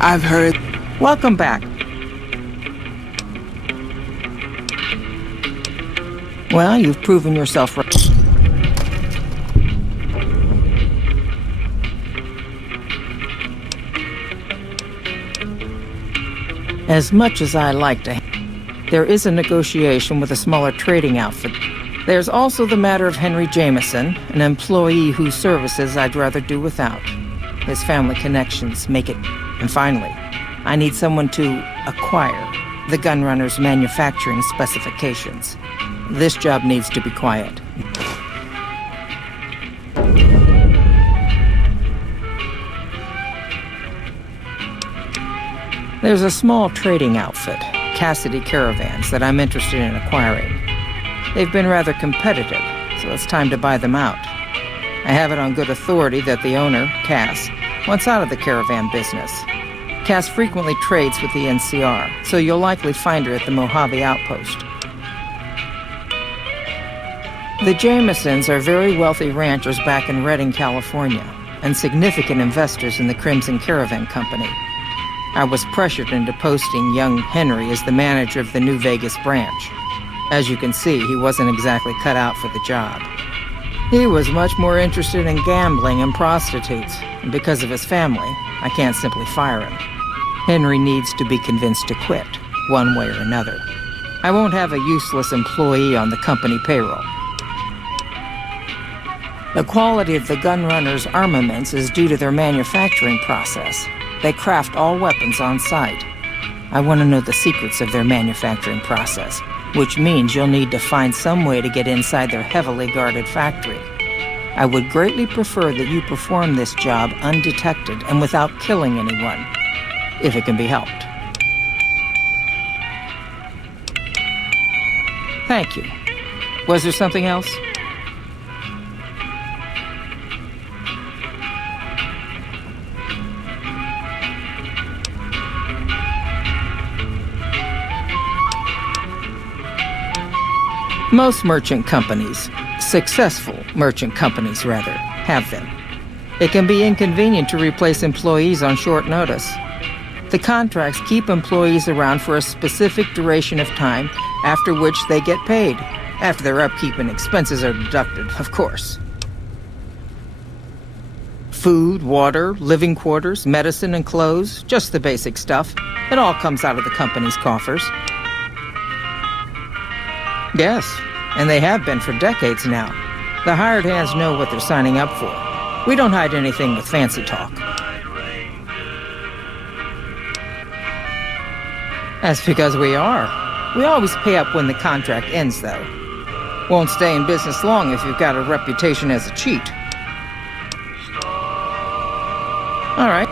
I've heard... Welcome back. Well, you've proven yourself right. As much as I like to... There is a negotiation with a smaller trading outfit. There's also the matter of Henry Jameson, an employee whose services I'd rather do without. His family connections make it... And finally, I need someone to acquire the gunrunner's manufacturing specifications. This job needs to be quiet. There's a small trading outfit Cassidy caravans that I'm interested in acquiring. They've been rather competitive, so it's time to buy them out. I have it on good authority that the owner, Cass, wants out of the caravan business. Cass frequently trades with the NCR, so you'll likely find her at the Mojave outpost. The Jamesons are very wealthy ranchers back in Redding, California, and significant investors in the Crimson Caravan Company. I was pressured into posting young Henry as the manager of the new Vegas branch. As you can see, he wasn't exactly cut out for the job. He was much more interested in gambling and prostitutes, and because of his family, I can't simply fire him. Henry needs to be convinced to quit, one way or another. I won't have a useless employee on the company payroll. The quality of the gunrunners' armaments is due to their manufacturing process. They craft all weapons on site. I want to know the secrets of their manufacturing process, which means you'll need to find some way to get inside their heavily guarded factory. I would greatly prefer that you perform this job undetected and without killing anyone, if it can be helped. Thank you. Was there something else? Most merchant companies, successful merchant companies rather, have them. It can be inconvenient to replace employees on short notice. The contracts keep employees around for a specific duration of time, after which they get paid, after their upkeep and expenses are deducted, of course. Food, water, living quarters, medicine and clothes, just the basic stuff. It all comes out of the company's coffers. Yes, and they have been for decades now. The hired hands know what they're signing up for. We don't hide anything with fancy talk. That's because we are. We always pay up when the contract ends, though. Won't stay in business long if you've got a reputation as a cheat. All right.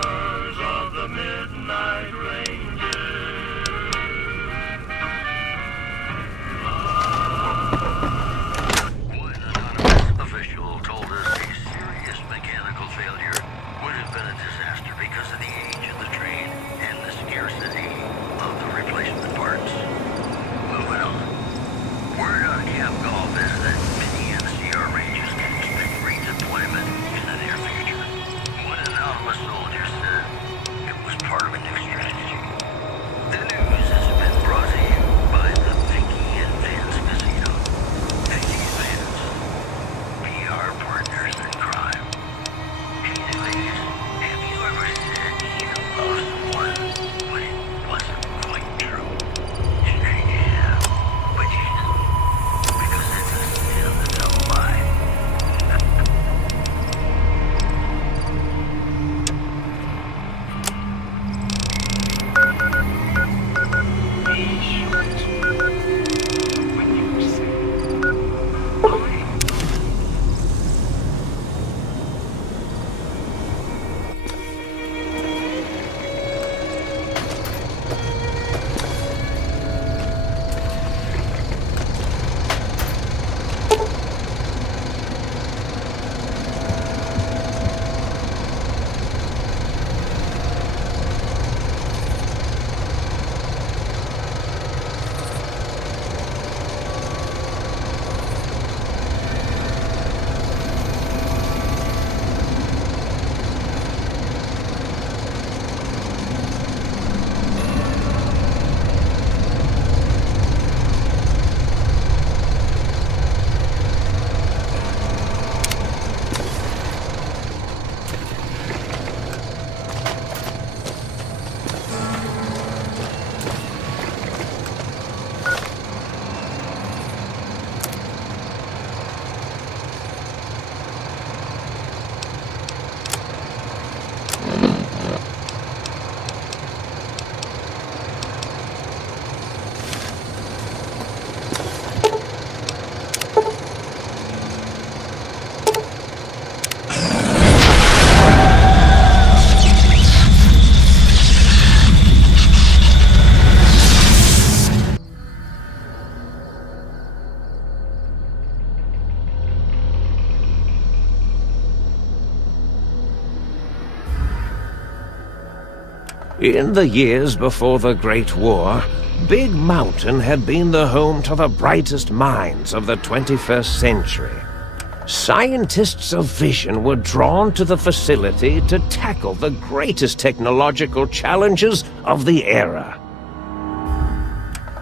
Soldier said In the years before the Great War, Big Mountain had been the home to the brightest minds of the 21st century. Scientists of vision were drawn to the facility to tackle the greatest technological challenges of the era.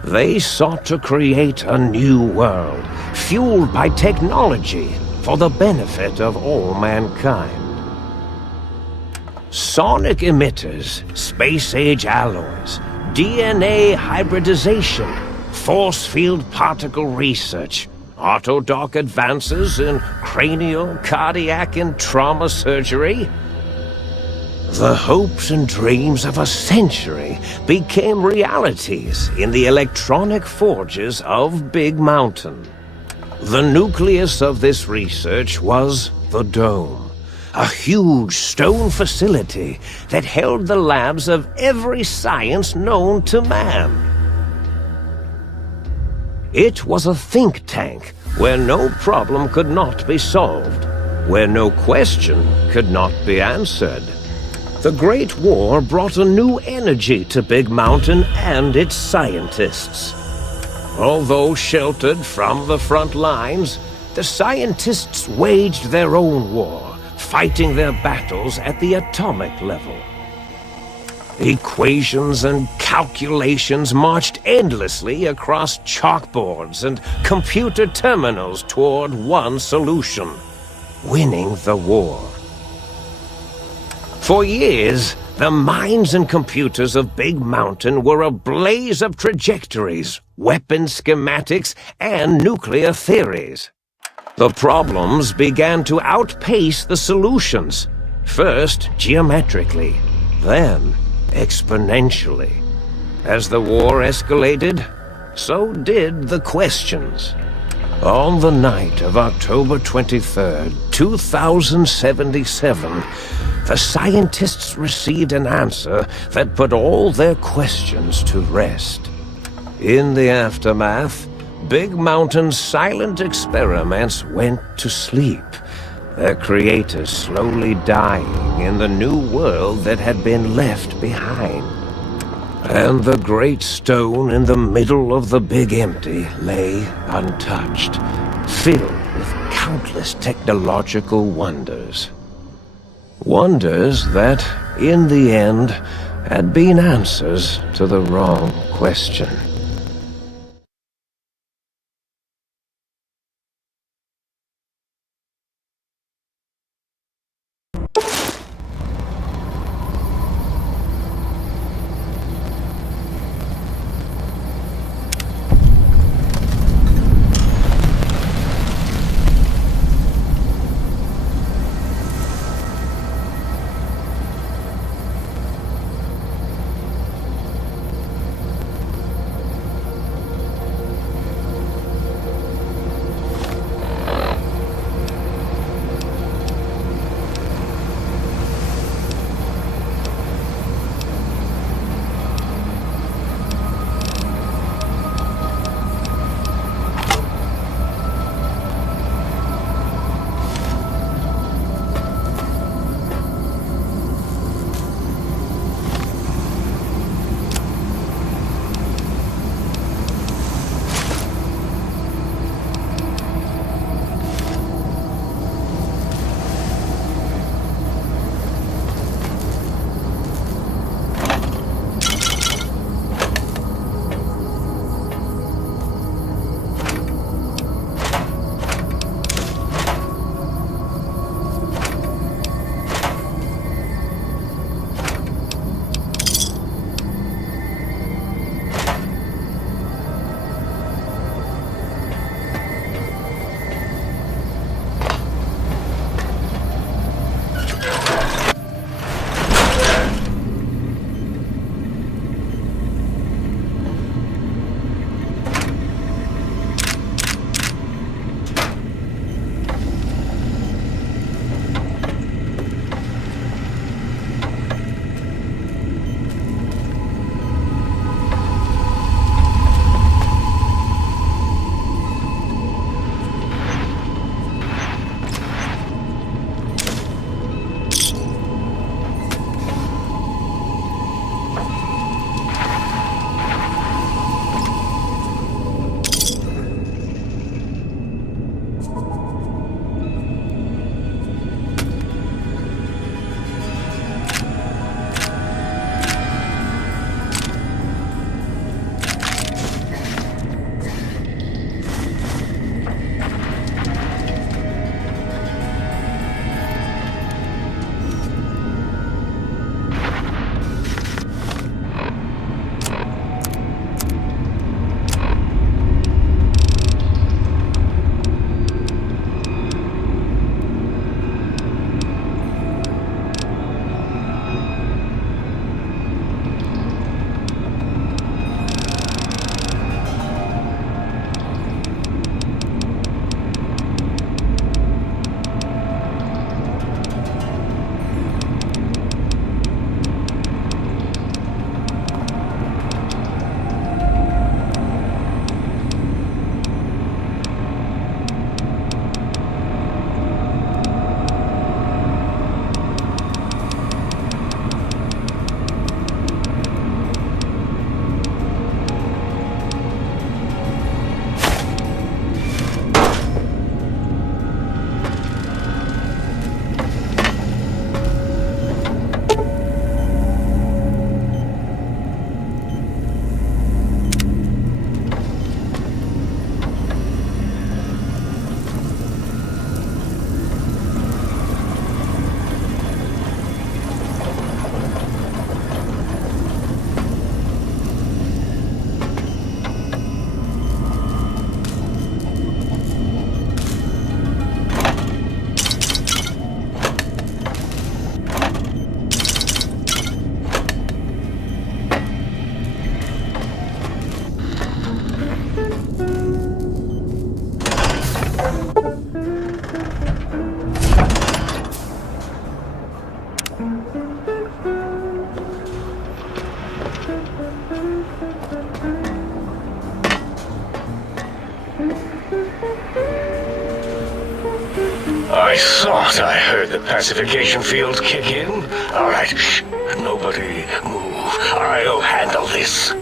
They sought to create a new world, fueled by technology for the benefit of all mankind. Sonic emitters, space-age alloys, DNA hybridization, force field particle research, autodoc advances in cranial, cardiac, and trauma surgery. The hopes and dreams of a century became realities in the electronic forges of Big Mountain. The nucleus of this research was the Dome, a huge stone facility that held the labs of every science known to man. It was a think tank where no problem could not be solved, where no question could not be answered. The Great War brought a new energy to Big Mountain and its scientists. Although sheltered from the front lines, the scientists waged their own war, fighting their battles at the atomic level. Equations and calculations marched endlessly across chalkboards and computer terminals toward one solution: winning the war. For years, the minds and computers of Big Mountain were a blaze of trajectories, weapon schematics, and nuclear theories. The problems began to outpace the solutions, first geometrically, then exponentially. As the war escalated, so did the questions. On the night of October 23rd, 2077, the scientists received an answer that put all their questions to rest. In the aftermath, Big Mountain's silent experiments went to sleep, their creators slowly dying in the new world that had been left behind. And the great stone in the middle of the Big Empty lay untouched, filled with countless technological wonders. Wonders that, in the end, had been answers to the wrong question. I thought I heard the pacification field kick in. All right, shh, nobody move. I'll handle this.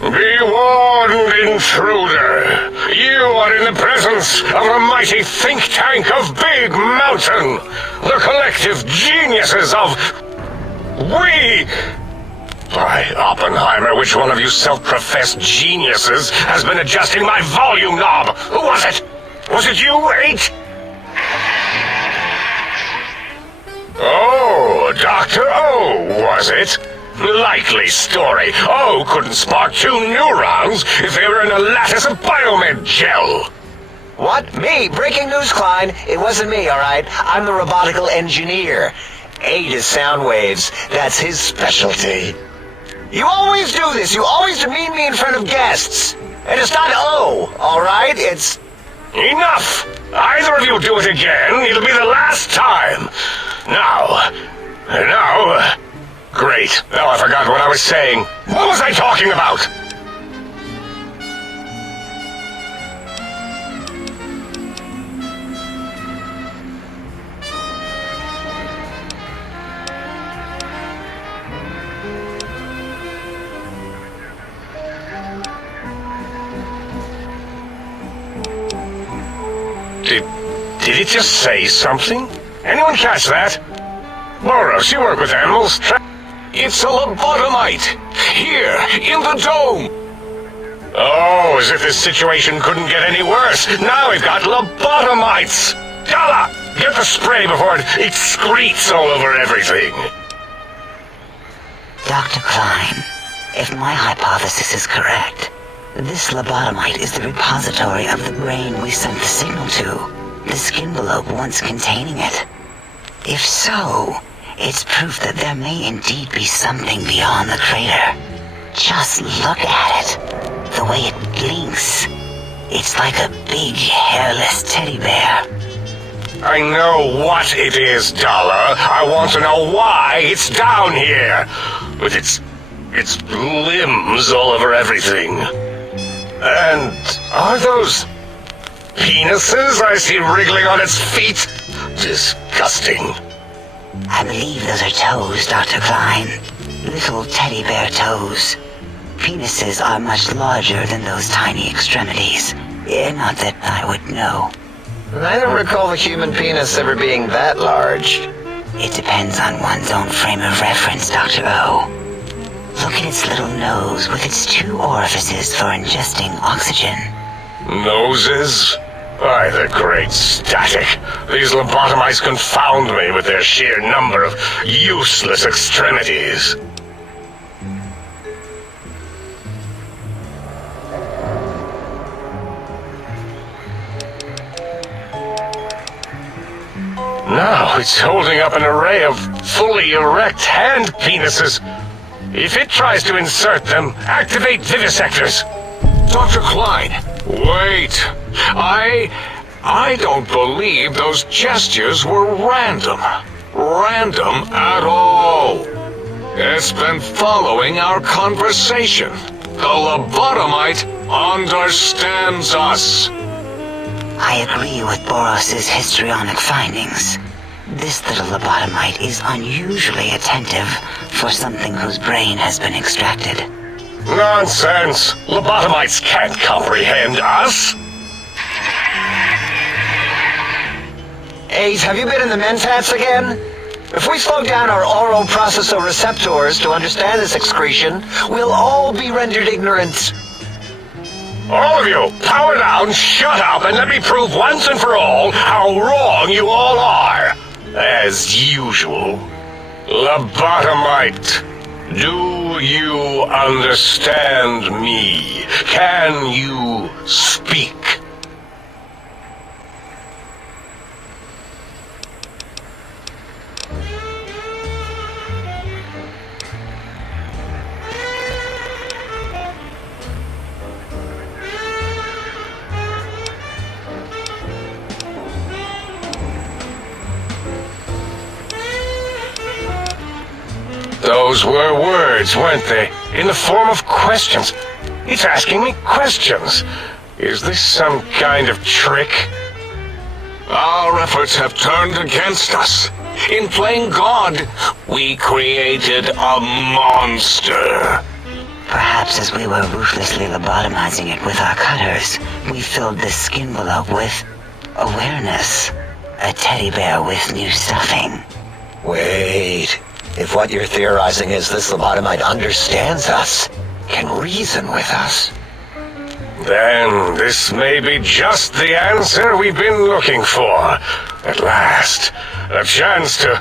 Be warned, intruder. You are in the presence of a mighty think tank of Big Mountain. The collective geniuses of... We... By Oppenheimer, which one of you self-professed geniuses has been adjusting my volume knob? Who was it? Was it you, 8? Oh, Dr. O, was it? Likely story. O couldn't spark 2 neurons if they were in a lattice of biomed gel. What? Me? Breaking news, Klein. It wasn't me, all right? I'm the robotical engineer. 8 is sound waves. That's his specialty. You always do this. You always demean me in front of guests. And it's not O, all right? It's... Enough! Either of you do it again, it'll be the last time. Now... Great. Now I forgot what I was saying. What was I talking about? Did it just say something? Anyone catch that? Boros, you work with animals. It's a lobotomite! Here, in the dome! Oh, as if this situation couldn't get any worse. Now we've got lobotomites! Dalla! Get the spray before it excretes all over everything! Dr. Klein, if my hypothesis is correct, this lobotomite is the repository of the brain we sent the signal to, the skin envelope once containing it. If so, it's proof that there may indeed be something beyond the crater. Just look at it. The way it blinks. It's like a big, hairless teddy bear. I know what it is, Dollar. I want to know why it's down here. With its limbs all over everything. And are those penises I see wriggling on its feet? Disgusting. I believe those are toes, Dr. Klein. Little teddy bear toes. Penises are much larger than those tiny extremities. Not that I would know. I don't recall the human penis ever being that large. It depends on one's own frame of reference, Dr. O. Look at its little nose with its 2 orifices for ingesting oxygen. Noses? Why, the great static. These lobotomites confound me with their sheer number of useless extremities. Now it's holding up an array of fully erect hand penises. If it tries to insert them, activate vivisectors. Dr. Klein, wait. I don't believe those gestures were random. Random at all. It's been following our conversation. The lobotomite understands us. I agree with Boros's histrionic findings. This little lobotomite is unusually attentive for something whose brain has been extracted. Nonsense! Lobotomites can't comprehend us! 8, have you been in the mentats again? If we slow down our oral processor receptors to understand this excretion, we'll all be rendered ignorant. All of you, power down, shut up, and let me prove once and for all how wrong you all are. As usual. Lobotomite, do you understand me? Can you speak? Those were words, weren't they? In the form of questions. It's asking me questions. Is this some kind of trick? Our efforts have turned against us. In playing God, we created a monster. Perhaps as we were ruthlessly lobotomizing it with our cutters, we filled the skin envelope with awareness. A teddy bear with new stuffing. Wait. If what you're theorizing is this lobotomite understands us, can reason with us, then this may be just the answer we've been looking for. At last, a chance to...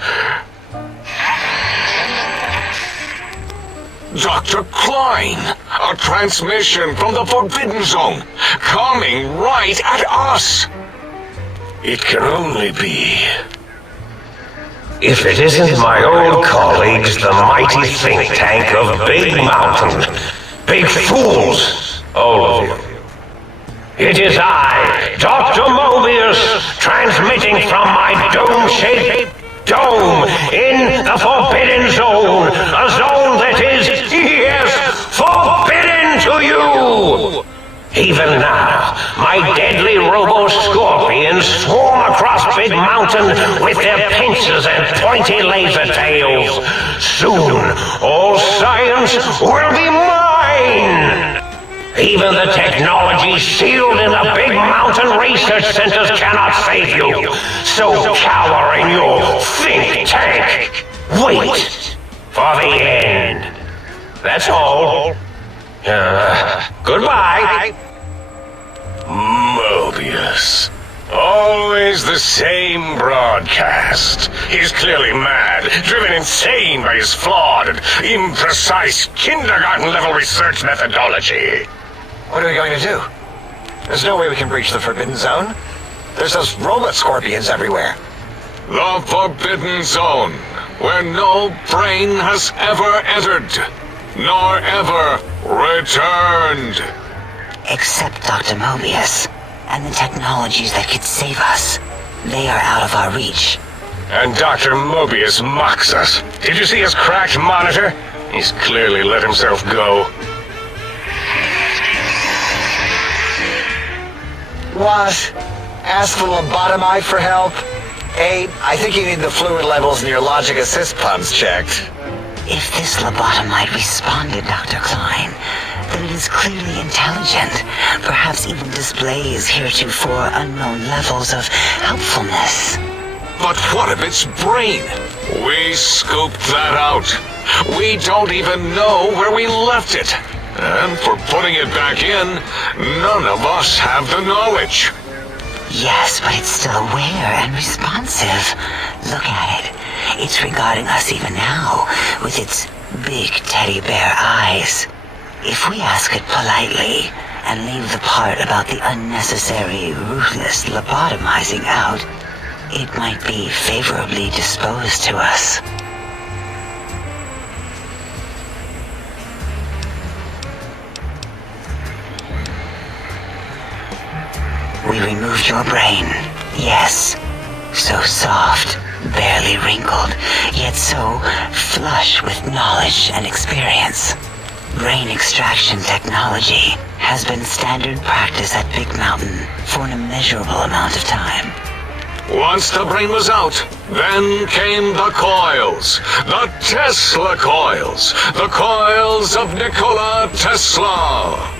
Dr. Klein, a transmission from the Forbidden Zone, coming right at us. It can only be... If it isn't my old colleagues, the mighty think tank of Big Mountain. Big fools, all of you. It is I, Dr. Mobius, transmitting from my dome-shaped dome in the Forbidden Zone. A zone that is, yes, forbidden to you! Even now, my deadly robo-scorpions swarm across Big Mountain with their pincers and pointy laser tails. Soon, all science will be mine! Even the technology sealed in the Big Mountain research centers cannot save you. So cower in your think tank. Wait for the end. That's all. Goodbye. Mobius. Always the same broadcast. He's clearly mad, driven insane by his flawed and imprecise kindergarten-level research methodology. What are we going to do? There's no way we can breach the Forbidden Zone. There's those robot scorpions everywhere. The Forbidden Zone, where no brain has ever entered, nor ever returned. Except Dr. Mobius, and the technologies that could save us. They are out of our reach. And Dr. Mobius mocks us. Did you see his cracked monitor? He's clearly let himself go. What? Ask the lobotomite for help? Abe, I think you need the fluid levels in your logic assist pumps checked. If this lobotomite responded, Dr. Klein, then it is clearly intelligent, perhaps even displays heretofore unknown levels of helpfulness. But what of its brain? We scooped that out. We don't even know where we left it. And for putting it back in, none of us have the knowledge. Yes, but it's still aware and responsive. Look at it. It's regarding us even now, with its big teddy bear eyes. If we ask it politely, and leave the part about the unnecessary, ruthless lobotomizing out, it might be favorably disposed to us. We removed your brain, yes. So soft, barely wrinkled, yet so flush with knowledge and experience. Brain extraction technology has been standard practice at Big Mountain for an immeasurable amount of time. Once the brain was out, then came the coils. The Tesla coils. The coils of Nikola Tesla.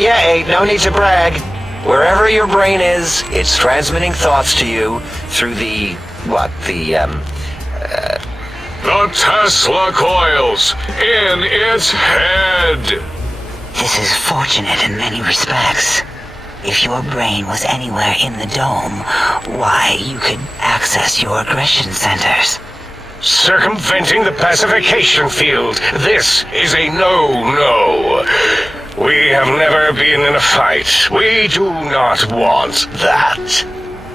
Yeah, Abe, no need to brag. Wherever your brain is, it's transmitting thoughts to you through the Tesla coils in its head. This is fortunate in many respects. If your brain was anywhere in the dome, why, you could access your aggression centers. Circumventing the pacification field. This is a no-no. We have never been in a fight. We do not want that.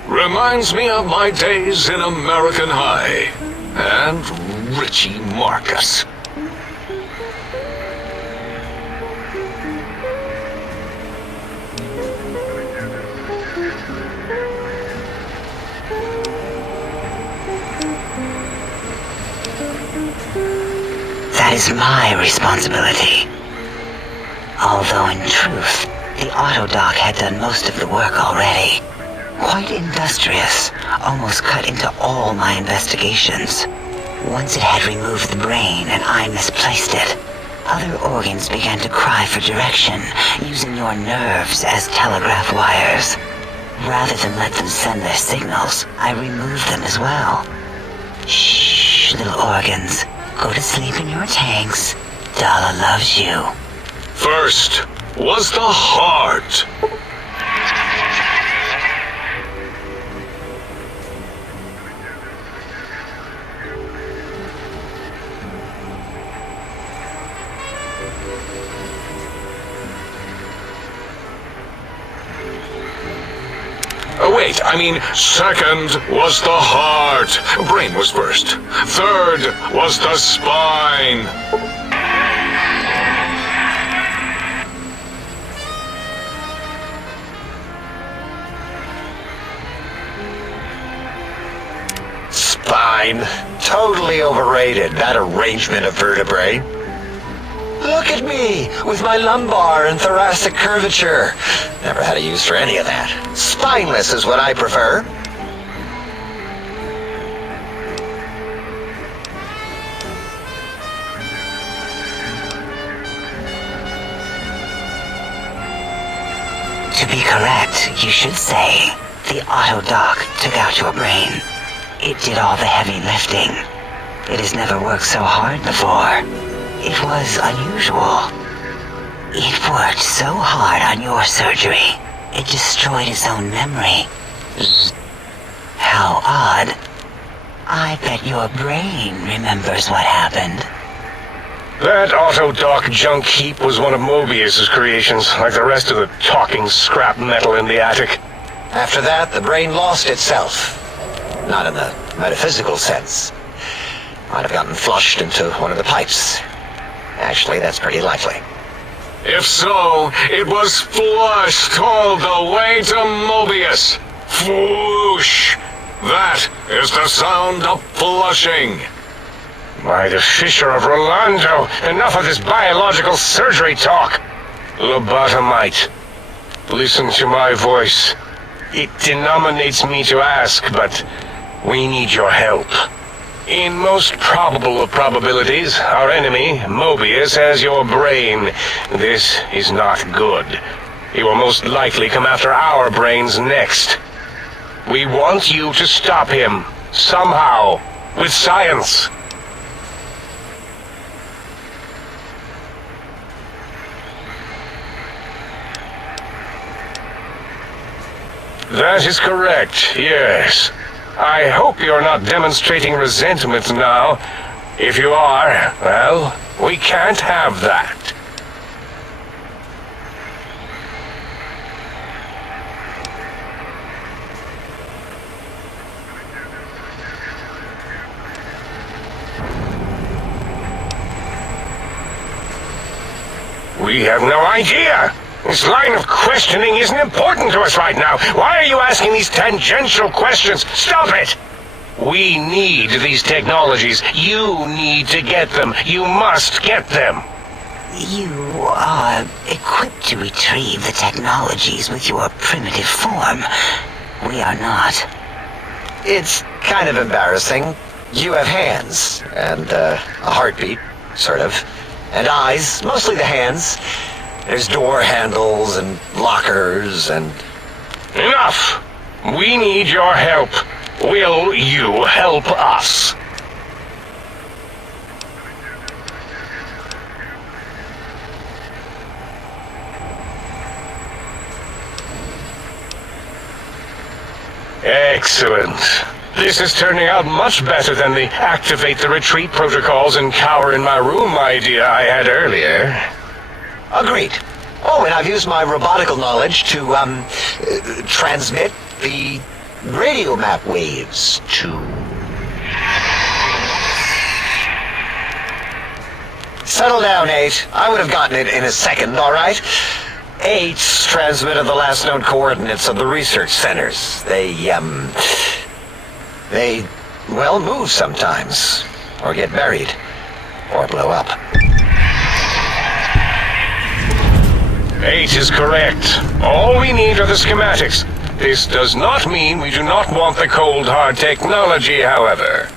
Reminds me of my days in American High. And Richie Marcus. That is my responsibility. Although in truth, the autodoc had done most of the work already. Quite industrious, almost cut into all my investigations. Once it had removed the brain and I misplaced it, other organs began to cry for direction, using your nerves as telegraph wires. Rather than let them send their signals, I removed them as well. Shh, little organs. Go to sleep in your tanks. Dala loves you. First was the heart. Wait, I mean, second was the heart. Brain was first. Third was the spine. Spine. Totally overrated, that arrangement of vertebrae. Look at me, with my lumbar and thoracic curvature. Never had a use for any of that. Spineless is what I prefer. To be correct, you should say, the autodoc took out your brain. It did all the heavy lifting. It has never worked so hard before. It was unusual. It worked so hard on your surgery, it destroyed its own memory. How odd. I bet your brain remembers what happened. That autodoc junk heap was one of Mobius's creations, like the rest of the talking scrap metal in the attic. After that, the brain lost itself. Not in the metaphysical sense. Might have gotten flushed into one of the pipes. Actually, that's pretty likely. If so, it was flushed all the way to Mobius. Flush! That is the sound of flushing. By the Fisher of Rolando, enough of this biological surgery talk. Lobotomite, listen to my voice. It denominates me to ask, but we need your help. In most probable of probabilities, our enemy, Mobius, has your brain. This is not good. He will most likely come after our brains next. We want you to stop him, somehow, with science. That is correct, yes. I hope you're not demonstrating resentment now. If you are, well, we can't have that. We have no idea. This line of questioning isn't important to us right now. Why are you asking these tangential questions? Stop it! We need these technologies. You need to get them. You must get them. You are equipped to retrieve the technologies with your primitive form. We are not. It's kind of embarrassing. You have hands, and a heartbeat, sort of, and eyes, mostly the hands. There's door handles and lockers and... Enough! We need your help. Will you help us? Excellent. This is turning out much better than the activate the retreat protocols and cower in my room idea I had earlier. Agreed. Oh, and I've used my robotical knowledge to, transmit the radio map waves to... Settle down, 8. I would have gotten it in a second, all right? 8's transmitted the last known coordinates of the research centers. They, well, move sometimes. Or get buried. Or blow up. 8 is correct. All we need are the schematics. This does not mean we do not want the cold hard technology, however.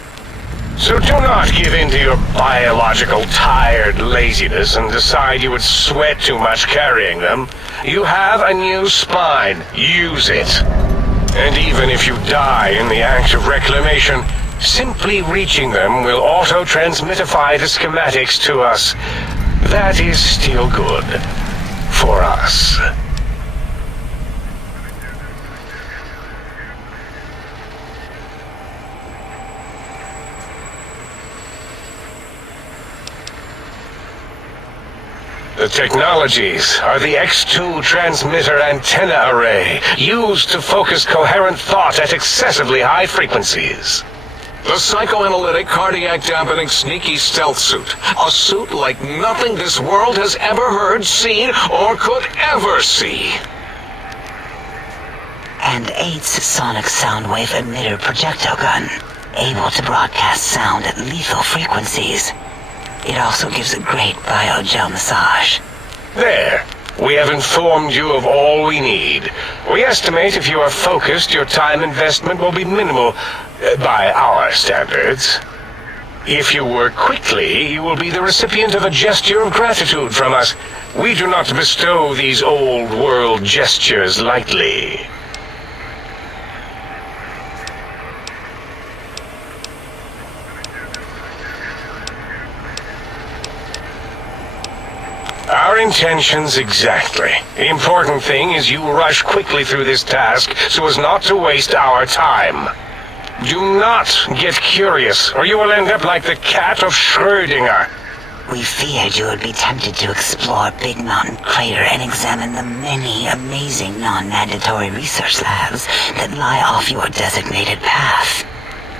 So do not give in to your biological tired laziness and decide you would sweat too much carrying them. You have a new spine. Use it. And even if you die in the act of reclamation, simply reaching them will auto-transmitify the schematics to us. That is still good. For us. The technologies are the X2 transmitter antenna array, used to focus coherent thought at excessively high frequencies. The psychoanalytic, cardiac dampening, sneaky stealth suit. A suit like nothing this world has ever heard, seen, or could ever see. And 8's sonic sound wave emitter projectile gun, able to broadcast sound at lethal frequencies. It also gives a great biogel massage. There. We have informed you of all we need. We estimate if you are focused, your time investment will be minimal, by our standards. If you work quickly, you will be the recipient of a gesture of gratitude from us. We do not bestow these old-world gestures lightly. Our intentions exactly. The important thing is you rush quickly through this task so as not to waste our time. Do not get curious, or you will end up like the cat of Schrödinger. We feared you would be tempted to explore Big Mountain Crater and examine the many amazing non-mandatory research labs that lie off your designated path.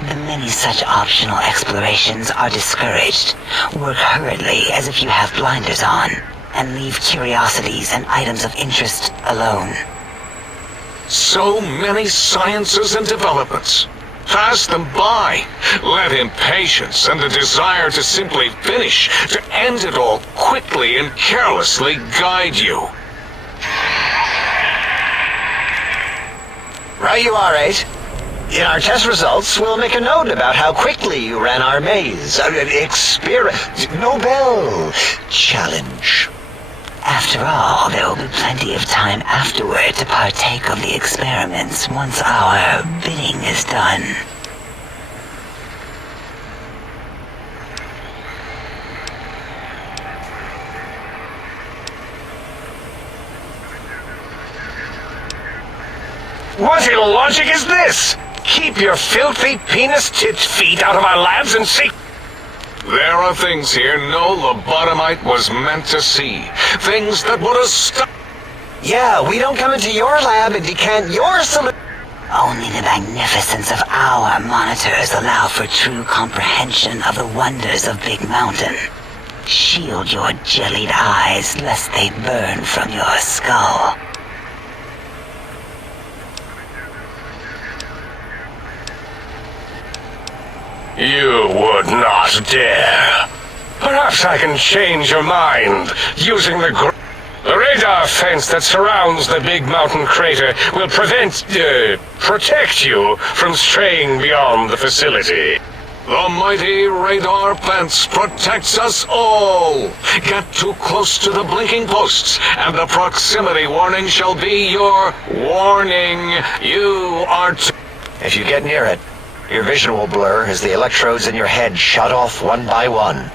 The many such optional explorations are discouraged. Work hurriedly as if you have blinders on, and leave curiosities and items of interest alone. So many sciences and developments. Pass them by. Let impatience and the desire to simply finish, to end it all quickly and carelessly guide you. Right you are, 8. In our test results, we'll make a note about how quickly you ran our maze. Nobel challenge. After all, there will be plenty of time afterward to partake of the experiments once our bidding is done. What illogic is this? Keep your filthy penis-tipped feet out of our labs and see... There are things here no lobotomite was meant to see. Things that would have Yeah, we don't come into your lab and decant your solution. Only the magnificence of our monitors allow for true comprehension of the wonders of Big Mountain. Shield your jellied eyes lest they burn from your skull. You would not dare. Perhaps I can change your mind. Using the radar fence that surrounds the Big Mountain Crater will protect you from straying beyond the facility. The mighty radar fence protects us all. Get too close to the blinking posts, and the proximity warning shall be your warning. You are If you get near it, your vision will blur as the electrodes in your head shut off one by one.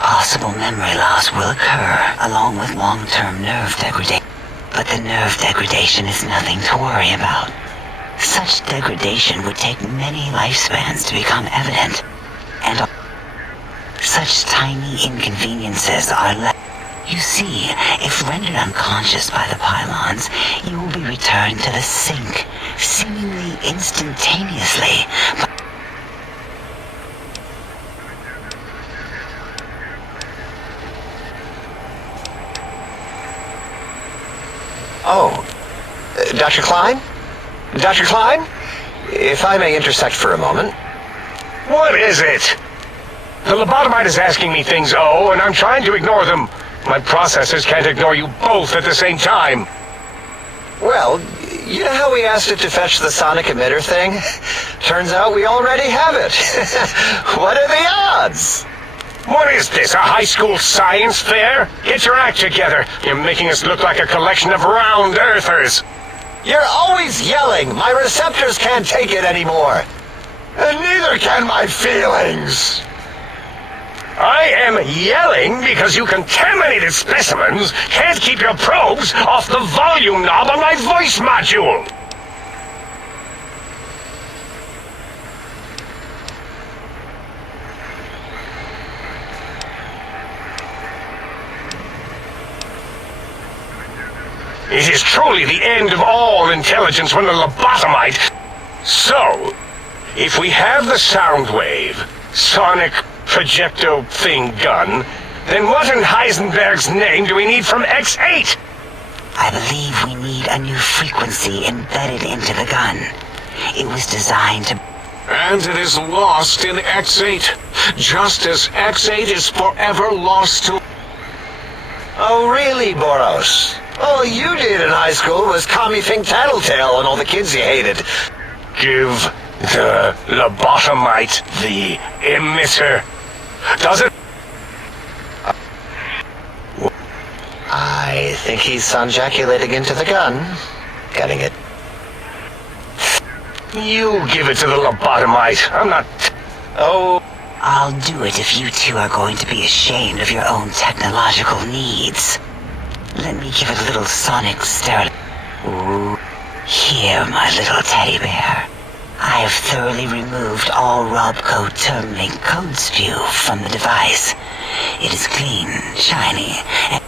Possible memory loss will occur, along with long-term nerve degradation. But the nerve degradation is nothing to worry about. Such degradation would take many lifespans to become evident, and such tiny inconveniences are left. You see, if rendered unconscious by the pylons, you will be returned to the sink, seemingly instantaneously. Oh, Dr. Klein? Dr. Klein? If I may intersect for a moment. What is it? The lobotomite is asking me things, and I'm trying to ignore them. My processors can't ignore you both at the same time. Well, you know how we asked it to fetch the sonic emitter thing? Turns out we already have it. What are the odds? What is this, a high school science fair? Get your act together. You're making us look like a collection of round earthers. You're always yelling. My receptors can't take it anymore. And neither can my feelings. I am yelling because you contaminated specimens can't keep your probes off the volume knob on my voice module. It is truly the end of all intelligence when the lobotomite... So, if we have the sound wave, sonic projecto thing gun, then what in Heisenberg's name do we need from X8? I believe we need a new frequency embedded into the gun. It was designed to... And it is lost in X8, just as X8 is forever lost to... Oh, really, Boros? All you did in high school was call me Fink Tattletale and all the kids you hated. Give the lobotomite the emitter. Does it? I think he's sonjaculating into the gun. Getting it. You give it to the lobotomite. I'm not... Oh... I'll do it if you two are going to be ashamed of your own technological needs. Let me give it a little sonic stereo. Here, my little teddy bear. I have thoroughly removed all Robco termlink code spew from the device. It is clean, shiny, and...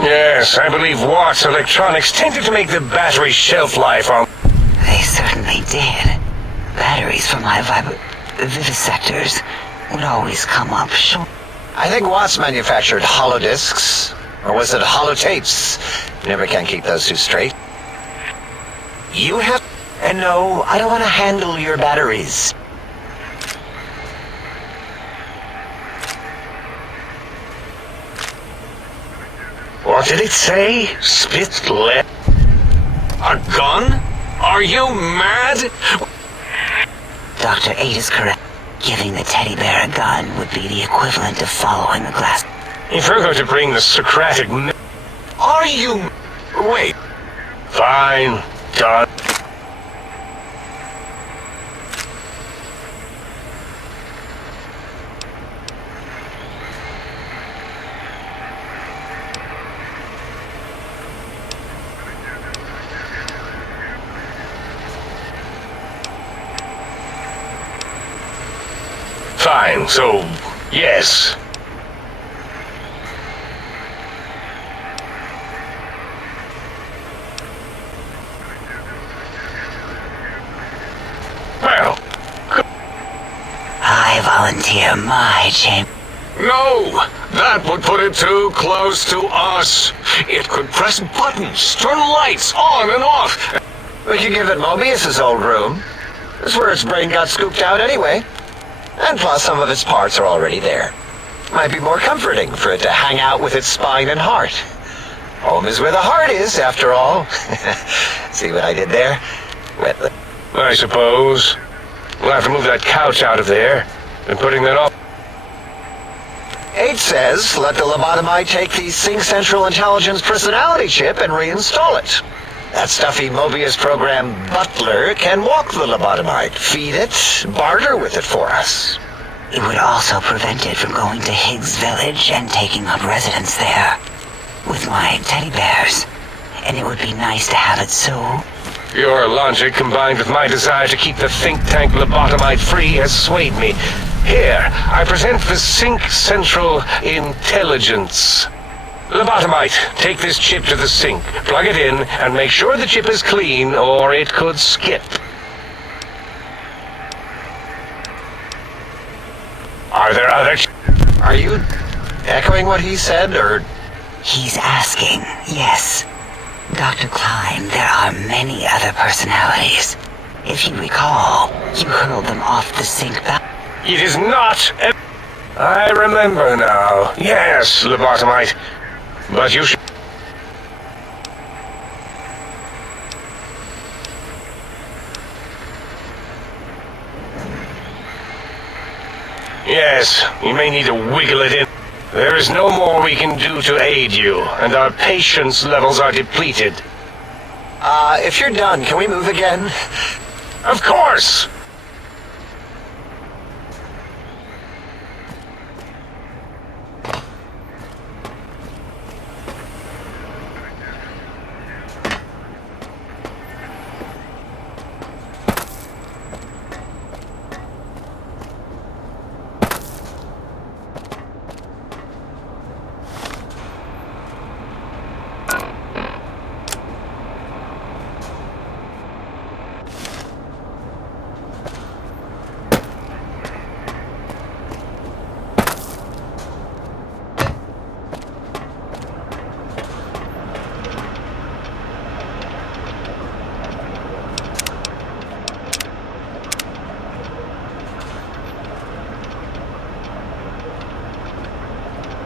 Yes, I believe Watt's Electronics tended to make the battery shelf life on... They certainly did. Batteries for my vivisectors would always come up short. I think Watts manufactured holodiscs. Or was it holotapes? Never can keep those two straight. You have... And no, I don't want to handle your batteries. What did it say? Spit left. A gun? Are you mad? Dr. 8 is correct. Giving the teddy bear a gun would be the equivalent of following a glass. If we're going to bring the Socratic... Are you... Wait. Fine. Done. Fine, so, yes. Well, I volunteer my chamber. No! That would put it too close to us. It could press buttons, turn lights on and off. We could give it Mobius's old room. That's where its brain got scooped out anyway. And plus, some of its parts are already there. Might be more comforting for it to hang out with its spine and heart. Home is where the heart is, after all. See what I did there? I suppose. We'll have to move that couch out of there, and putting that off. 8 says, let the lobotomite take the Sync Central Intelligence personality chip and reinstall it. That stuffy Mobius program butler can walk the lobotomite, feed it, barter with it for us. It would also prevent it from going to Higgs Village and taking up residence there with my teddy bears. And it would be nice to have it so. Your logic, combined with my desire to keep the think tank lobotomite free, has swayed me. Here, I present the Sync Central Intelligence. Lobotomite, take this chip to the sink, plug it in, and make sure the chip is clean, or it could skip. Are there other... Are you echoing what he said, or... He's asking, yes. Dr. Klein, there are many other personalities. If you recall, you hurled them off the sink It is not... I remember now. Yes, lobotomite. But you should... Yes, you may need to wiggle it in. There is no more we can do to aid you, and our patience levels are depleted. If you're done, can we move again? Of course!